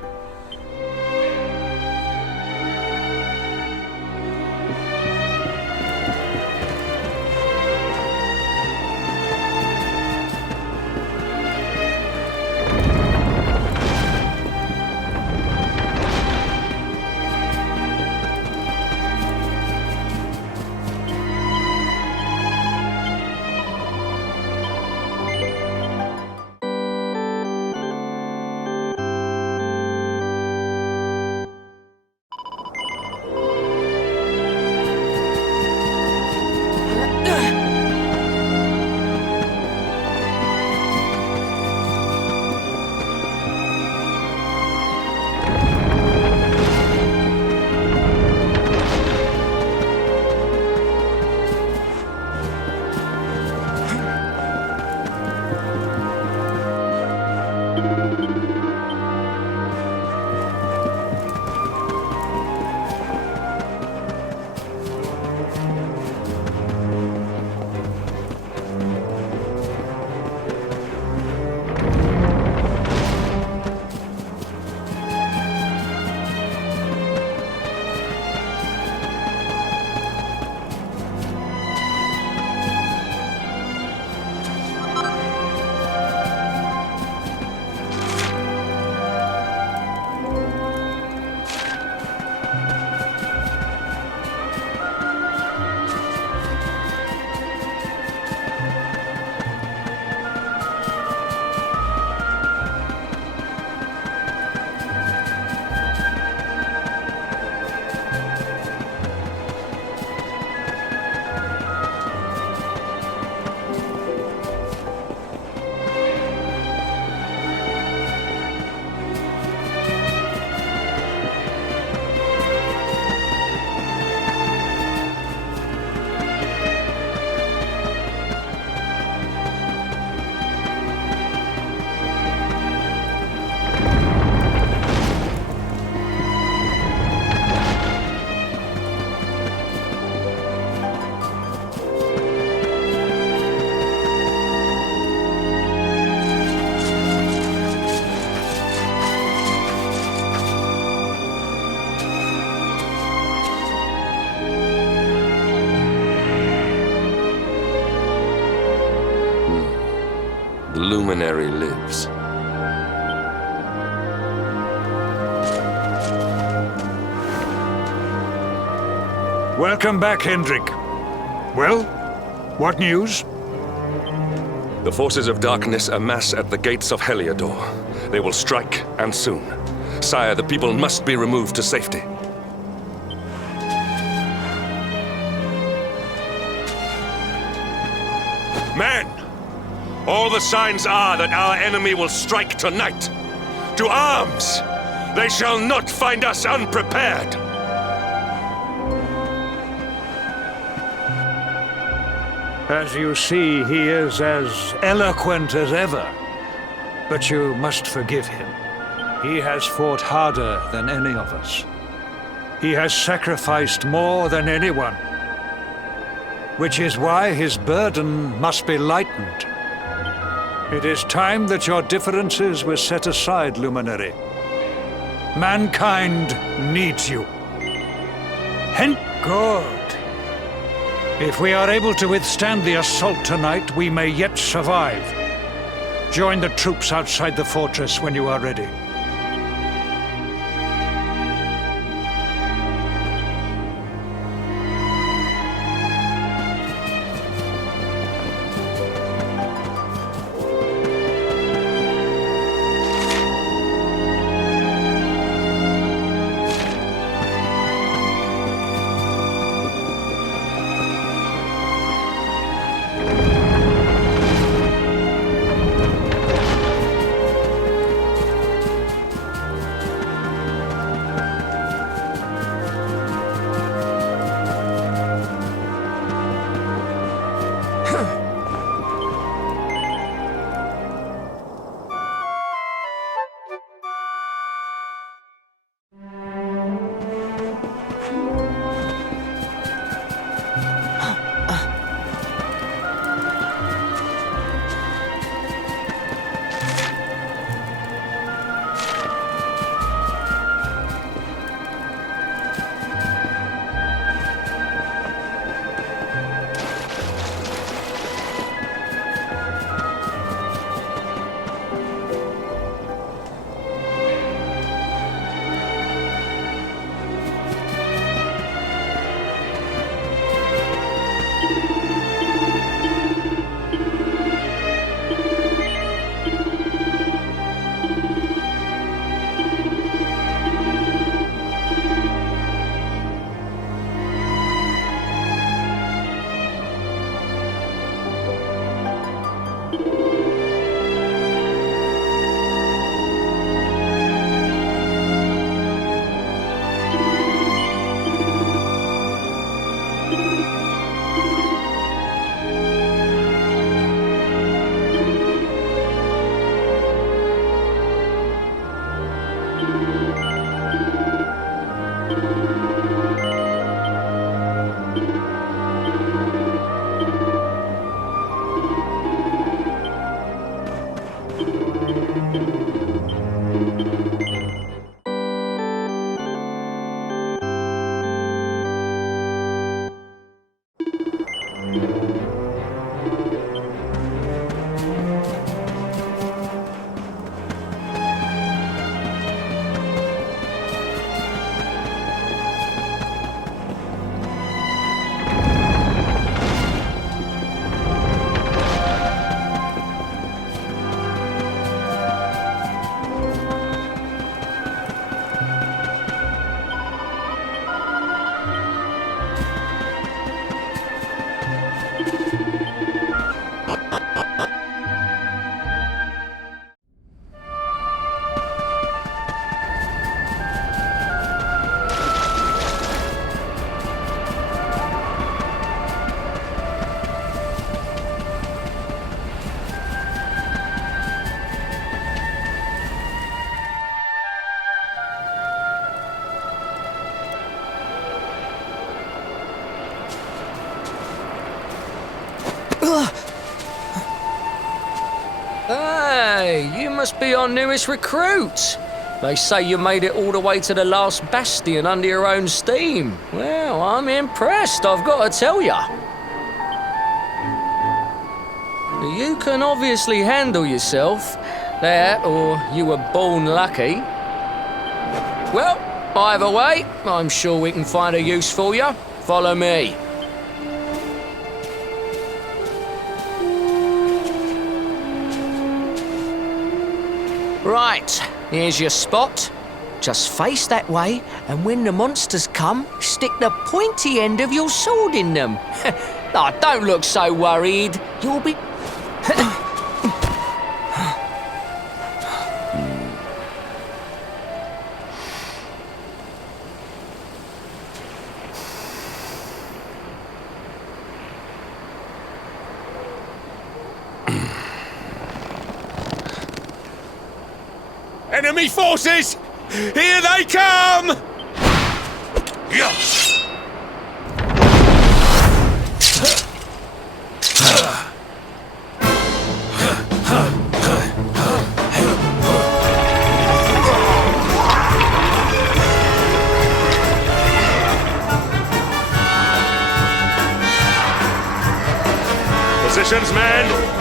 The luminary lives. Welcome back, Hendrik. Well, what news? The forces of darkness amass at the gates of Heliodor. They will strike, and soon. Sire, the people must be removed to safety. Men! All the signs are that our enemy will strike tonight. To arms! They shall not find us unprepared! As you see, he is as eloquent as ever. But you must forgive him. He has fought harder than any of us. He has sacrificed more than anyone. Which is why his burden must be lightened. It is time that your differences were set aside, Luminary. Mankind needs you. Good. If we are able to withstand the assault tonight, we may yet survive. Join the troops outside the fortress when you are ready. Hey, you must be our newest recruit. They say you made it all the way to the last bastion under your own steam. Well, I'm impressed, I've got to tell ya. You can obviously handle yourself. That, or you were born lucky. Well, either way, I'm sure we can find a use for you. Follow me. Right, here's your spot. Just face that way, and when the monsters come, stick the pointy end of your sword in them. Oh, don't look so worried. You'll be... Enemy forces! Here they come! Yeah. Positions, men!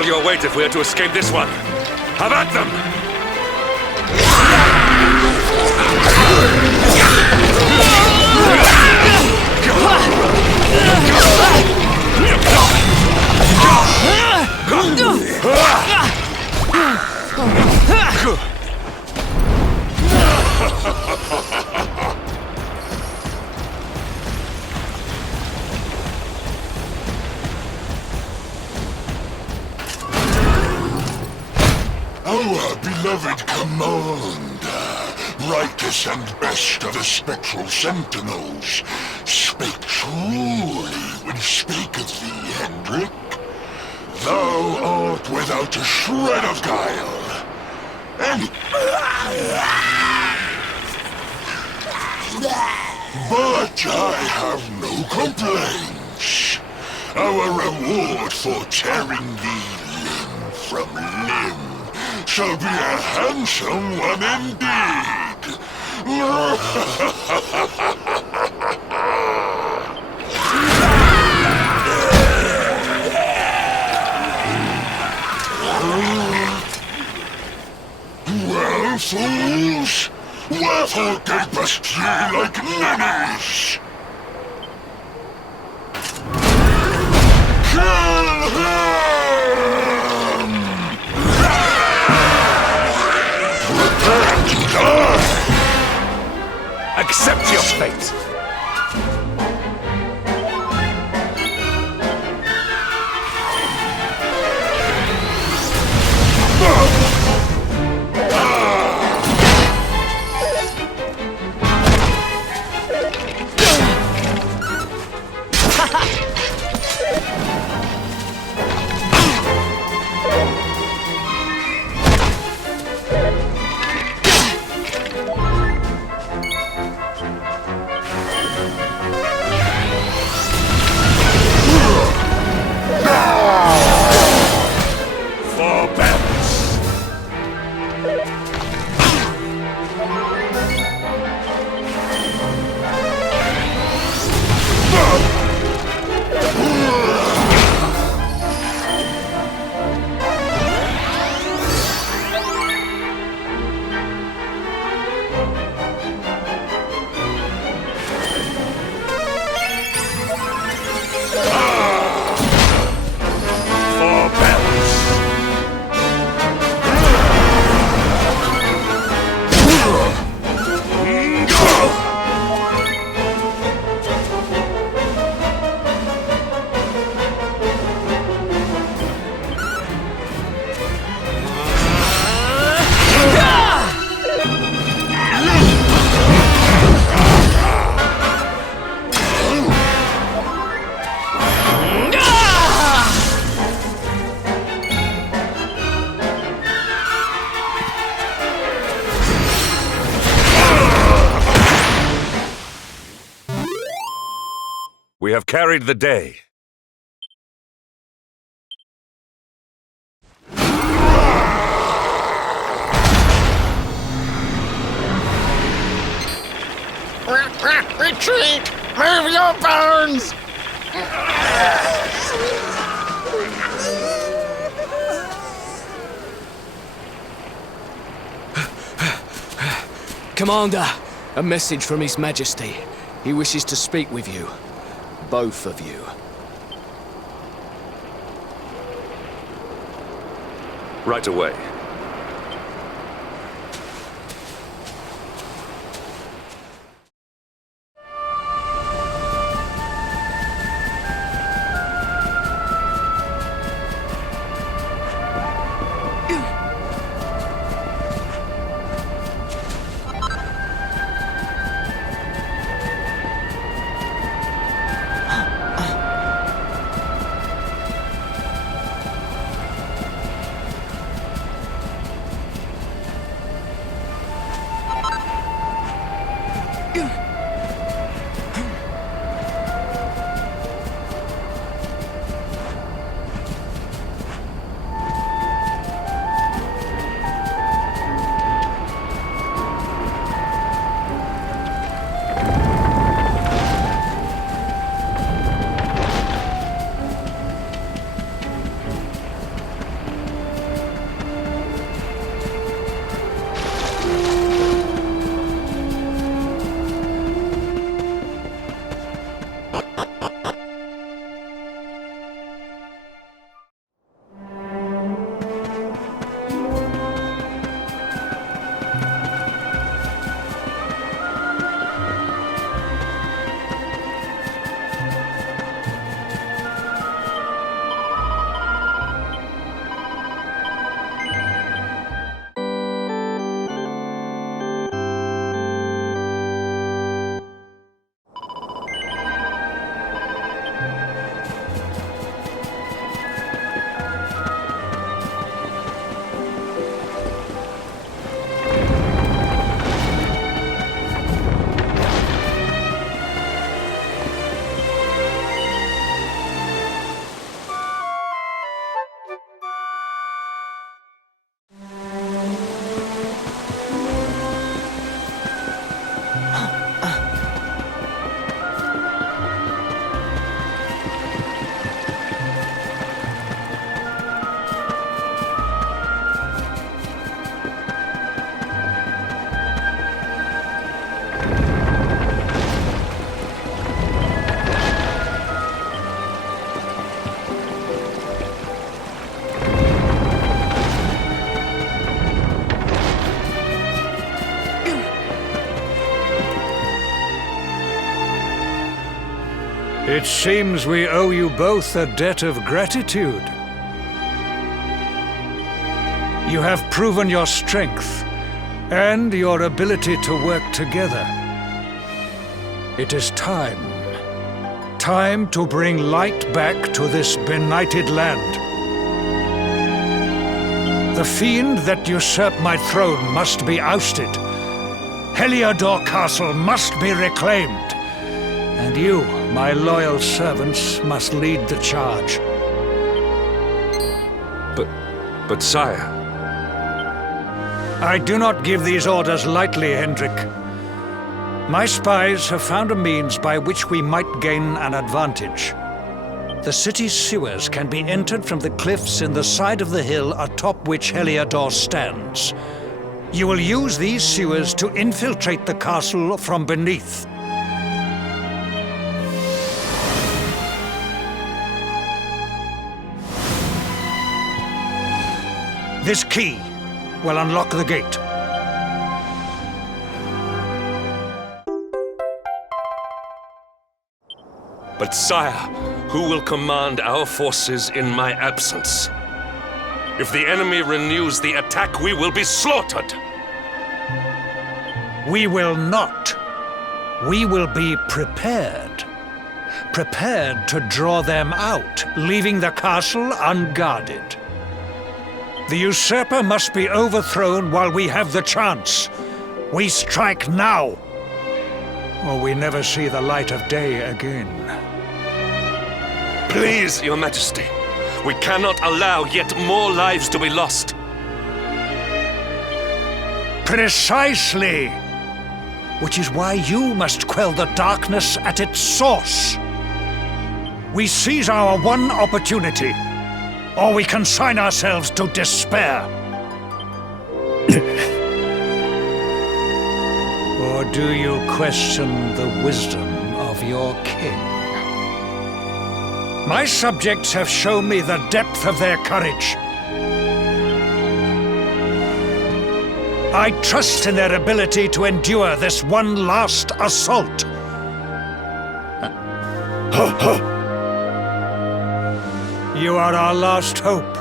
pull your weight if we are to escape this one. Have at them! Our beloved commander, brightest and best of the spectral sentinels, spake truly when he spaketh thee, Hendrik. Thou art without a shred of guile, and... But I have no complaints. Our reward for tearing thee limb from limb shall be a handsome one indeed. Well, fools, wherefore gapest ye like ninnies? Kill him! Prepare to die! Accept your fate! We have carried the day. Retreat! Move your bones! Commander, a message from His Majesty. He wishes to speak with you. Both of you. Right away. It seems we owe you both a debt of gratitude. You have proven your strength and your ability to work together. It is time. Time to bring light back to this benighted land. The fiend that usurped my throne must be ousted. Heliodor Castle must be reclaimed. And you, my loyal servants, must lead the charge. But sire... I do not give these orders lightly, Hendrik. My spies have found a means by which we might gain an advantage. The city's sewers can be entered from the cliffs in the side of the hill atop which Heliodor stands. You will use these sewers to infiltrate the castle from beneath. This key will unlock the gate. But sire, who will command our forces in my absence? If the enemy renews the attack, we will be slaughtered! We will not. We will be prepared. Prepared to draw them out, leaving the castle unguarded. The usurper must be overthrown while we have the chance. We strike now, or we never see the light of day again. Please, Your Majesty, we cannot allow yet more lives to be lost. Precisely! Which is why you must quell the darkness at its source. We seize our one opportunity, or we consign ourselves to despair. Or do you question the wisdom of your king? My subjects have shown me the depth of their courage. I trust in their ability to endure this one last assault. You are our last hope.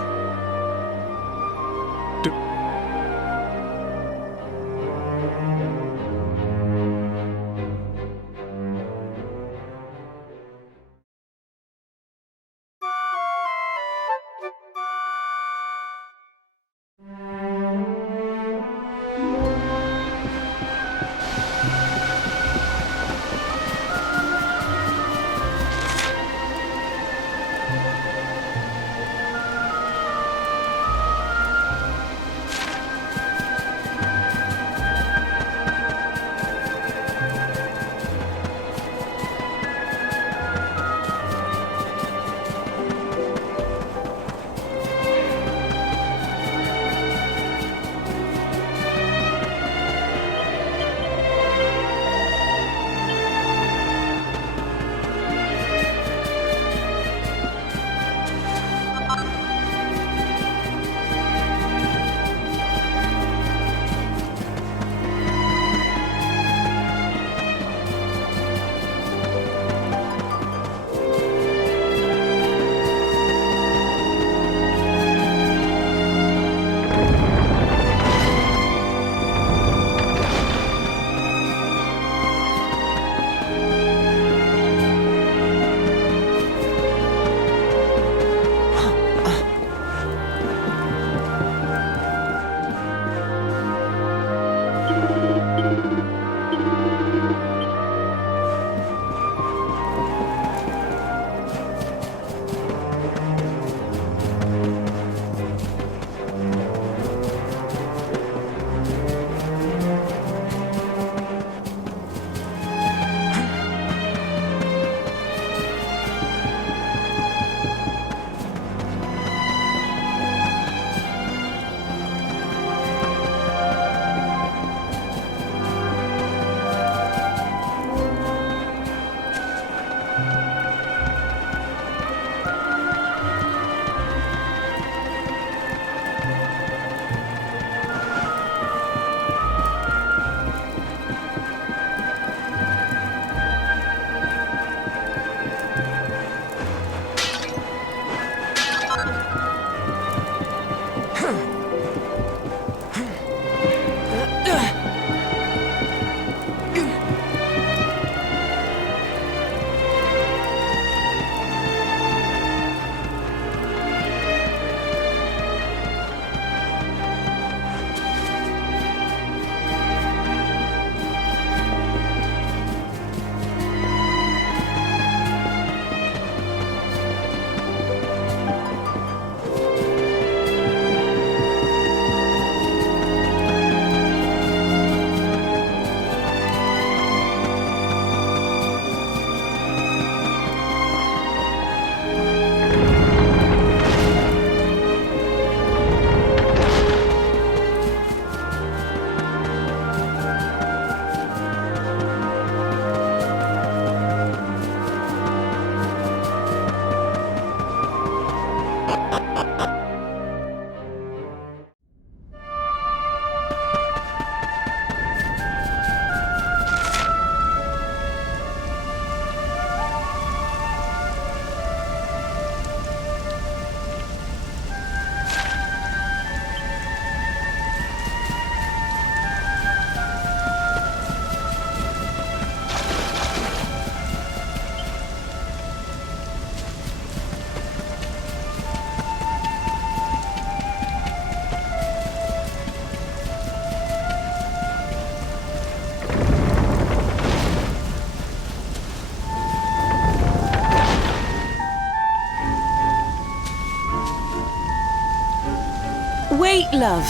Wait, love.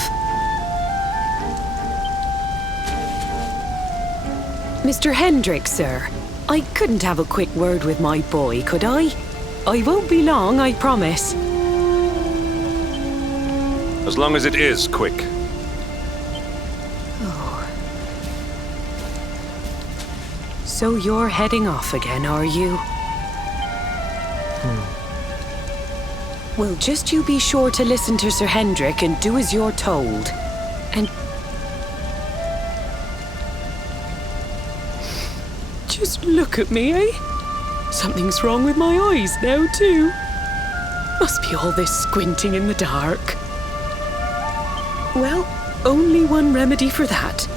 Mr. Hendrick, sir. I couldn't have a quick word with my boy, could I? I won't be long, I promise. As long as it is quick. Oh. So you're heading off again, are you? Well, just you be sure to listen to Sir Hendrick and do as you're told. And... just look at me, eh? Something's wrong with my eyes now, too. Must be all this squinting in the dark. Well, only one remedy for that.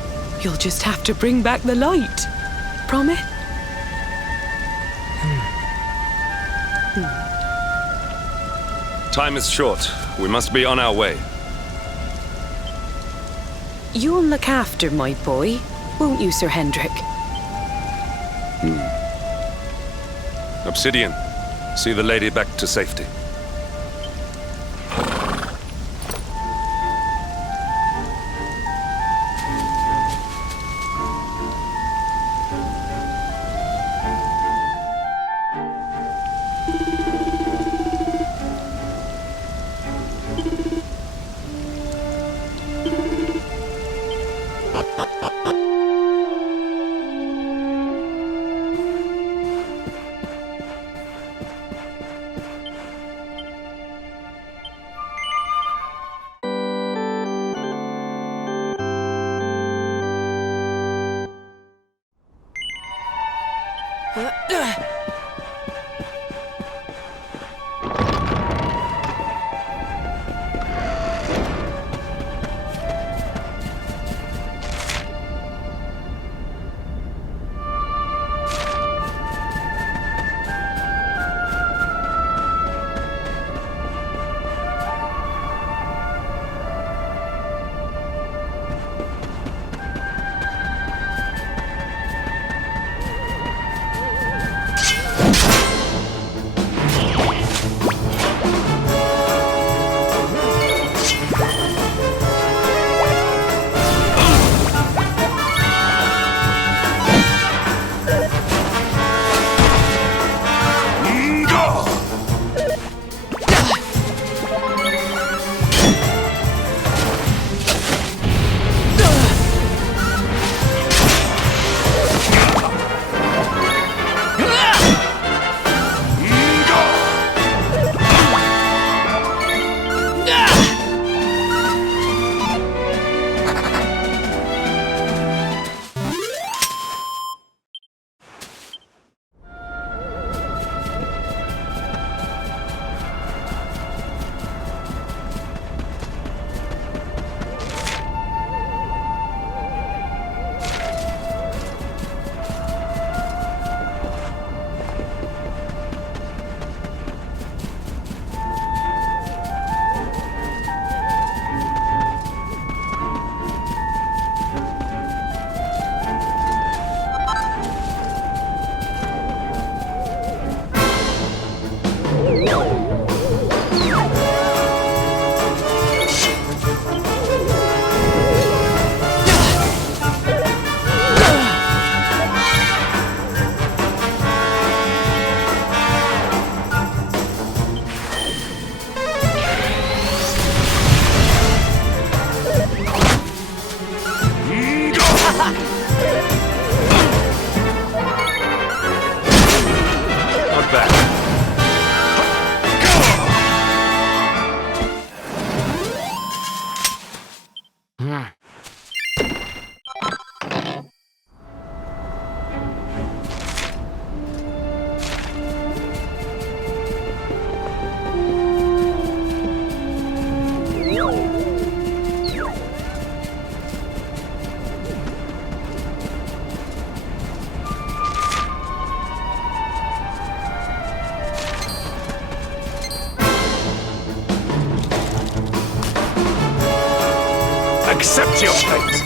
You'll just have to bring back the light. Promise? Time is short. We must be on our way. You'll look after my boy, won't you, Sir Hendrick? Obsidian, see the lady back to safety. Accept your fate!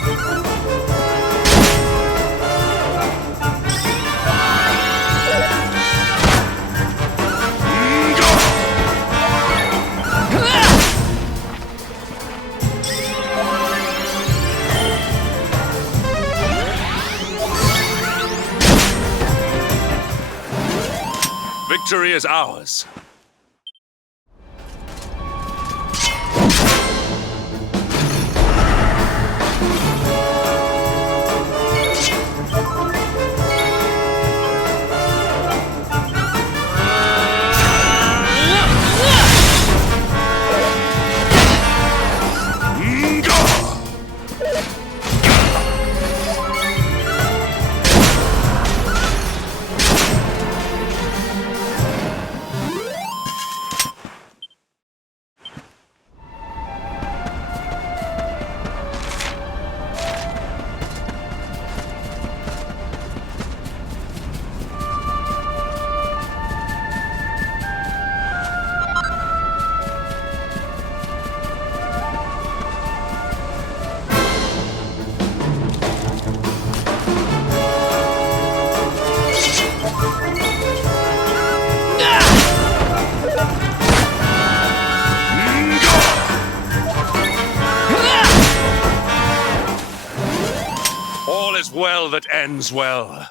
Victory is ours. All is well that ends well.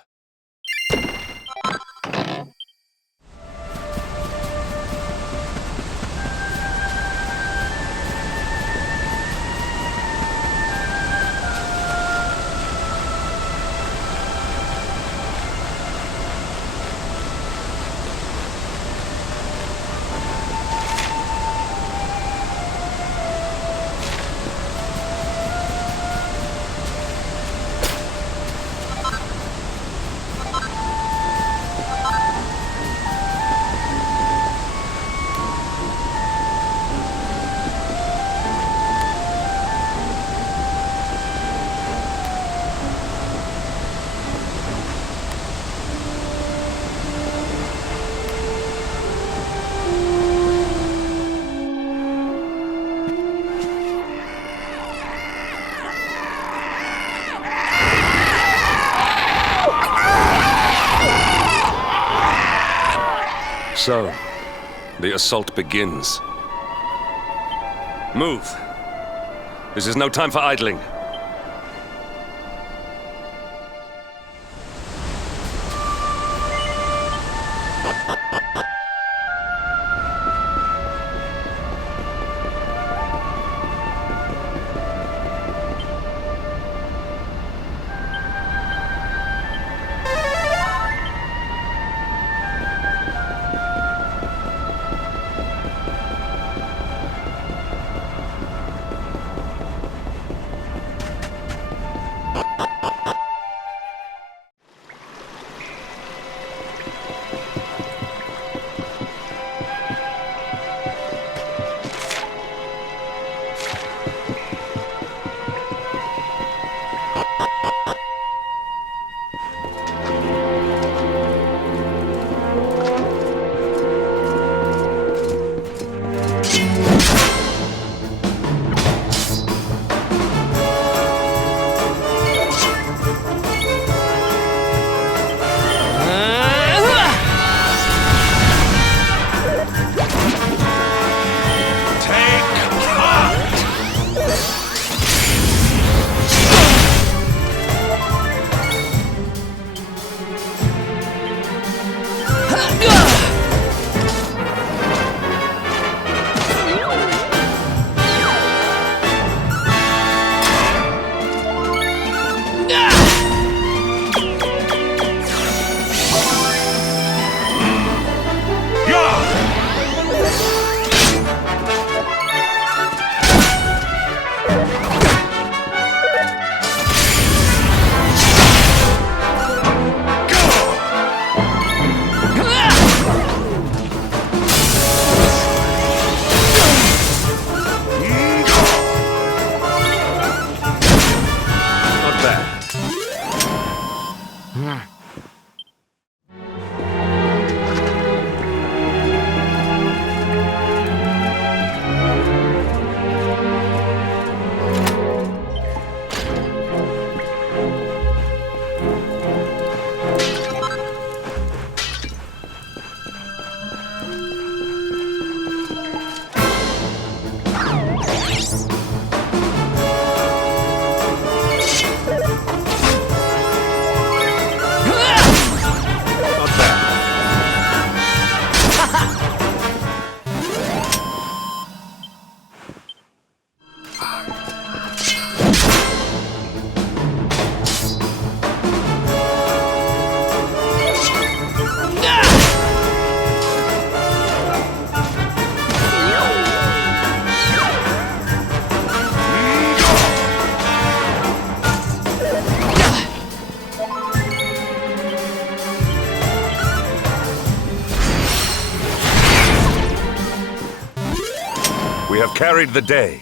So, the assault begins. Move. This is no time for idling. We have carried the day.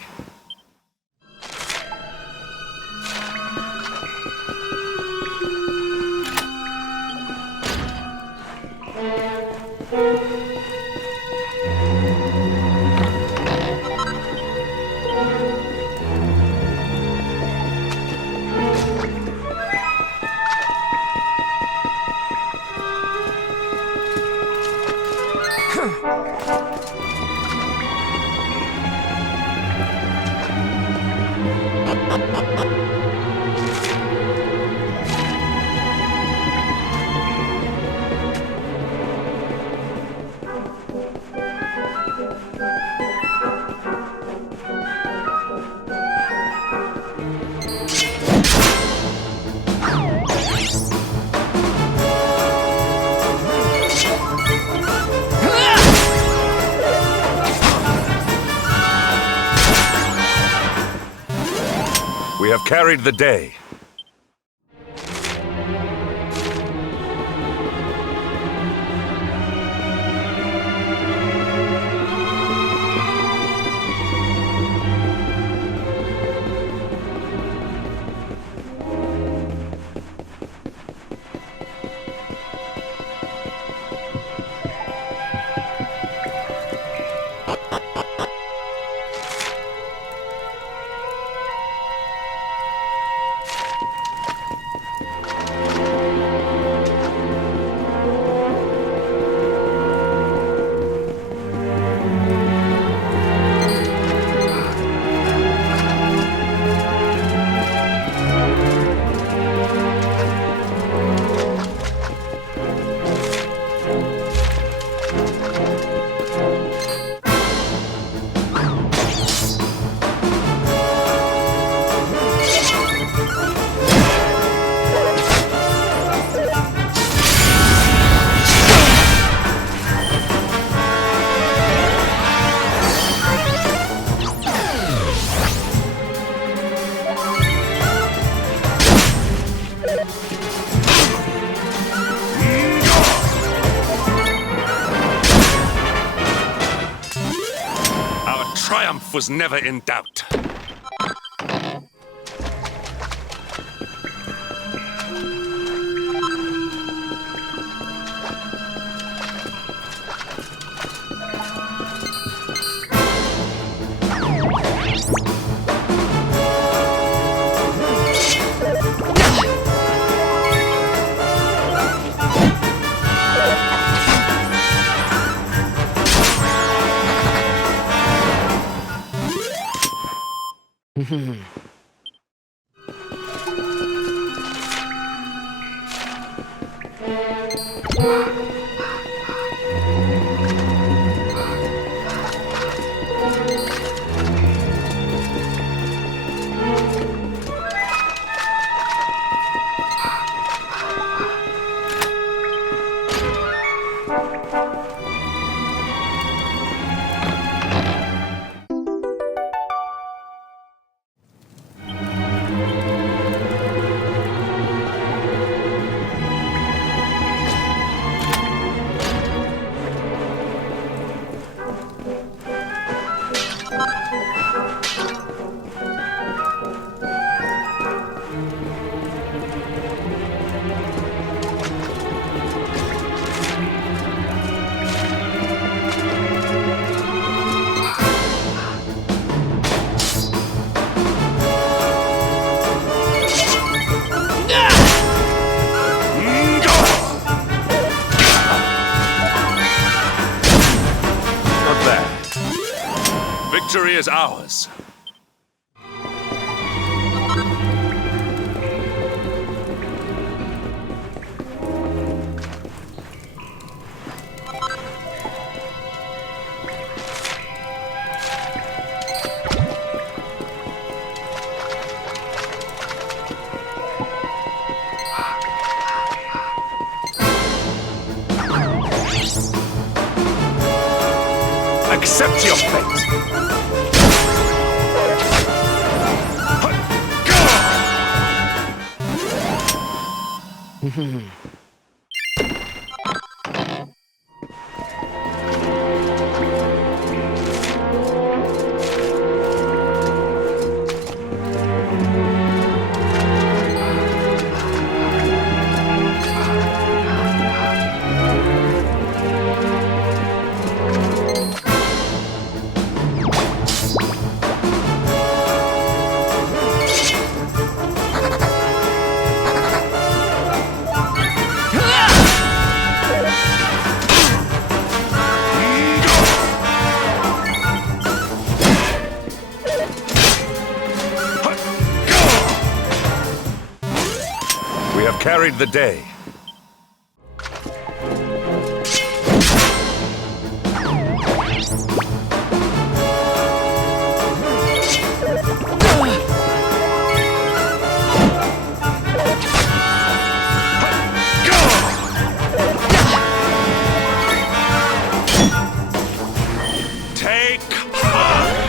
We have carried the day. Triumph was never in doubt. Victory is ours. Accept your fate. carried the day. Take heart!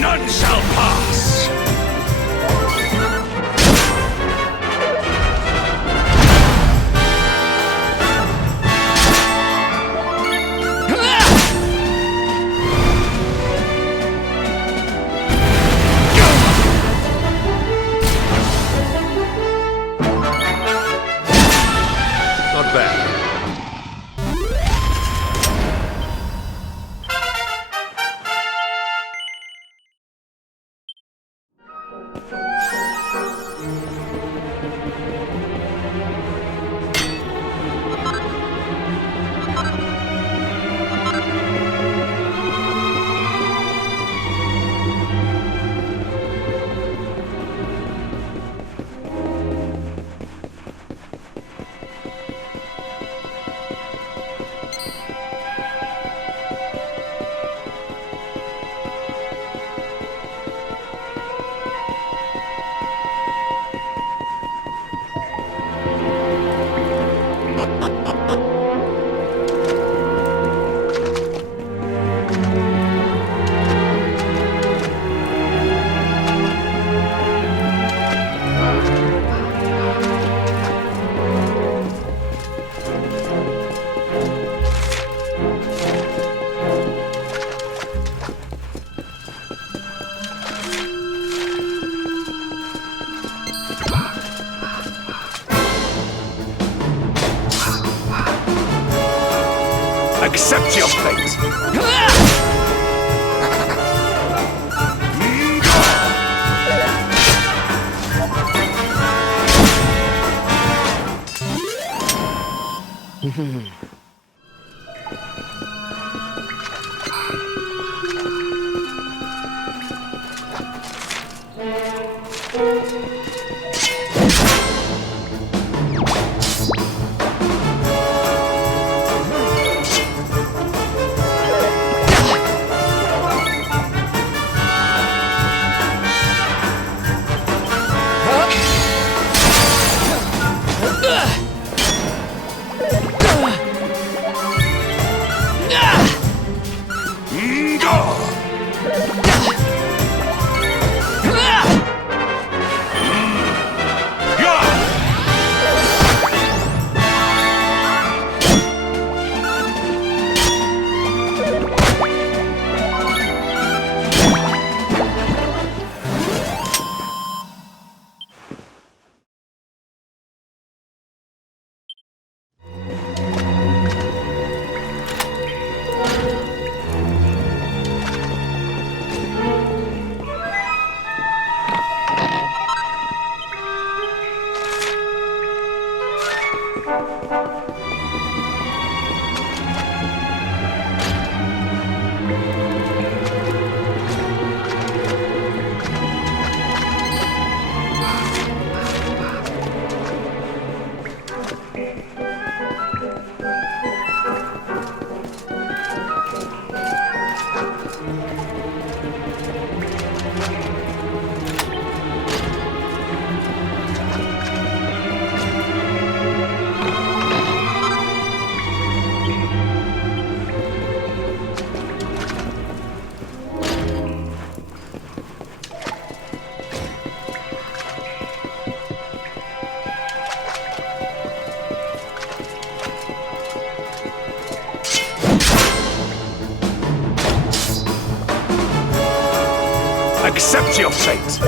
None shall pass! Not bad. Accept your fate! Accept your fate!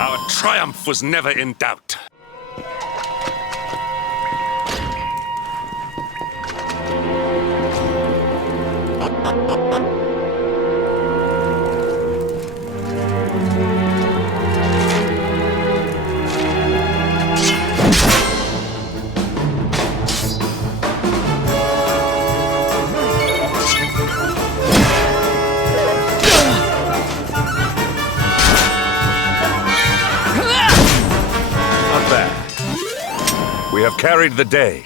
Our triumph was never in doubt. Not bad. We have carried the day.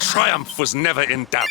Triumph was never in doubt.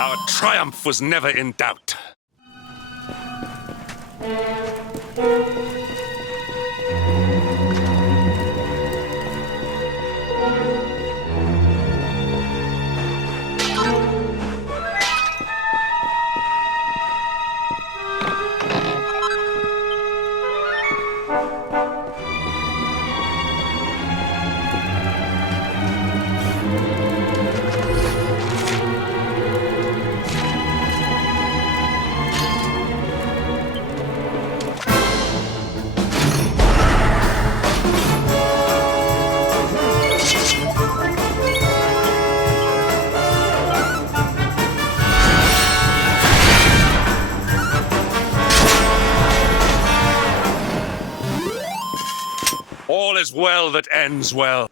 Our triumph was never in doubt. All is well that ends well.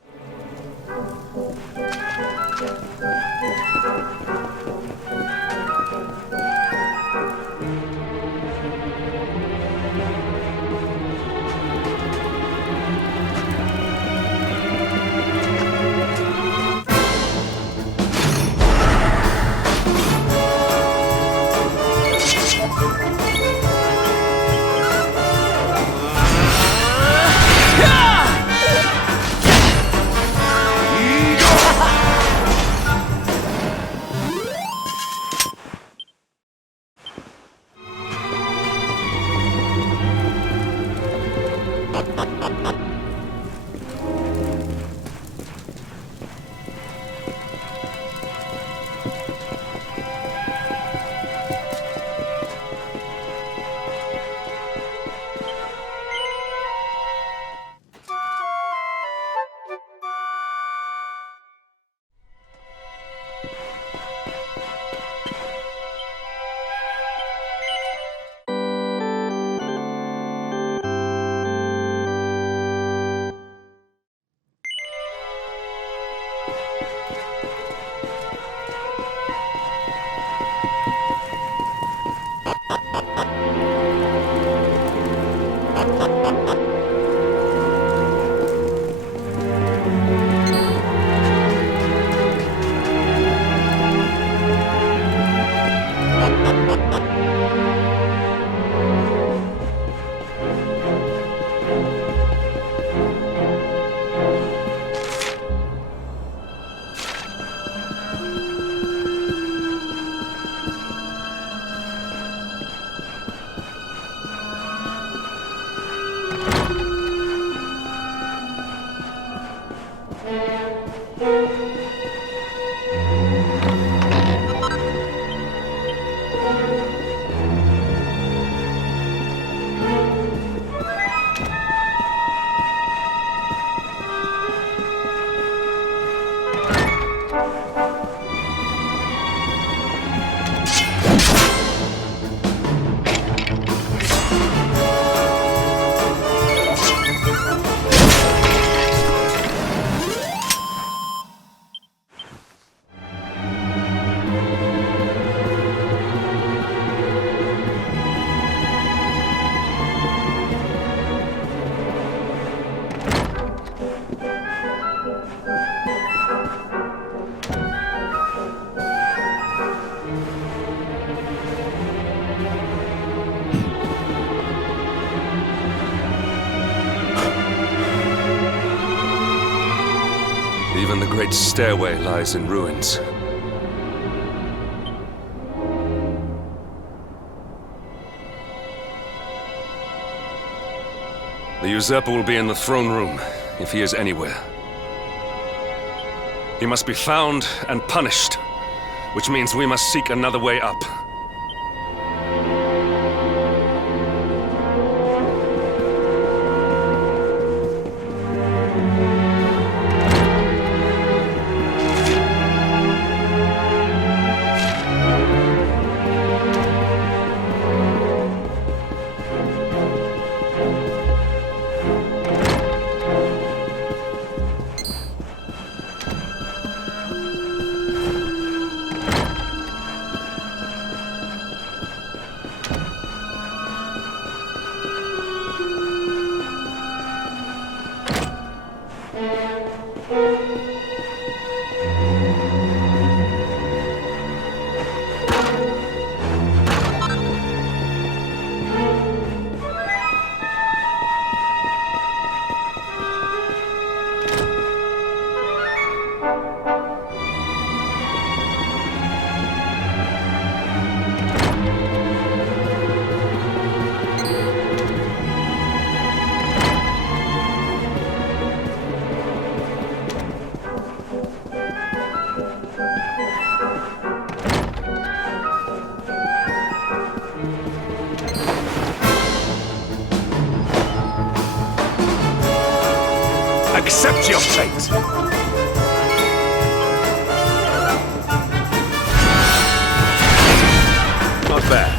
Even the great stairway lies in ruins. The usurper will be in the throne room, if he is anywhere. He must be found and punished, which means we must seek another way up. Accept your fate! Not bad.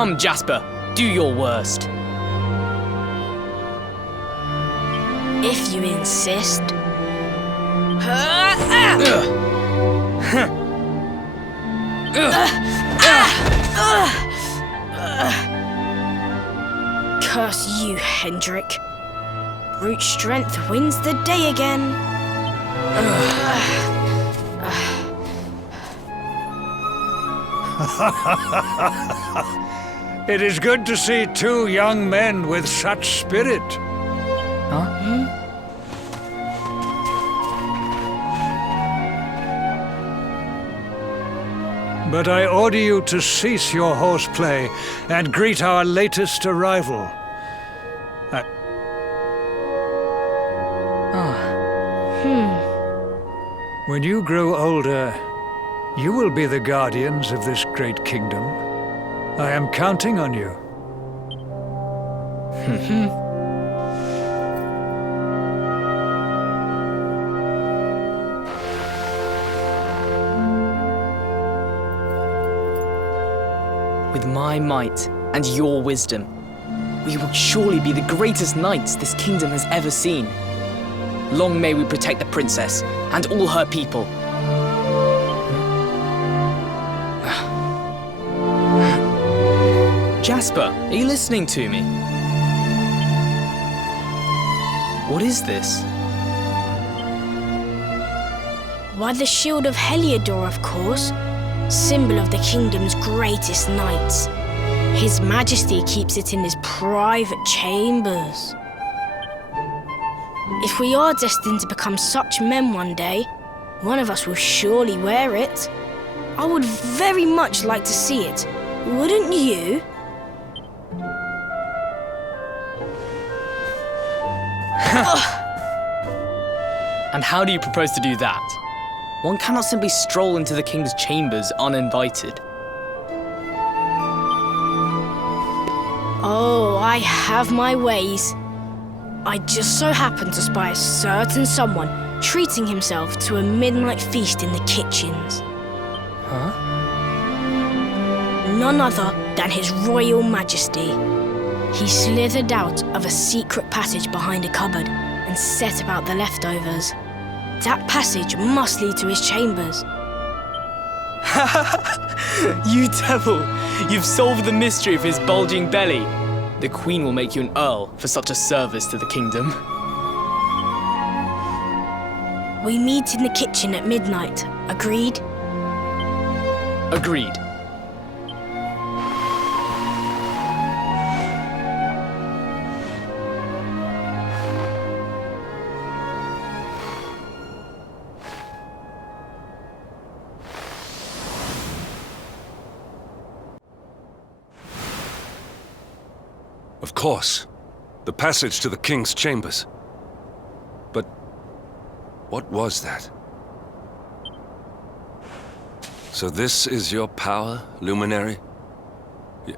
Come, Jasper, do your worst. If you insist. Curse you, Hendrik. Brute strength wins the day again. It is good to see two young men with such spirit. But I order you to cease your horseplay and greet our latest arrival. When you grow older, you will be the guardians of this great kingdom. I am counting on you. With my might and your wisdom, we will surely be the greatest knights this kingdom has ever seen. Long may we protect the princess and all her people. Jasper, are you listening to me? What is this? Why, the shield of Heliodor, of course. Symbol of the kingdom's greatest knights. His Majesty keeps it in his private chambers. If we are destined to become such men one day, one of us will surely wear it. I would very much like to see it. Wouldn't you? And how do you propose to do that? One cannot simply stroll into the king's chambers uninvited. Oh, I have my ways. I just so happened to spy a certain someone treating himself to a midnight feast in the kitchens. Huh? None other than His Royal Majesty. He slithered out of a secret passage behind a cupboard and set about the leftovers. That passage must lead to his chambers. You devil! You've solved the mystery of his bulging belly. The Queen will make you an Earl for such a service to the kingdom. We meet in the kitchen at midnight. Agreed? Agreed. Of course. The passage to the king's chambers. But what was that? So this is your power, Luminary?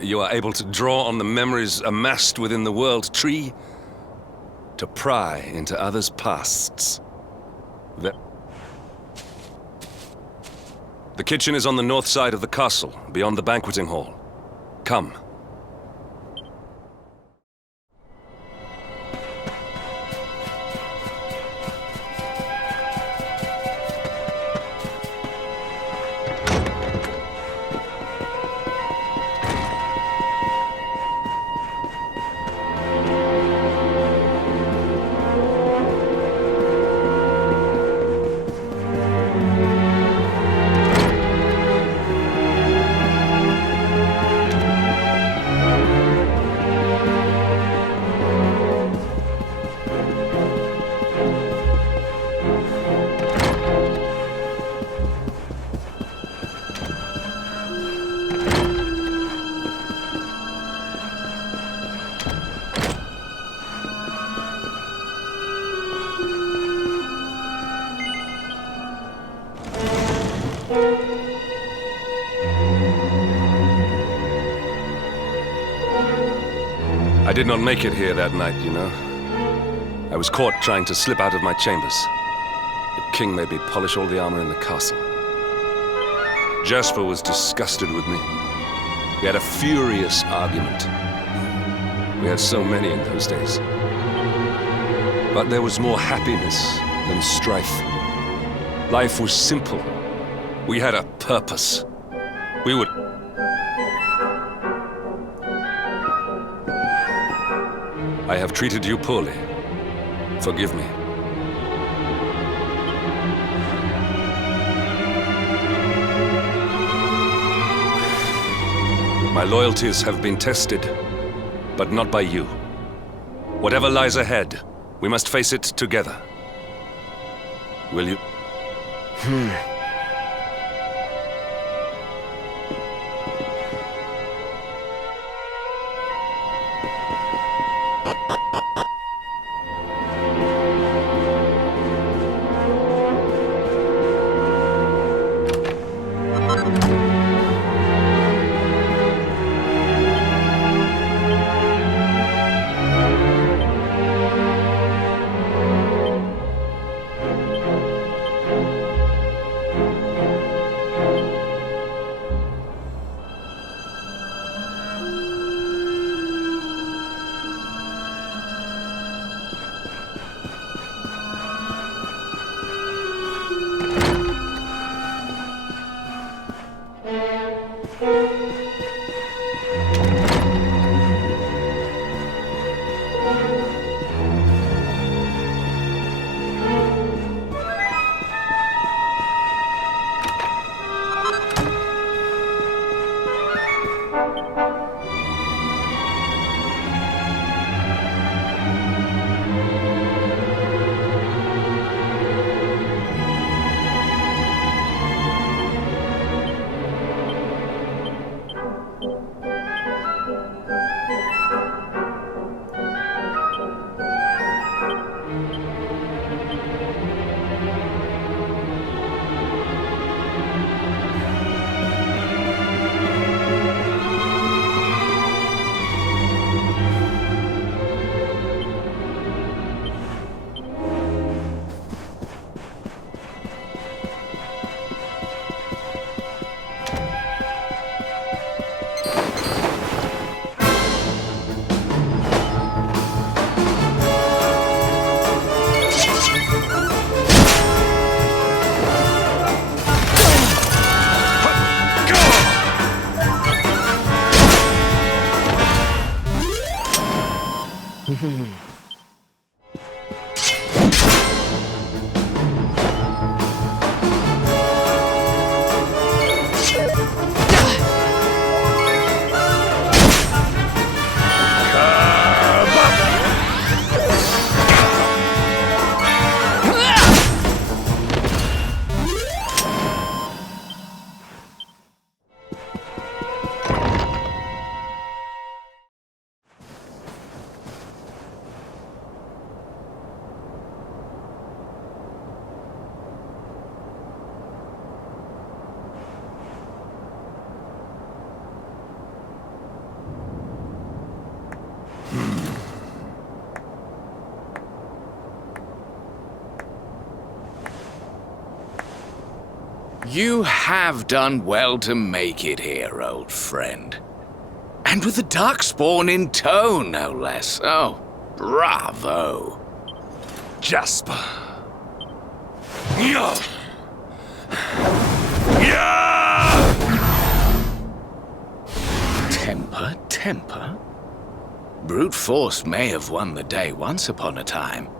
You are able to draw on the memories amassed within the world tree to pry into others' pasts. The kitchen is on the north side of the castle, beyond the banqueting hall. Come. I did not make it here that night, you know. I was caught trying to slip out of my chambers. The king made me polish all the armor in the castle. Jasper was disgusted with me. We had a furious argument. We had so many in those days. But there was more happiness than strife. Life was simple. We had a purpose. We would... I have treated you poorly. Forgive me. My loyalties have been tested, but not by you. Whatever lies ahead, we must face it together. Will you? You have done well to make it here, old friend. And with the Darkspawn in tow, no less. Oh, bravo. Jasper. Temper, temper. Brute force may have won the day once upon a time,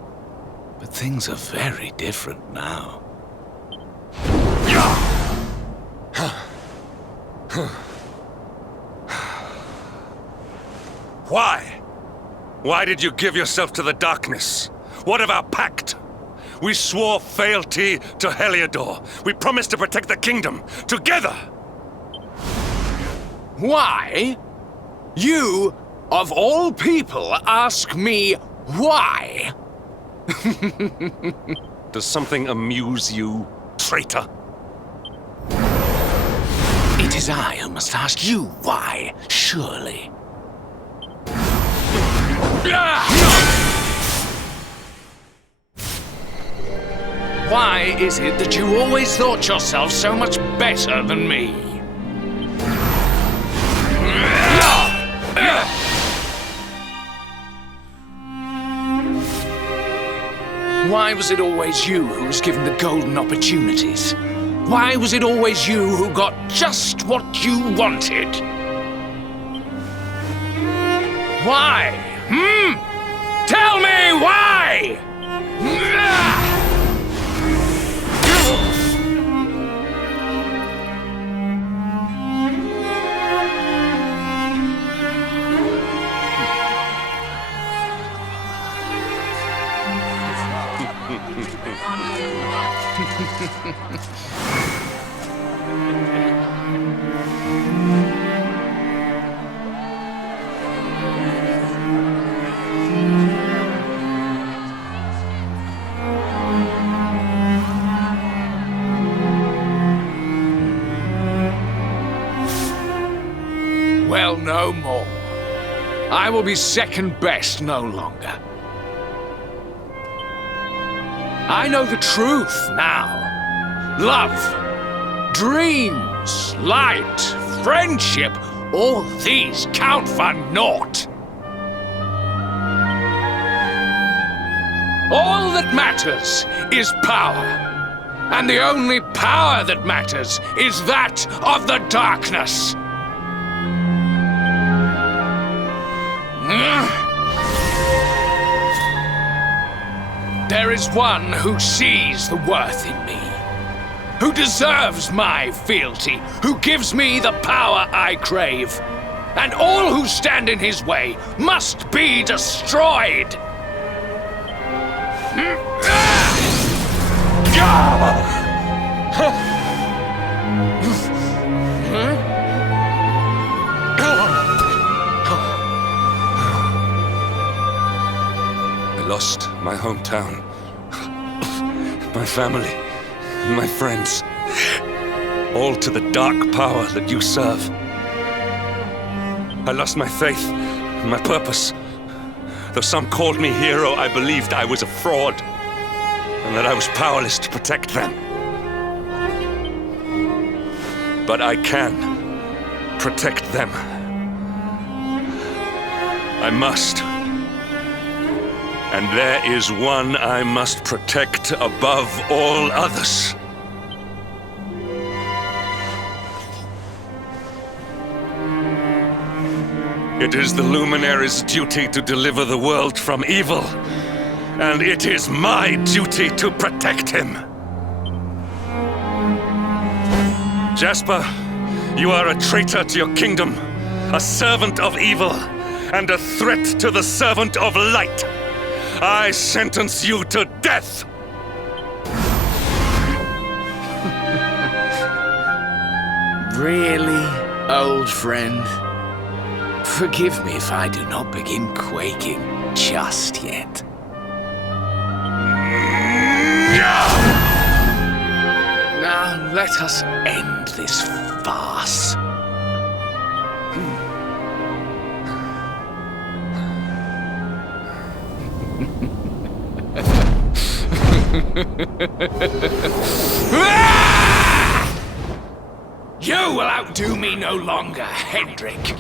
but things are very different now. Why? Why did you give yourself to the darkness? What of our pact? We swore fealty to Heliodor. We promised to protect the kingdom, together! Why? You, of all people, ask me why? Does something amuse you, traitor? It is I who must ask you why, surely. Why is it that you always thought yourself so much better than me? Why was it always you who was given the golden opportunities? Why was it always you who got just what you wanted? Why? Tell me why! Well, no more. I will be second best no longer. I know the truth now. Love, dreams, light, friendship, all these count for naught. All that matters is power. And the only power that matters is that of the darkness. There is one who sees the worth in me, who deserves my fealty, who gives me the power I crave, and all who stand in his way must be destroyed. I lost my hometown, my family, my friends, all to the dark power that you serve. I lost my faith, my purpose. Though some called me hero, I believed I was a fraud, and that I was powerless to protect them. But I can protect them. I must. And there is one I must protect above all others. It is the Luminary's duty to deliver the world from evil, and it is my duty to protect him. Jasper, you are a traitor to your kingdom, a servant of evil, and a threat to the servant of light. I sentence you to death! Really, old friend? Forgive me if I do not begin quaking just yet. Now let us end this farce. You will outdo me no longer, Hendrik.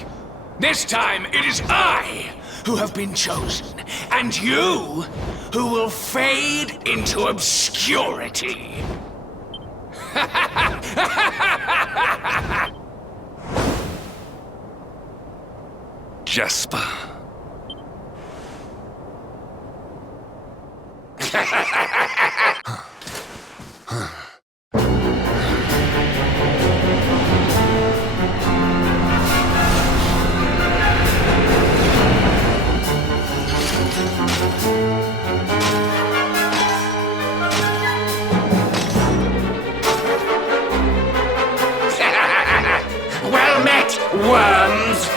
This time it is I who have been chosen, and you who will fade into obscurity. Jasper. Well met, worms!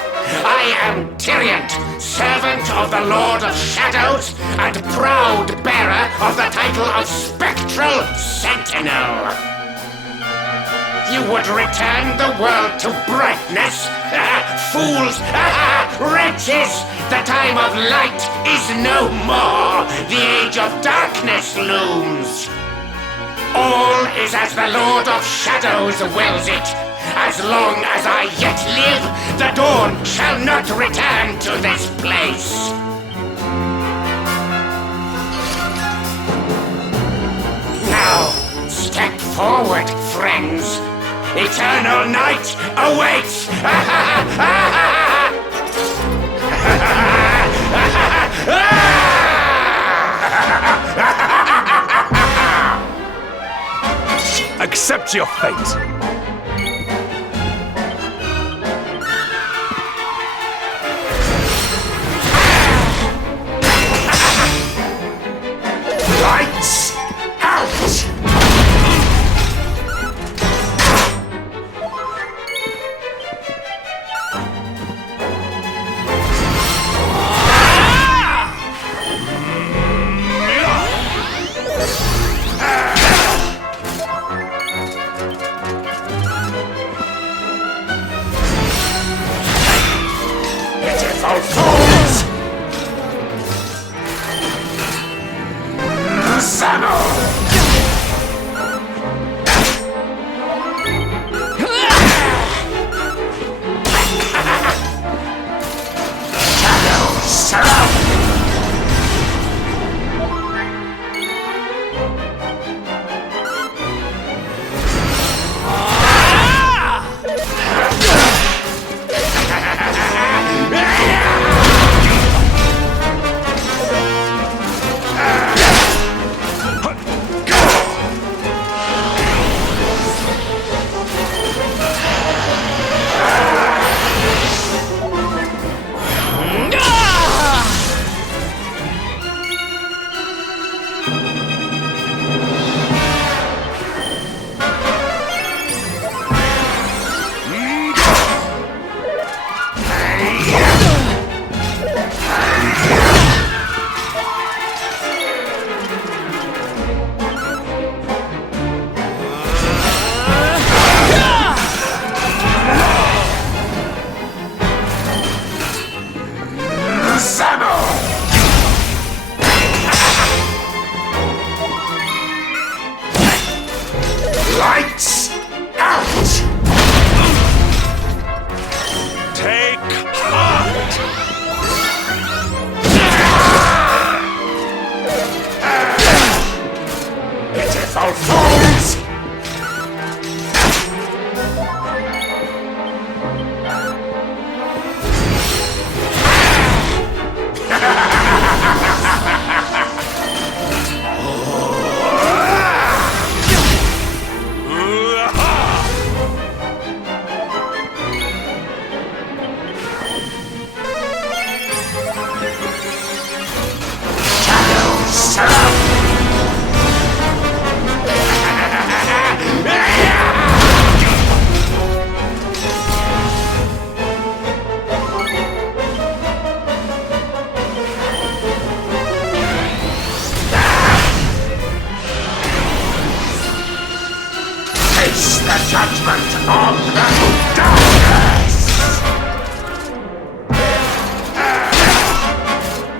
I am Tyriant, servant of the Lord of Shadows, and proud bearer of the title of Spectral Sentinel. You would return the world to brightness? Fools! Wretches! The time of light is no more! The age of darkness looms! All is as the Lord of Shadows wills it. As long as I yet live, the dawn shall not return to this place. Now, step forward, friends. Eternal night awaits! Accept your fate. Lights out! Pitiful fools! Lights out! Take heart! Pitiful fools! Face the judgment of the darkness!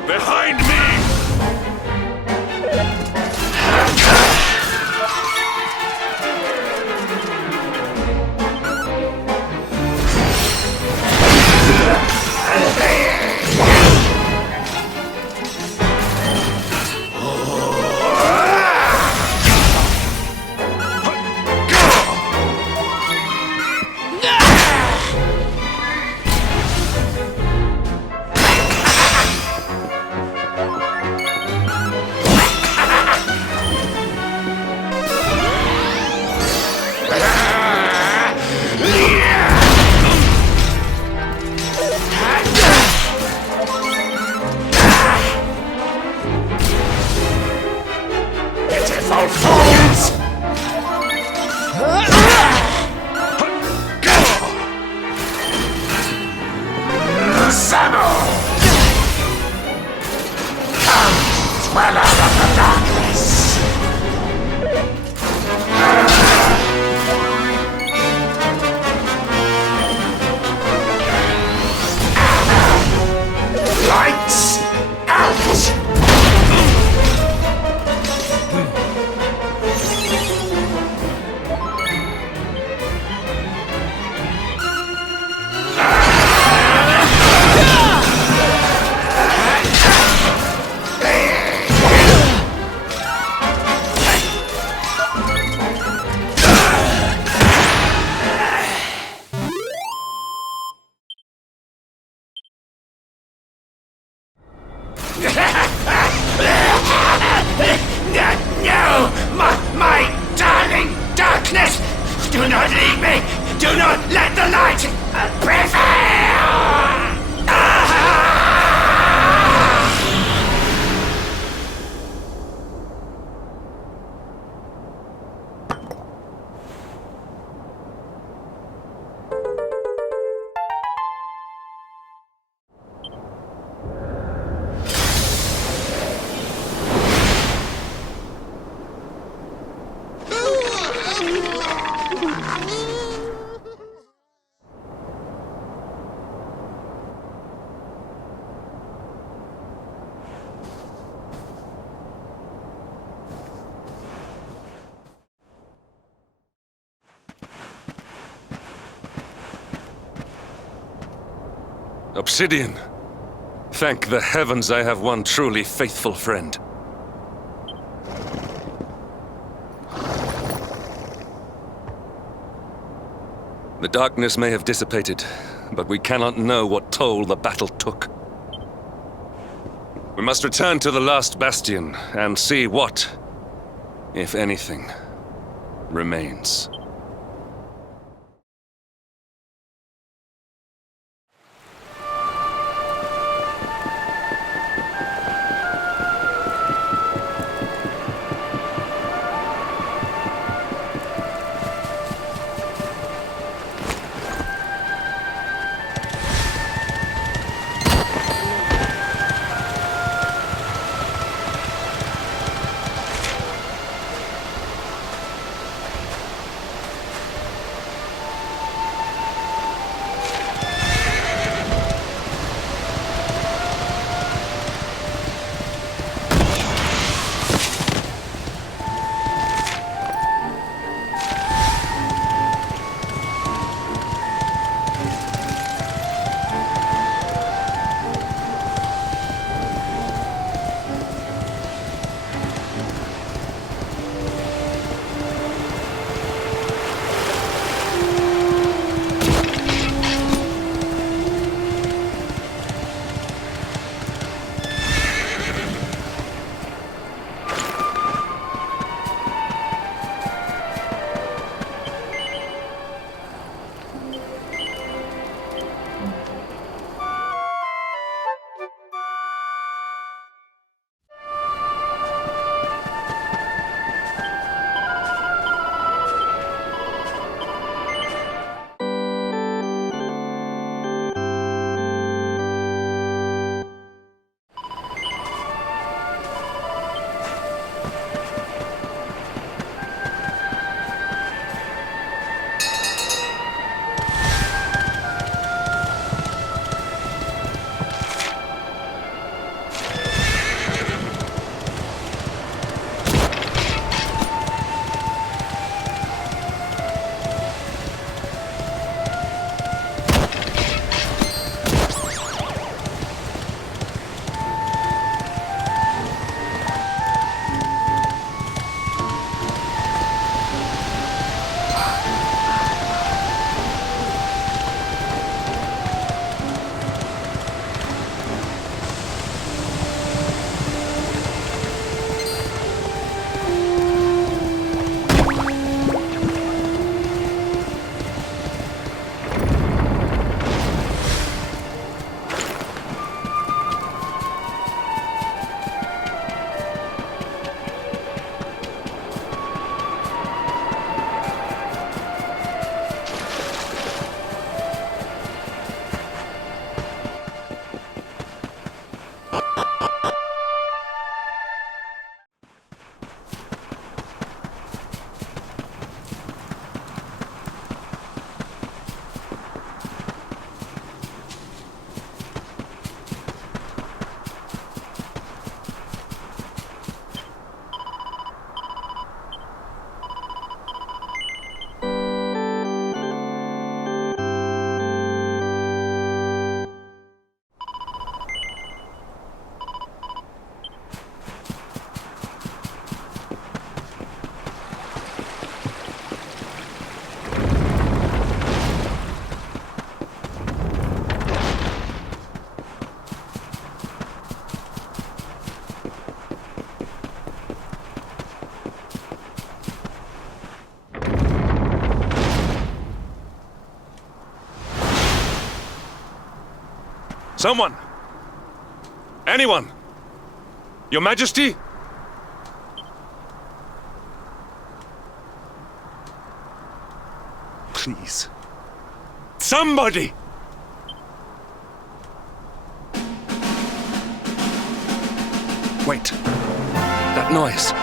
Behind me! No! Obsidian. Thank the heavens I have one truly faithful friend. The darkness may have dissipated, but we cannot know what toll the battle took. We must return to the last bastion and see what, if anything, remains. Someone! Anyone! Your Majesty? Please. Somebody! Wait. That noise.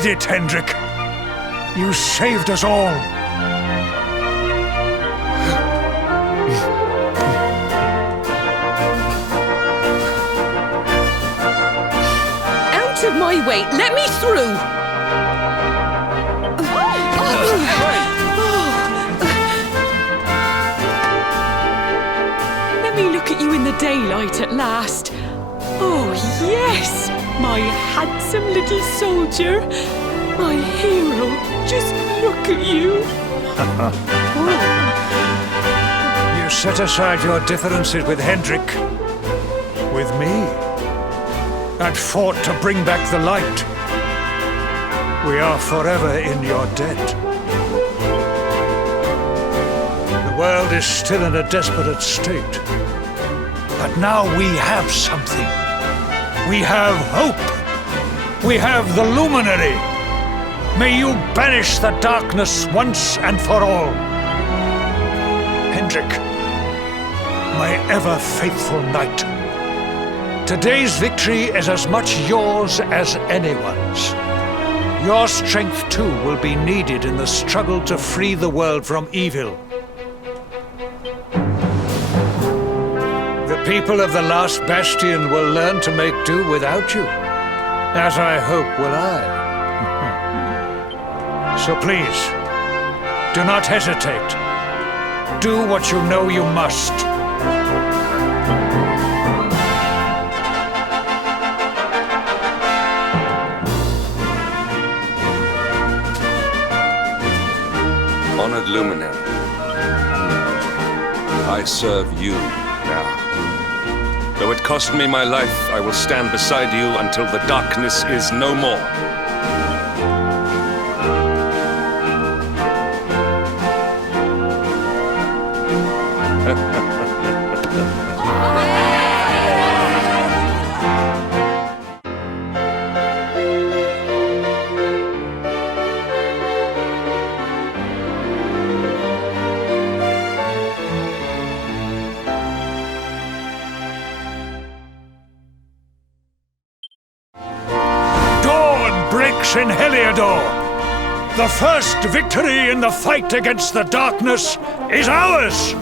did it, Hendrik. You saved us all. Out of my way! Let me through! Let me look at you in the daylight at last. Oh, yes! My handsome little soldier. My hero. Just look at you. You set aside your differences with Hendrik. With me. And fought to bring back the light. We are forever in your debt. The world is still in a desperate state. But now we have something. We have hope. We have the Luminary. May you banish the darkness once and for all. Hendrik, my ever-faithful knight. Today's victory is as much yours as anyone's. Your strength, too, will be needed in the struggle to free the world from evil. The people of the last bastion will learn to make do without you, as I hope will I. So please, do not hesitate. Do what you know you must. Honored Luminary, I serve you now. Though it cost me my life, I will stand beside you until the darkness is no more. In Heliodor, the first victory in the fight against the darkness is ours!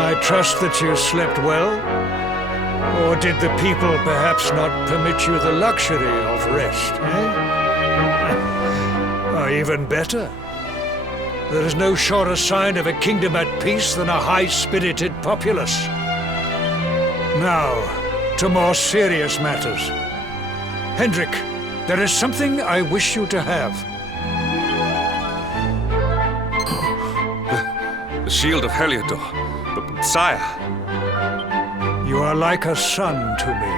I trust that you slept well? Or did the people perhaps not permit you the luxury of rest, eh? Or even better, there is no surer sign of a kingdom at peace than a high-spirited populace. Now, to more serious matters. Hendrik, there is something I wish you to have. The shield of Heliodor. But, sire. You are like a son to me.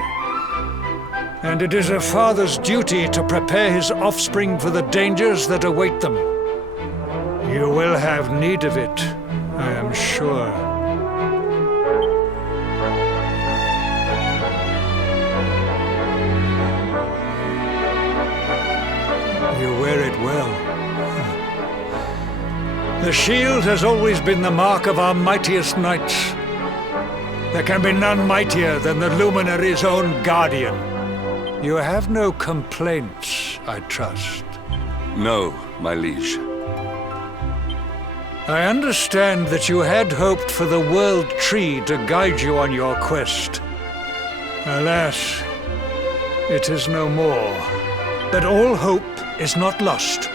And it is a father's duty to prepare his offspring for the dangers that await them. You will have need of it, I am sure. You wear it well. The shield has always been the mark of our mightiest knights. There can be none mightier than the Luminary's own guardian. You have no complaints, I trust. No, my liege. I understand that you had hoped for the World Tree to guide you on your quest. Alas, it is no more. But all hope is not lost.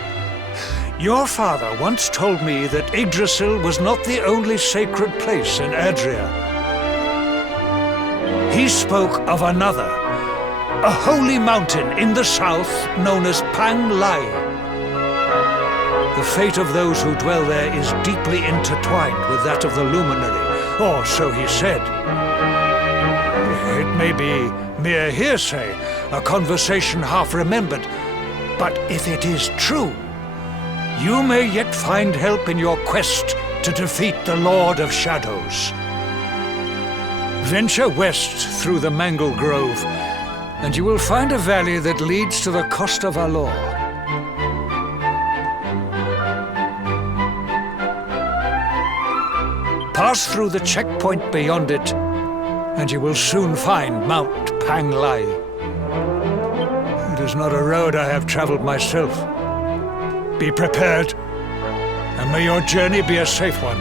Your father once told me that Yggdrasil was not the only sacred place in Adria. He spoke of another, a holy mountain in the south known as Pang Lai. The fate of those who dwell there is deeply intertwined with that of the Luminary, or so he said. It may be mere hearsay, a conversation half remembered, but if it is true, you may yet find help in your quest to defeat the Lord of Shadows. Venture west through the Mangle Grove, and you will find a valley that leads to the coast of Alor. Pass through the checkpoint beyond it, and you will soon find Mount Pang Lai. It is not a road I have traveled myself. Be prepared, and may your journey be a safe one.